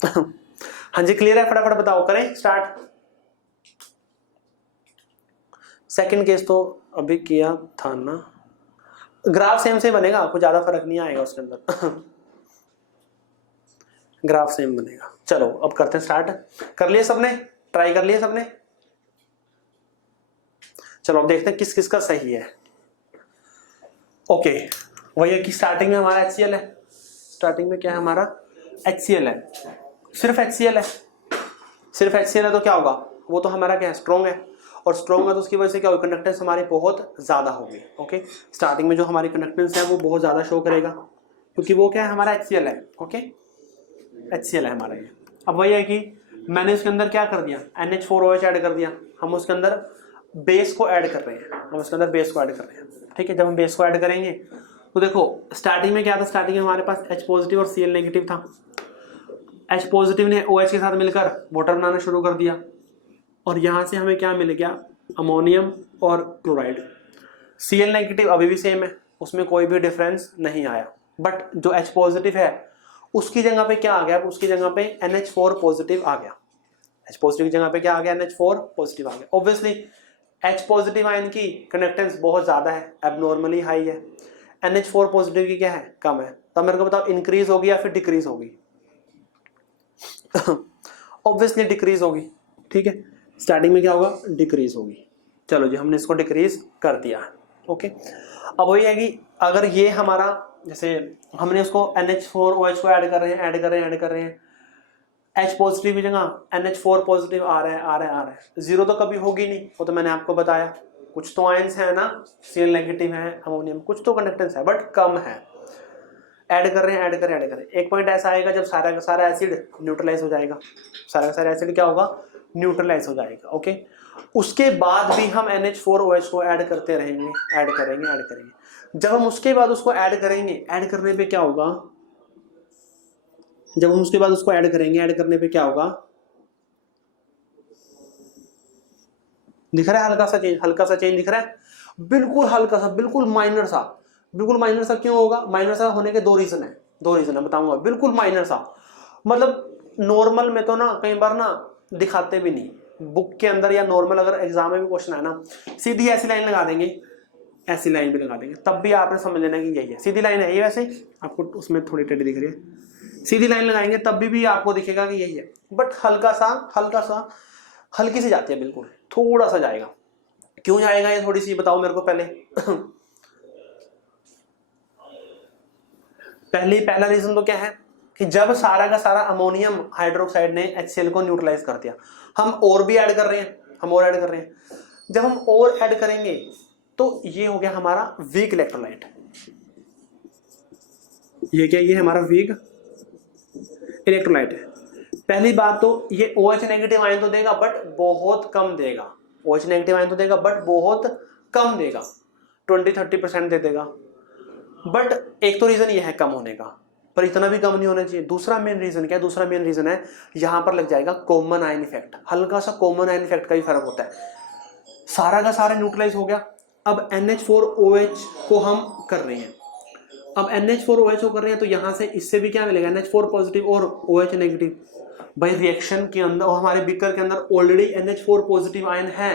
हाँ जी क्लियर है? फटाफट बताओ, करें स्टार्ट। सेकंड केस तो अभी किया था ना, ग्राफ सेम से बनेगा, कुछ ज्यादा फर्क नहीं आएगा उसके अंदर। ग्राफ सेम बनेगा। चलो अब करते हैं स्टार्ट। कर लिए सबने, ट्राई कर लिए सबने? चलो अब देखते हैं किस किस का सही है। ओके, वही है कि स्टार्टिंग में हमारा HCl है, स्टार्टिंग में क्या है हमारा HCl है, सिर्फ HCl है, सिर्फ HCl है, तो क्या होगा, वो तो हमारा क्या है, स्ट्रॉन्ग है, और स्ट्रॉन्ग है तो उसकी वजह से क्या होगी, कंडक्टेंस हमारी बहुत ज़्यादा होगी। ओके, स्टार्टिंग में जो हमारी कंडक्टेंस है वो बहुत ज़्यादा शो करेगा, क्योंकि वो क्या है, हमारा HCl है। ओके, HCl है हमारा ये। अब वही है कि मैंने इसके अंदर क्या कर दिया, NH4OH ऐड कर दिया, हम उसके अंदर बेस को ऐड कर रहे हैं, हम उसके अंदर बेस को ऐड कर रहे हैं। ठीक है, जब हम बेस को ऐड करेंगे तो देखो स्टार्टिंग में क्या था, स्टार्टिंग में हमारे पास H पॉजिटिव और Cl नेगेटिव था। H पॉजिटिव ने OH के साथ मिलकर वाटर बनाना शुरू कर दिया, और यहाँ से हमें क्या मिल गया, अमोनियम और क्लोराइड। Cl नेगेटिव अभी भी सेम है, उसमें कोई भी डिफरेंस नहीं आया, बट जो H पॉजिटिव है उसकी जगह पे क्या आ गया, उसकी जगह पे NH4 पॉजिटिव आ गया। H पॉजिटिव की जगह पे क्या आ गया, NH4 पॉजिटिव आ गया। ऑब्वियसली H पॉजिटिव आयन की कंडक्टेंस बहुत ज़्यादा है, एबनॉर्मली हाई है, NH4 पॉजिटिव की क्या है, कम है। तो मेरे को बताओ इंक्रीज होगी या फिर डिक्रीज होगी? ऑब्वियसली डिक्रीज होगी। ठीक है, स्टार्टिंग में क्या होगा, डिक्रीज होगी। चलो जी, हमने इसको डिक्रीज कर दिया। ओके, अब वही है कि अगर ये हमारा, जैसे हमने उसको NH4OH को ऐड कर रहे हैं, H पॉजिटिव की जगह NH4 पॉजिटिव आ रहा है, जीरो तो कभी होगी नहीं, वो तो मैंने आपको बताया। कुछ तो आयंस है ना, Cl नेगेटिव है, अमोनियम, कुछ तो कंडक्टेंस है बट कम है। ऐड कर रहे हैं। एक पॉइंट ऐसा आएगा जब सारा का सारा एसिड न्यूट्रलाइज हो जाएगा, सारा का सारा एसिड क्या होगा, न्यूट्रलाइज हो जाएगा। ओके, उसके बाद भी हम NH4OH को ऐड करते रहेंगे, ऐड करेंगे। जब हम उसके बाद उसको ऐड करेंगे, ऐड करने पे क्या होगा, जब हम उसके बाद उसको ऐड करेंगे, ऐड करने पे क्या होगा, दिख रहा है हल्का सा चेंज दिख रहा है, बिल्कुल हल्का सा, बिल्कुल माइनर सा। क्यों होगा माइनर सा होने के दो रीजन है बताऊंगा। बिल्कुल माइनर सा मतलब नॉर्मल में तो ना कई बार ना दिखाते भी नहीं, बुक के अंदर या नॉर्मल अगर एग्जाम में भी क्वेश्चन है ना, सीधी ऐसी लाइन लगा देंगे, ऐसी लाइन भी लगा देंगे, तब भी आपने समझ लेना कि यही है, सीधी लाइन है ये। वैसे आपको उसमें थोड़ी टेढ़ी दिख रही है, सीधी लाइन लगाएंगे तब भी आपको दिखेगा कि यही है, बट हल्का सा हल्की सी जाती है, बिल्कुल थोड़ा सा जाएगा। क्यों जाएगा ये थोड़ी सी बताओ मेरे को पहले। पहला रीजन तो क्या है कि जब सारा का सारा अमोनियम हाइड्रोक्साइड ने HCl को न्यूट्रलाइज कर दिया, हम और भी ऐड कर रहे हैं, जब हम और ऐड करेंगे तो ये हो गया हमारा वीक इलेक्ट्रोलाइट। ये क्या, ये हमारा वीक इलेक्ट्रोलाइट है। पहली बात तो ये OH नेगेटिव आयन तो देगा बट बहुत कम देगा, OH नेगेटिव आयन तो देगा बट बहुत कम देगा, 20-30% दे देगा। बट एक तो रीजन ये है कम होने का, पर इतना भी कम नहीं होना चाहिए। दूसरा मेन रीजन क्या है, दूसरा मेन रीजन है यहां पर लग जाएगा कॉमन आयन इफेक्ट। हल्का सा कॉमन आयन इफेक्ट का भी फर्क होता है। सारा का सारा न्यूट्रलाइज हो गया, अब NH4OH को हम कर रहे हैं, अब NH4OH को कर रहे हैं तो यहां से इससे भी क्या मिलेगा, NH4 पॉजिटिव और OH नेगेटिव। भाई रिएक्शन के अंदर हमारे बीकर के अंदर ऑलरेडी NH4 पॉजिटिव आयन है,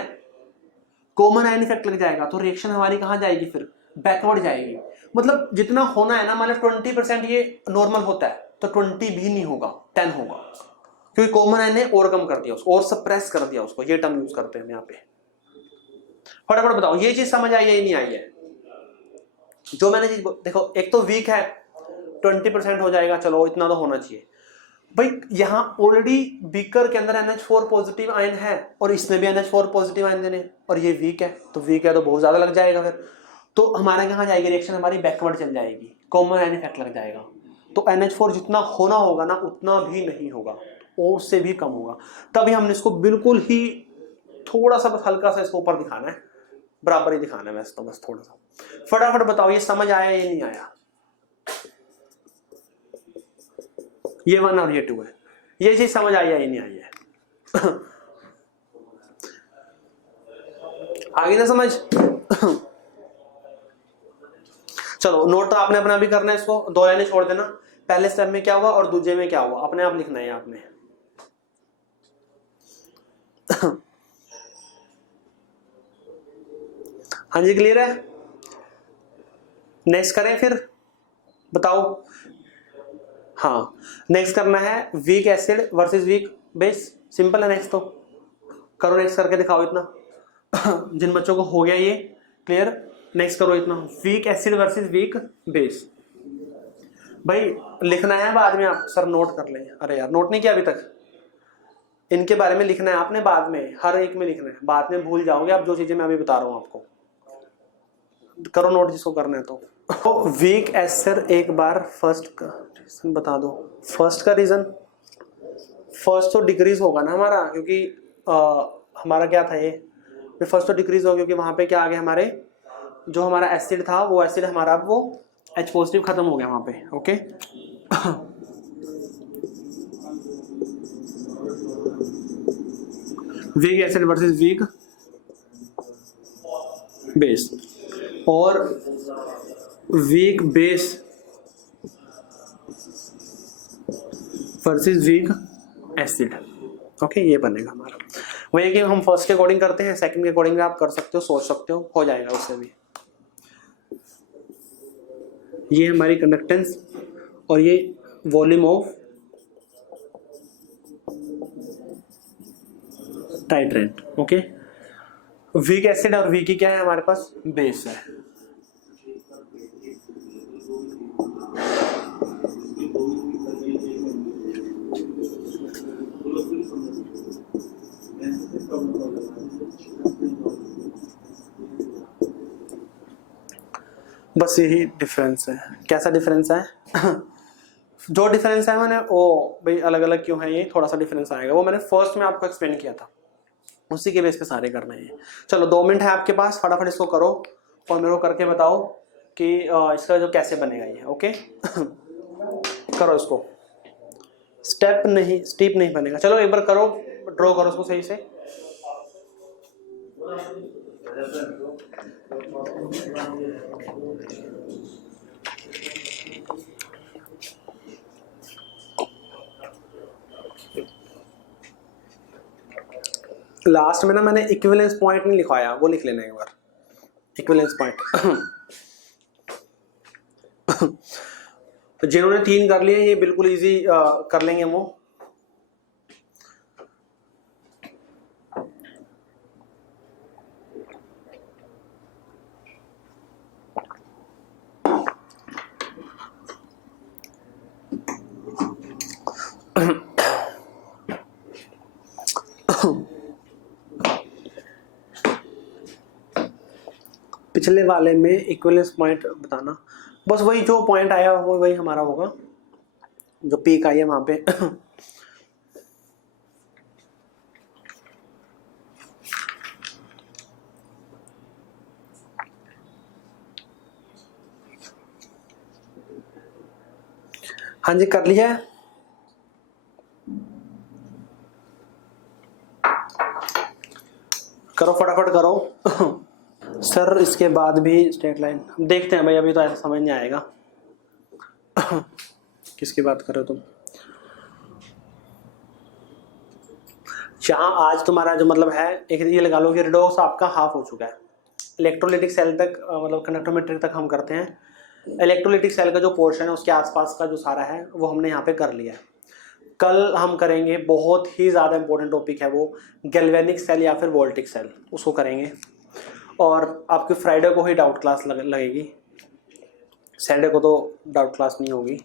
कॉमन आयन इफेक्ट लग जाएगा तो रिएक्शन हमारी कहां जाएगी, फिर बैकवर्ड जाएगी। मतलब जितना होना है ना, मान लो 20% ये नॉर्मल होता है तो 20 भी नहीं होगा, 10 होगा, क्योंकि कॉमन आयन ने और कम कर दिया उसको, और सप्रेस कर दिया उसको। ये टर्म यूज करते हैं यहाँ पे। फटाफट बताओ ये चीज समझ आई है नहीं आई है? जो मैंने चीज देखो, एक तो वीक है 20% हो जाएगा, चलो इतना तो होना चाहिए। भाई यहाँ ऑलरेडी बीकर के अंदर NH4 पॉजिटिव आयन है और इसमें भी NH4 पॉजिटिव आयन देने, और ये वीक है तो बहुत ज्यादा लग जाएगा, फिर तो हमारा कहाँ जाएगी रिएक्शन, हमारी बैकवर्ड चल जाएगी, कॉमन आयन इफेक्ट लग जाएगा। तो NH4 जितना होना होगा ना उतना भी नहीं होगा, और उससे भी कम होगा। तभी हमने इसको बिल्कुल ही थोड़ा सा, बस हल्का सा इसको ऊपर दिखाना है, बराबर ही दिखाना है वैसे तो, बस थोड़ा सा। फटाफट बताओ ये समझ आया या नहीं आया? ये 1 और ये 2 है, ये चीज समझ आई या नहीं आई है? आगे ना समझ? चलो नोट तो आपने अपना भी करना है, इसको 2 लाइनें छोड़ देना, पहले स्टेप में क्या हुआ और दूसरे में क्या हुआ अपने आप लिखना है आपने। हाँ जी क्लियर है? नेक्स्ट करें फिर, बताओ। हाँ नेक्स्ट करना है week acid versus weak base, simple है। नेक्स्ट तो करो, नेक्स्ट करके दिखाओ इतना। जिन बच्चों को हो गया ये क्लियर, नेक्स्ट करो इतना, week acid versus weak base. भाई लिखना है बाद में, आप सर नोट कर लें। अरे यार नोट नहीं किया अभी तक? इनके बारे में लिखना है आपने, बाद में हर एक में लिखना है, बाद में भूल जाओगे आप जो चीजें मैं अभी बता रहा हूँ आपको। करो नोट जिसको करना है तो वीक एस्टर एक बार फर्स्ट का रीजन बता दो। फर्स्ट का रीजन, फर्स्ट तो डिक्रीज होगा ना हमारा, क्योंकि हमारा क्या था ये फर्स्ट तो डिक्रीज होगा क्योंकि वहां पे क्या आ गया हमारे, जो हमारा एसिड था वो एसिड हमारा अब वो H पॉजिटिव खत्म हो गया वहां पे। Okay weak acid versus weak base, और weak base versus weak acid. Okay ये बनेगा हमारा। वही कि हम फर्स्ट के अकॉर्डिंग करते हैं, सेकंड के अकॉर्डिंग भी आप कर सकते हो, सोच सकते हो जाएगा उससे भी। ये हमारी कंडक्टेंस और ये volume of titrant. Okay weak acid और वीक की क्या है हमारे पास, बेस है। बस यही डिफरेंस है। कैसा डिफरेंस है जो डिफरेंस है मैंने वो भाई अलग अलग क्यों है, ये थोड़ा सा डिफरेंस आएगा, वो मैंने फर्स्ट में आपको एक्सप्लेन किया था, उसी के बेस पे सारे करने हैं। चलो 2 मिनट है आपके पास, फटाफट इसको करो और मेरे को करके बताओ कि इसका जो कैसे बनेगा ये। ओके करो इसको, स्टेप नहीं बनेगा। चलो एक बार करो, ड्रॉ करो इसको सही से। लास्ट में ना मैंने इक्विवेलेंस पॉइंट नहीं लिखवाया, वो लिख लेना एक बार, इक्विवेलेंस पॉइंट। जिन्होंने 3 कर लिए ये बिल्कुल इजी कर लेंगे वो। पिछले वाले में इक्विवेलेंस पॉइंट बताना, बस वही जो पॉइंट आया वो वही हमारा होगा, जो पीक आई है वहां पे। हाँ जी कर लिया है। करो फटाफट करो। सर इसके बाद भी स्ट्रेट लाइन देखते हैं भाई, अभी तो ऐसा समझ नहीं आएगा। किसकी बात कर रहे हो तुम? जहां आज तुम्हारा जो मतलब है, एक ये लगा लो कि रिडोक्स आपका हाफ हो चुका है। इलेक्ट्रोलिटिक सेल तक मतलब कंडक्टोमेट्री तक हम करते हैं। इलेक्ट्रोलिटिक सेल का जो पोर्शन है उसके आसपास का जो सारा है वो हमने यहाँ पे कर लिया है। कल हम करेंगे, बहुत ही ज़्यादा इंपॉर्टेंट टॉपिक है वो, गैल्वेनिक सेल या फिर वोल्टिक सेल, उसको करेंगे। और आपकी फ्राइडे को ही डाउट क्लास लगेगी, सैटरडे को तो डाउट क्लास नहीं होगी,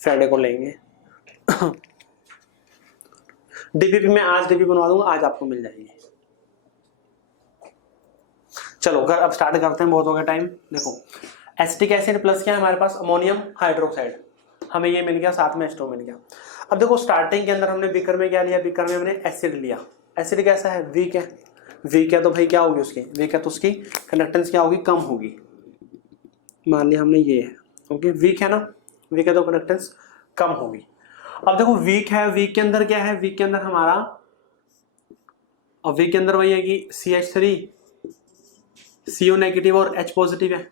फ्राइडे को लेंगे। डीपीपी में आज डीपी बनवा दूंगा, आज आपको मिल जाएगी। चलो घर अब स्टार्ट करते हैं, बहुत हो गया टाइम। देखो एसिटिक एसिड प्लस क्या है हमारे पास, अमोनियम हाइड्रोक्साइड, हमें ये मिल गया, साथ में H2 मिल गया। अब देखो स्टार्टिंग के अंदर हमने बीकर में क्या लिया, बीकर में हमने एसिड लिया। एसिड कैसा है, वीक है। वीक है तो भाई क्या होगी उसकी, वीक है तो उसकी कंडक्टेंस क्या होगी, कम होगी। मान लिया हमने ये है, ओके वीक है ना, वीक है तो कंडक्टेंस कम होगी। अब देखो वीक है, वीक के अंदर क्या है, वीक के अंदर हमारा, अब वीक के अंदर वही है कि CH3 CO नेगेटिव और H पॉजिटिव है,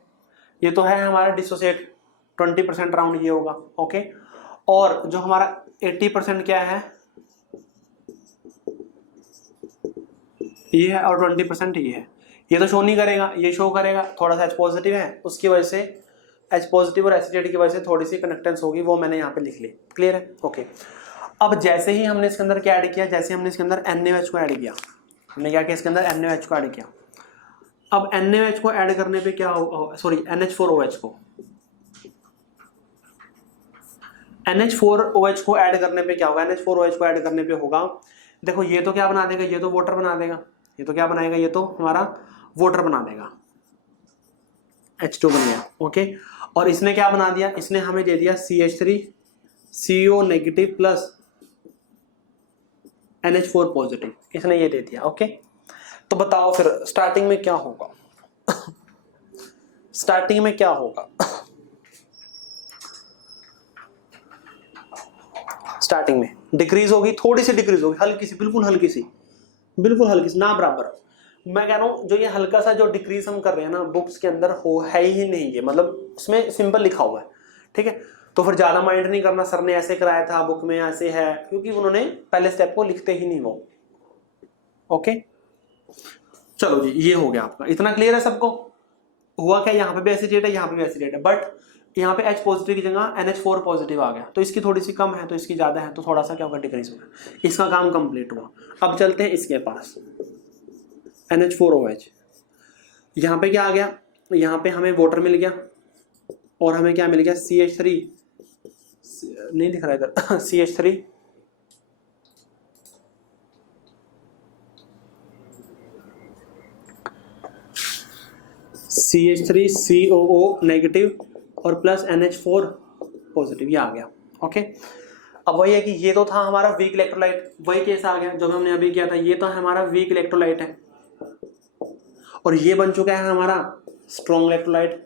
ये तो है हमारा डिसोसिएट 20% राउंड ये होगा। ओके और जो हमारा 80% क्या है, ये है, और 20% ये है। ये तो शो नहीं करेगा, ये शो करेगा, थोड़ा सा H पॉजिटिव है, उसकी वजह से H पॉजिटिव और एसिडिटी की वजह से थोड़ी सी कंडक्टेंस होगी, वो मैंने यहाँ पे लिख ली। क्लियर है? ओके अब जैसे ही हमने इसके अंदर क्या ऐड किया, जैसे हमने इसके अंदर NaOH को ऐड किया, हमने क्या किया इसके अंदर NaOH को ऐड किया। अब NaOH को ऐड करने पे क्या हो, सॉरी NH4OH को, NH4OH को ऐड करने पे क्या होगा, NH4OH को ऐड करने पे होगा, देखो ये तो क्या बना देगा, ये तो वाटर बना देगा, ये तो क्या बनाएगा, ये तो हमारा वाटर बना देगा, H2 बन गया। ओके, और इसने क्या बना दिया, इसने हमें दे दिया CH3CO negative plus NH4 positive, इसने ये दे दिया। ओके, तो बताओ फिर स्टार्टिंग में क्या होगा स्टार्टिंग में क्या होगा स्टार्टिंग में डिक्रीज होगी, थोड़ी सी डिक्रीज होगी, हल्की सी, बिल्कुल हल्की सी, बिल्कुल हल्की सी, ना बराबर। मैं कह रहा हूं जो ये हल्का सा जो डिक्रीज हम कर रहे हैं ना, बुक्स के अंदर हो है ही नहीं, ये मतलब उसमें सिंपल लिखा हुआ है, ठीक है। तो फिर ज्यादा माइंड नहीं करना, सर ने ऐसे कराया था, बुक में ऐसे है, क्योंकि उन्होंने पहले स्टेप को लिखते ही नहीं वो। ओके, चलो जी, ये हो गया आपका, इतना क्लियर है सबको। हुआ क्या, यहाँ पे भी एसिडेट है, यहाँ पे भी एसिडेट है, बट यहाँ पे H पॉजिटिव की जगह NH4 पॉजिटिव आ गया, तो इसकी थोड़ी सी कम है, तो इसकी ज्यादा है, तो थोड़ा सा क्या होगा, डिक्रीज होगा। इसका काम कंप्लीट हुआ। अब चलते हैं इसके पास, NH4OH। यहाँ पे क्या आ गया, यहाँ पे हमें वाटर मिल गया, और हमें क्या मिल गया, CH3, नहीं दिख रहा इधर CH3 CH3COO नेगेटिव और प्लस NH4 पॉजिटिव, ये आ गया। ओके, अब वही है कि ये तो था हमारा वीक इलेक्ट्रोलाइट, वही केस आ गया जो हमने अभी किया था, ये तो हमारा वीक इलेक्ट्रोलाइट है, और ये बन चुका है हमारा स्ट्रॉन्ग इलेक्ट्रोलाइट।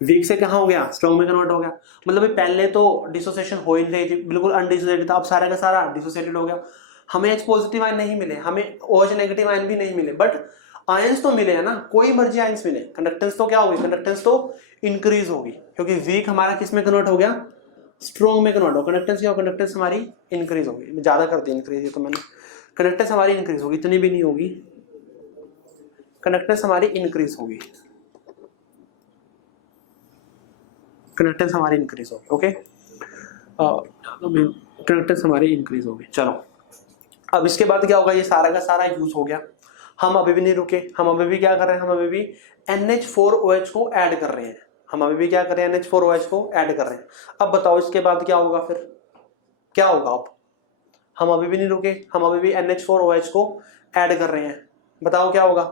वीक से कहाँ हो गया, स्ट्रॉन्ग में कन्वर्ट हो गया। मतलब पहले तो डिसोसिएशन हो ही नहीं रही थी, बिल्कुल अनडिसोसिएटेड था, अब सारा का सारा डिसोसिएटेड हो गया। हमें H पॉजिटिव आयन नहीं मिले, हमें OH नेगेटिव आयन भी नहीं मिले, बट आयंस तो मिले हैं ना, कोई मर्जी आयंस मिले, कंडक्टेंस तो क्या होगी, कंडक्टेंस तो इंक्रीज होगी, क्योंकि वीक हमारा किस में कन्वर्ट हो गया, स्ट्रॉन्ग में कन्वर्ट हो। कंडक्टेंस क्या, कंडक्टेंस हमारी इंक्रीज होगी, ज्यादा कर दी इंक्रीज, ये तो मैंने, कंडक्टेंस हमारी इंक्रीज होगी, इतनी भी नहीं होगी, कंडक्टेंस हमारी इंक्रीज होगी, कंडक्टेंस हमारी इंक्रीज होगी। ओके, कंडक्टेंस हमारी इंक्रीज होगी। चलो, अब इसके बाद क्या होगा, ये सारा का सारा यूज हो गया, हम अभी भी नहीं रुके, हम अभी भी क्या कर रहे हैं, हम अभी भी NH4OH को ऐड कर रहे हैं, हम अभी भी क्या कर रहे हैं, NH4OH को ऐड कर रहे हैं। अब बताओ इसके बाद क्या होगा, फिर क्या होगा, अब हम अभी भी नहीं रुके, हम अभी भी NH4OH को ऐड कर रहे हैं, बताओ क्या होगा,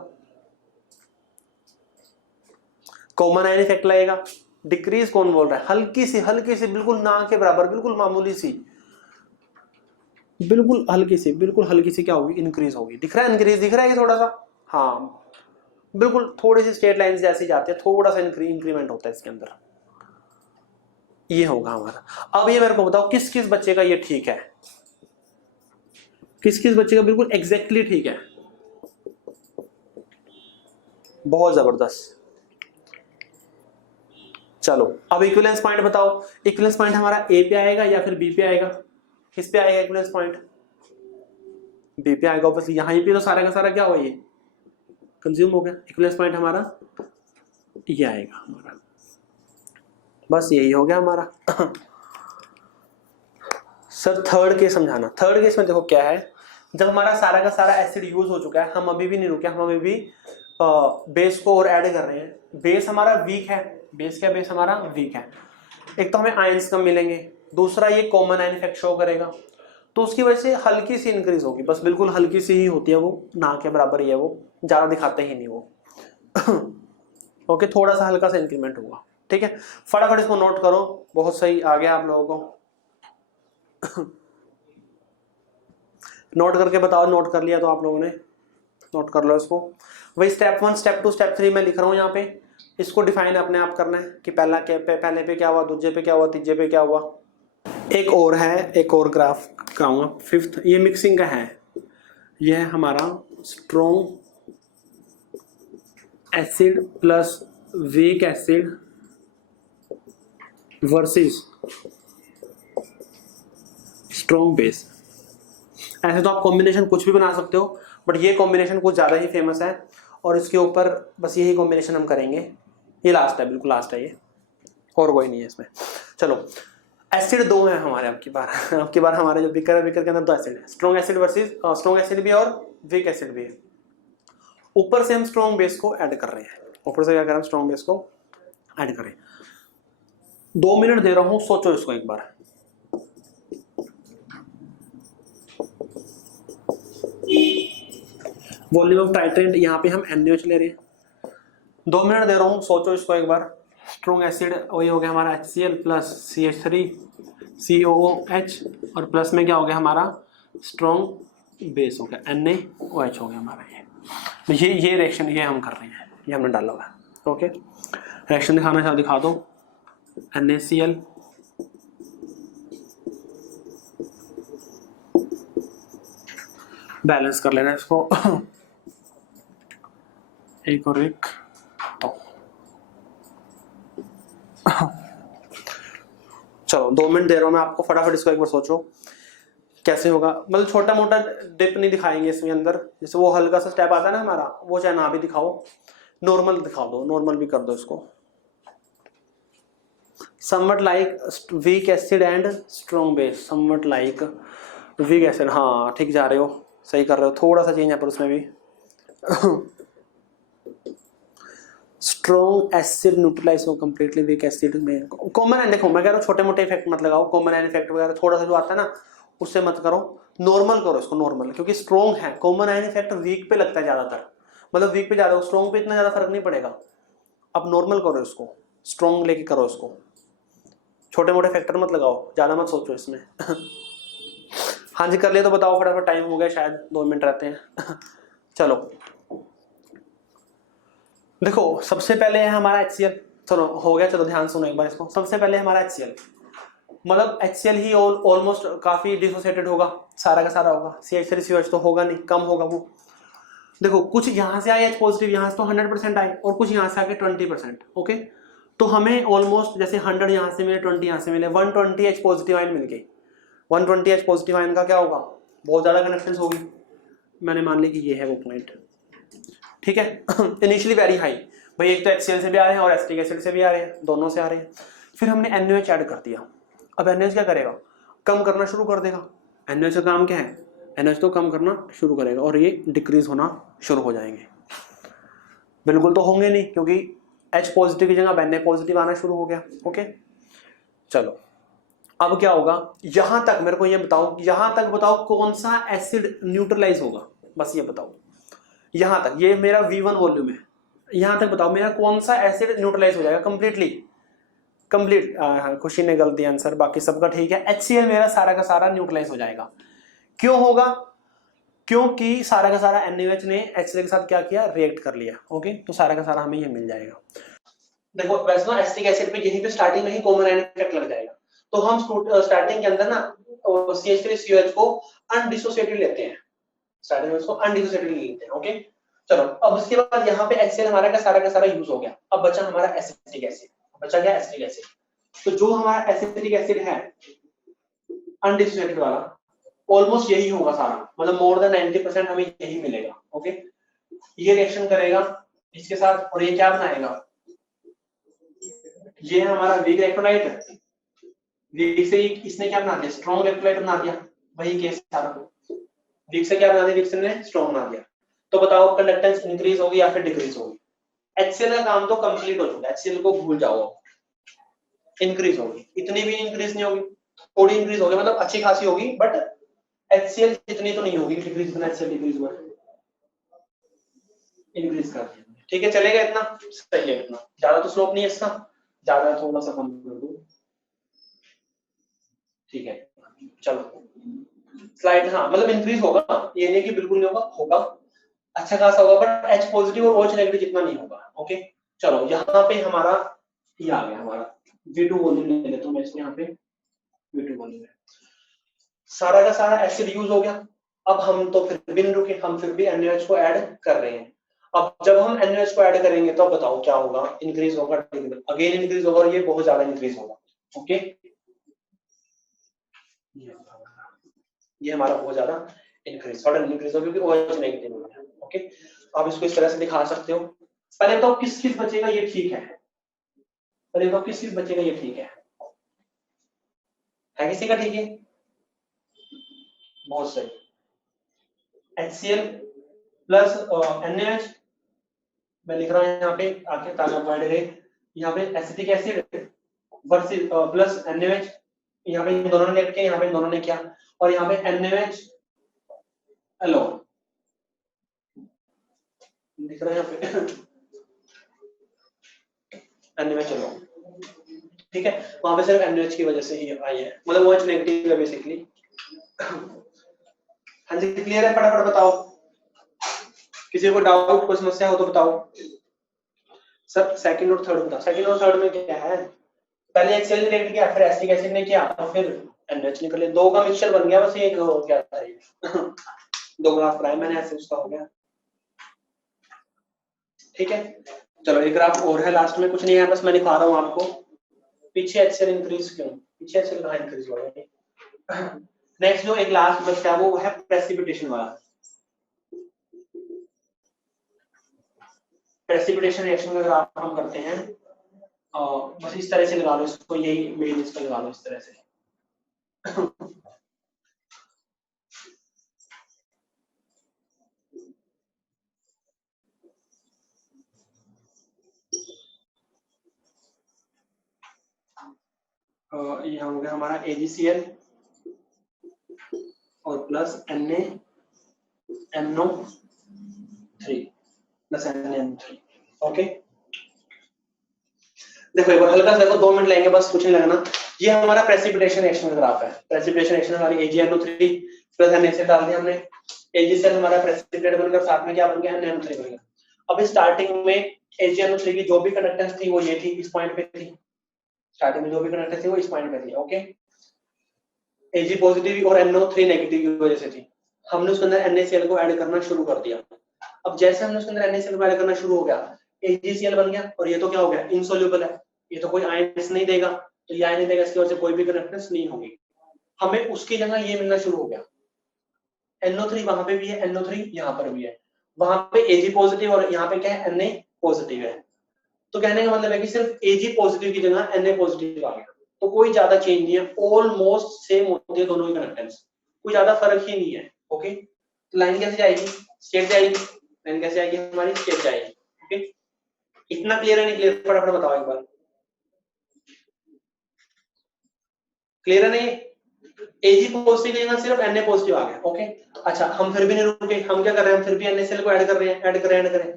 कॉमन आयन इफेक्ट लगेगा। डिक्रीज कौन बोल रहा है, हल्की सी बिल्कुल ना के बराबर, बिल्कुल मामूली सी, बिल्कुल हल्की सी क्या होगी, इंक्रीज होगी। दिख रहा है, इंक्रीज दिख रहा है ये थोड़ा सा, हाँ बिल्कुल, थोड़ी सी स्ट्रेट लाइन जैसी जाती है, थोड़ा सा इंक्रीमेंट होता है इसके अंदर, ये होगा हमारा। अब ये मेरे को बताओ किस किस बच्चे का ये ठीक है, किस किस बच्चे का बिल्कुल एग्जैक्टली ठीक है, बहुत जबरदस्त। चलो, अब इक्विवेलेंस पॉइंट बताओ, इक्विवेलेंस पॉइंट हमारा ए पे आएगा या फिर बी पे आएगा, किस पे आएगा इक्विवेलेंस पॉइंट, बी पे आएगा ऑब्वियसली, यहाँ पे तो सारा का सारा क्या हुआ, ये कंज्यूम हो गया, इक्विवेलेंस पॉइंट हमारा ये आएगा हमारा, बस यही हो गया हमारा सर थर्ड केस समझाना, थर्ड केस में देखो क्या है, जब हमारा सारा का सारा एसिड यूज हो चुका है, हम अभी भी नहीं रुके, हम अभी भी बेस को और ऐड कर रहे हैं, बेस हमारा वीक है, बेस क्या, बेस हमारा वीक है, एक तो हमें आयंस कम मिलेंगे, दूसरा ये कॉमन आयन इफेक्ट शो करेगा, तो उसकी वजह से हल्की सी इंक्रीज होगी, बस बिल्कुल हल्की सी ही होती है, वो ना के बराबर ही है, वो ज्यादा दिखाते ही नहीं वो ओके, थोड़ा सा हल्का सा इंक्रीमेंट होगा, ठीक है। फटाफट इसको नोट करो, बहुत सही आ गया आप लोगों को नोट करके बताओ, नोट कर लिया तो आप लोगों ने, नोट कर लो इसको। वही स्टेप 1 स्टेप 2 स्टेप 3 मैं लिख रहा हूं यहाँ पे, इसको डिफाइन अपने आप करना है कि पहला क्या, पहले पे क्या हुआ, दूसरे पे क्या हुआ, तीसरे पे क्या हुआ। एक और है, एक और ग्राफ कराऊंगा, फिफ्थ, ये मिक्सिंग का है, ये है हमारा strong acid plus week acid versus strong base. ऐसे तो आप कॉम्बिनेशन कुछ भी बना सकते हो, बट ये कॉम्बिनेशन कुछ ज़्यादा ही फेमस है, और इसके ऊपर बस यही कॉम्बिनेशन हम करेंगे, ये लास्ट है, बिल्कुल लास्ट है ये, और कोई नहीं है इसमें। चलो, एसिड दो है हमारे अब की बार हमारे जो बिकर है, बिकर के अंदर दो एसिड है, strong acid versus strong acid भी और वीक एसिड भी है। ऊपर से हम स्ट्रॉन्ग बेस को ऐड कर रहे हैं, ऊपर से क्या कर रहे हैं, स्ट्रॉन्ग बेस को ऐड कर रहे हैं। 2 मिनट दे रहा हूं, सोचो इसको एक बार। वॉल्यूम ऑफ टाइट्रेंट यहाँ पे हम NaOH ले रहे हैं। 2 मिनट दे रहा हूँ, सोचो इसको एक बार। स्ट्रॉन्ग एसिड वही हो गया हमारा HCl प्लस CH3 COOH और प्लस में क्या हो गया हमारा स्ट्रॉन्ग बेस हो गया NaOH हो गया हमारा। ये रिएक्शन ये हम कर रहे हैं, ये हमने डाला हुआ है। ओके, रिएक्शन दिखाना चाहो दिखा दो। NaCl बैलेंस कर लेना इसको एक और एक। तो चलो 2 मिनट दे रहा हूं मैं आपको, फटाफट इसको एक बार सोचो कैसे होगा। मतलब छोटा मोटा डिप नहीं दिखाएंगे इसमें अंदर, जैसे वो हल्का सा स्टेप आता है ना हमारा, वो चाहे ना भी दिखाओ, नॉर्मल दिखा दो, नॉर्मल भी कर दो इसको। Somewhat like weak acid and strong base, somewhat like weak acid, हाँ ठीक जा रहे हो, सही कर रहे हो, थोड़ा सा चेंज है पर उसमें भी। स्ट्रॉन्ग एसिड न्यूट्रलाइज हो कंप्लीटली वीक एसिड में। कॉमन है, देखो मैं कह रहा हूँ छोटे मोटे इफेक्ट मत लगाओ, कॉमन एन इफेक्ट वगैरह थोड़ा सा जो आता है ना उससे मत करो, नॉर्मल करो इसको, नॉर्मल, क्योंकि स्ट्रॉन्ग है। कॉमन एन इफेक्ट वीक पे लगता है ज्यादातर, मतलब वीक पे ज्यादा, स्ट्रॉन्ग पे इतना ज्यादा फर्क नहीं पड़ेगा। अब नॉर्मल करो इसको, स्ट्रॉन्ग लेके करो इसको, छोटे मोटे फैक्टर मत लगाओ, ज्यादा मत सोचो इसमें। हाँ जी कर लिया तो बताओ फटाफट, टाइम हो गया शायद 2 मिनट रहते हैं। चलो देखो सबसे पहले है हमारा HCl, चलो हो गया, चलो ध्यान सुनो एक बार इसको। सबसे पहले हमारा HCl, मतलब HCl ही ऑलमोस्ट काफी डिसोसिएटेड होगा, सारा का सारा होगा। CH3COH तो होगा नहीं, कम होगा वो। देखो कुछ यहाँ से आए H पॉजिटिव, यहाँ से तो 100% आए, और कुछ यहाँ से आके 20%। ओके, तो हमें ऑलमोस्ट जैसे 100 यहाँ से मिले, 20 यहाँ से मिले, 120 H पॉजिटिव आयन मिल गई। 120 H पॉजिटिव आयन का क्या होगा, बहुत ज्यादा कनेक्शन होगी। मैंने मान ली कि ये है वो पॉइंट, ठीक है। इनिशियली वेरी हाई, भाई एक तो HCl से भी आ रहे हैं और एसिटिक एसिड से भी आ रहे हैं, दोनों से आ रहे हैं। फिर हमने NaOH ऐड कर दिया। अब NaOH क्या करेगा, कम करना शुरू कर देगा। NaOH का काम क्या है, NaOH तो कम करना शुरू करेगा और ये डिक्रीज होना शुरू हो जाएंगे। बिल्कुल तो होंगे नहीं, क्योंकि H पॉजिटिव की जगह Na पॉजिटिव आना शुरू हो गया। ओके चलो अब क्या होगा, यहां तक मेरे को ये बताओ, यहां तक बताओ कौन सा एसिड न्यूट्रलाइज होगा, बस ये बताओ। यहां तक, ये मेरा V1 वॉल्यूम है, यहां तक बताओ मेरा कौन सा एसिड न्यूट्रलाइज हो जाएगा कंप्लीटली, कंप्लीट। खुशी ने गलती आंसर, बाकी सबका ठीक है। HCl मेरा सारा का सारा न्यूट्रलाइज हो जाएगा। क्यों होगा, क्योंकि सारा का सारा NaOH ने HCl के साथ क्या किया, रिएक्ट कर लिया। ओके तो सारा का सारा हमें ये मिल जाएगा। देखो वैसे ना एसिटिक एसिड पे यहीं पे स्टार्टिंग में ही कॉमन आयन इफेक्ट लग जाएगा, तो हम स्टार्टिंग के अंदर ना CH3COH को अनडिसोसिएटेड लेते हैं, स्टार्टिंग में उसको अनडिसोसिएटेड लेते हैं। ओके चलो अब उसके बाद यहाँ पे HCl हमारा का सारा यूज हो गया। अब बचा हमारा एसिटिक एसिड, बचा क्या एसिटिक एसिड। तो जो हमारा एसिटिक एसिड है अनडिसोसिएटेड वाला, ऑलमोस्ट यही होगा सारा, मतलब मोर देन 90% हमें यही मिलेगा। ओके ये रिएक्शन करेगा इसके साथ और ये क्या बनाएगा, ये है हमारा वीक इलेक्ट्रोलाइट, वीक से इसने क्या बना दिया, स्ट्रॉन्ग इलेक्ट्रोलाइट बना दिया। वही केस सारा, वीक से क्या बना दिया, वीक से ने स्ट्रॉन्ग बना दिया। तो बताओ कंडक्टेंस इंक्रीज होगी या फिर डिक्रीज होगी। HCl का काम तो कंप्लीट हो चुका है, HCl को भूल जाओ, इंक्रीज होगी, इतनी भी इंक्रीज नहीं होगी, थोड़ी इंक्रीज होगी, मतलब अच्छी खासी होगी, बट HCl इतनी तो नहीं होगी डिक्रीज करना, HCl डिक्रीज हुआ इंक्रीज कर दिया, ठीक है चलेगा इतना, सही है इतना, ज्यादा तो स्लोप नहीं है इसका, ज्यादा थोड़ा सा कम कर दो, ठीक है। चलो स्लाइड, हाँ मतलब इंक्रीज होगा, ये नहीं कि बिल्कुल नहीं होगा, होगा अच्छा खासा होगा, बट H पॉजिटिव और OH नेगेटिव जितना नहीं होगा। ओके चलो यहाँ पे हमारा ये आ गया, हमारा V2 वॉल्यूम ले लेता हूँ मैं इसमें, यहाँ पे V2 वॉल्यूम है, सारा का सारा एसिड यूज हो गया। अब हम तो फिर भी नहीं रुके, हम फिर भी NaOH को ऐड कर रहे हैं। अब जब हम NaOH को ऐड करेंगे तो बताओ क्या होगा, इंक्रीज होगा, अगेन इंक्रीज होगा, और ये बहुत ज्यादा इंक्रीज होगा। ओके ये हमारा बहुत ज्यादा इंक्रीज, सडन इंक्रीज होगा क्योंकि OH नेगेटिव हो गया। ओके आप इसको इस तरह से दिखा सकते हो। पहले बताओ किस किस बचेगा ये ठीक है, पहले बताओ किस किस बचेगा ये ठीक है किसी का ठीक है, बहुत सही। HCl प्लस NaOH, मैं लिख रहा हूँ यहाँ पे आके ताजा पॉइंट रहे, यहाँ पे acetic acid versus plus NaOH, यहाँ पे इन दोनों ने किया, यहाँ पे इन दोनों ने किया, और यहाँ पे NaOH alone दिख रहा है यहाँ पे NaOH alone, ठीक है। वहां पे सिर्फ NaOH की वजह से ही आई है, मतलब OH नेगेटिव है बेसिकली। हाँ जी क्लियर है, फटाफट बताओ, किसी को डाउट कोई समस्या हो तो बताओ। सर सेकंड और थर्ड बताओ, सेकंड और थर्ड में क्या है, पहले HCl ने रिएक्ट किया, फिर एसिटिक एसिड ने किया, और फिर NaOH निकले, दो का मिक्सचर बन गया, बस एक हो गया था ये दो ग्राफ बनाए मैंने ऐसे, उसका हो गया, ठीक है। चलो एक ग्राफ और है, लास्ट में कुछ नहीं है, बस मैं दिखा रहा हूँ आपको पीछे HCl इंक्रीज क्यों, पीछे HCl कहाँ इंक्रीज हुआ है। नेक्स्ट जो एक लास्ट बचता है वो है प्रेसिपिटेशन वाला। प्रेसिपिटेशन रिएक्शन का ग्राफ हम करते हैं, बस इस तरह से लगा लो इसको, यही मेन इसको लगा लो इस तरह से ये हो गया हमारा AgCl और plus NaNO3 plus NaNO3, okay. देखो एक बार हल्का सा देखो, 2 मिनट लेंगे बस, कुछ नहीं लगना। ये हमारा प्रेसिपिटेशन रिएक्शन का ग्राफ है। प्रेसिपिटेशन रिएक्शन हमारी AgNO3 प्लस NaCl डाल दिया हमने, AgCl हमारा प्रेसिपिटेट बनकर साथ में क्या बन गया, NaNO3 बन गया। अब स्टार्टिंग में AgNO3 की जो भी कंडक्टेंस थी वो ये थी, इस पॉइंट पे थी, स्टार्टिंग में जो भी कंडक्टेंस थी वो इस पॉइंट पे थी, ओके। Ag पॉजिटिव और NO3 नेगेटिव की वजह से थी, हमने उसके अंदर NaCl को ऐड करना शुरू कर दिया। अब जैसे हमने उसके अंदर NaCl को ऐड करना शुरू हो गया, AgCl बन गया, और ये तो क्या हो गया, इनसोल्यूबल है, ये तो कोई आयंस नहीं देगा, तो ये आयन नहीं देगा, इसकी वजह से कोई भी कंडक्टेंस नहीं होगी, हमें उसकी जगह ये मिलना शुरू हो गया। NO3 वहां पे भी है, NO3 यहाँ पर भी है, वहां पे Ag पॉजिटिव और यहाँ पे क्या है, Na पॉजिटिव है, तो कहने का मतलब है कि सिर्फ Ag पॉजिटिव की जगह Na पॉजिटिव आ गया, तो कोई ज्यादा चेंज नहीं है, ऑलमोस्ट सेम होती है दोनों की कंडक्टेंस, कोई ज्यादा फर्क ही नहीं है, ओके। तो लाइन कैसे जाएगी, स्ट्रेट जाएगी, लाइन कैसे आएगी हमारी, स्ट्रेट जाएगी, ओके। इतना क्लियर है नहीं क्लियर, फटाफट बताओ एक बार, क्लियर है नहीं। Ag पॉजिटिव की जगह सिर्फ Na पॉजिटिव आ गया, ओके। अच्छा हम फिर भी नहीं रुके, हम क्या कर रहे हैं, हम फिर भी NaCl को ऐड कर रहे हैं, ऐड करें।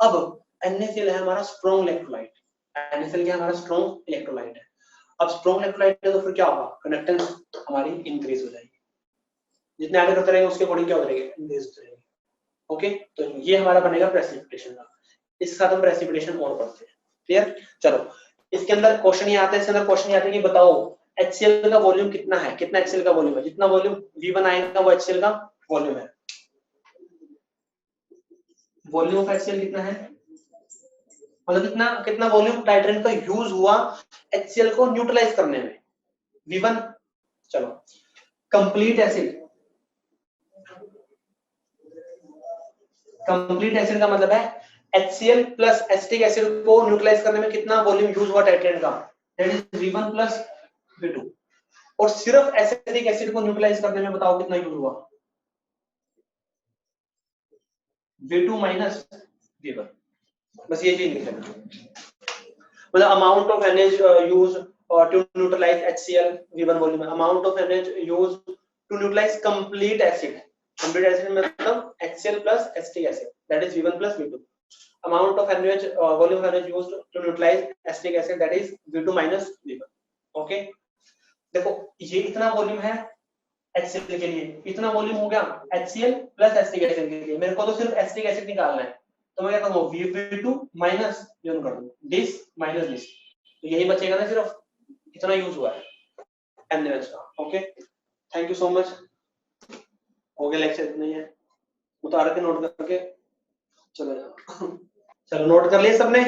अब NaCl है हमारा स्ट्रॉन्ग इलेक्ट्रोलाइट, NaCl क्या हमारा स्ट्रॉन्ग इलेक्ट्रोलाइट है। अब स्ट्रॉन्ग इलेक्ट्रोलाइट है तो फिर क्या होगा, कंडक्टेंस हमारी इंक्रीज हो जाएगी, जितने ऐड करते रहेंगे उसके अकॉर्डिंग क्या हो जाएगा, इंक्रीज हो जाएगी, ओके। तो ये हमारा बनेगा प्रेसिपिटेशन का, इसके साथ हम प्रेसिपिटेशन और पढ़ते हैं, क्लियर। चलो इसके अंदर क्वेश्चन ये आते हैं, इसके अंदर क्वेश्चन ये आते हैं कि बताओ HCl का वॉल्यूम कितना है, कितना HCl का वॉल्यूम है, जितना वॉल्यूम V1 आएगा वो HCl का वॉल्यूम है। वॉल्यूम ऑफ HCl कितना है, मतलब कितना कितना वॉल्यूम टाइट्रेंट का यूज हुआ HCl को न्यूट्रलाइज करने में, V1। चलो कंप्लीट एसिड, कंप्लीट एसिड का मतलब है HCl प्लस एसिटिक एसिड को न्यूट्रलाइज करने में कितना वॉल्यूम यूज हुआ टाइट्रेंट का, that is V1 plus V2। और सिर्फ एसिटिक एसिड को न्यूट्रलाइज करने में बताओ कितना यूज हुआ, V2 माइनस V1, बस ये चीज लिख लेना। मतलब amount of NaOH use to neutralise HCl V1 volume, amount of NaOH use to neutralise complete acid, complete acid मतलब HCl plus acetic acid, that is V1 plus V2। Amount of NaOH volume of NaOH used to neutralise acetic acid, that is V2 minus V1, okay. देखो ये इतना volume है HCl के लिए, इतना volume हो गया HCl प्लस एसिटिक एसिड के लिए, मेरे को तो सिर्फ एसिटिक एसिड निकालना है, तो मैं क्या करूंगा, V2 माइनस यून कर दूं, दिस माइनस दिस, तो यही बचेगा ना, सिर्फ इतना यूज हुआ है NaOH का, okay. Thank you so much, हो गया लेक्चर, इतना ही है, उतार के नोट करके चलो जाओ चलो नोट कर लिए सबने।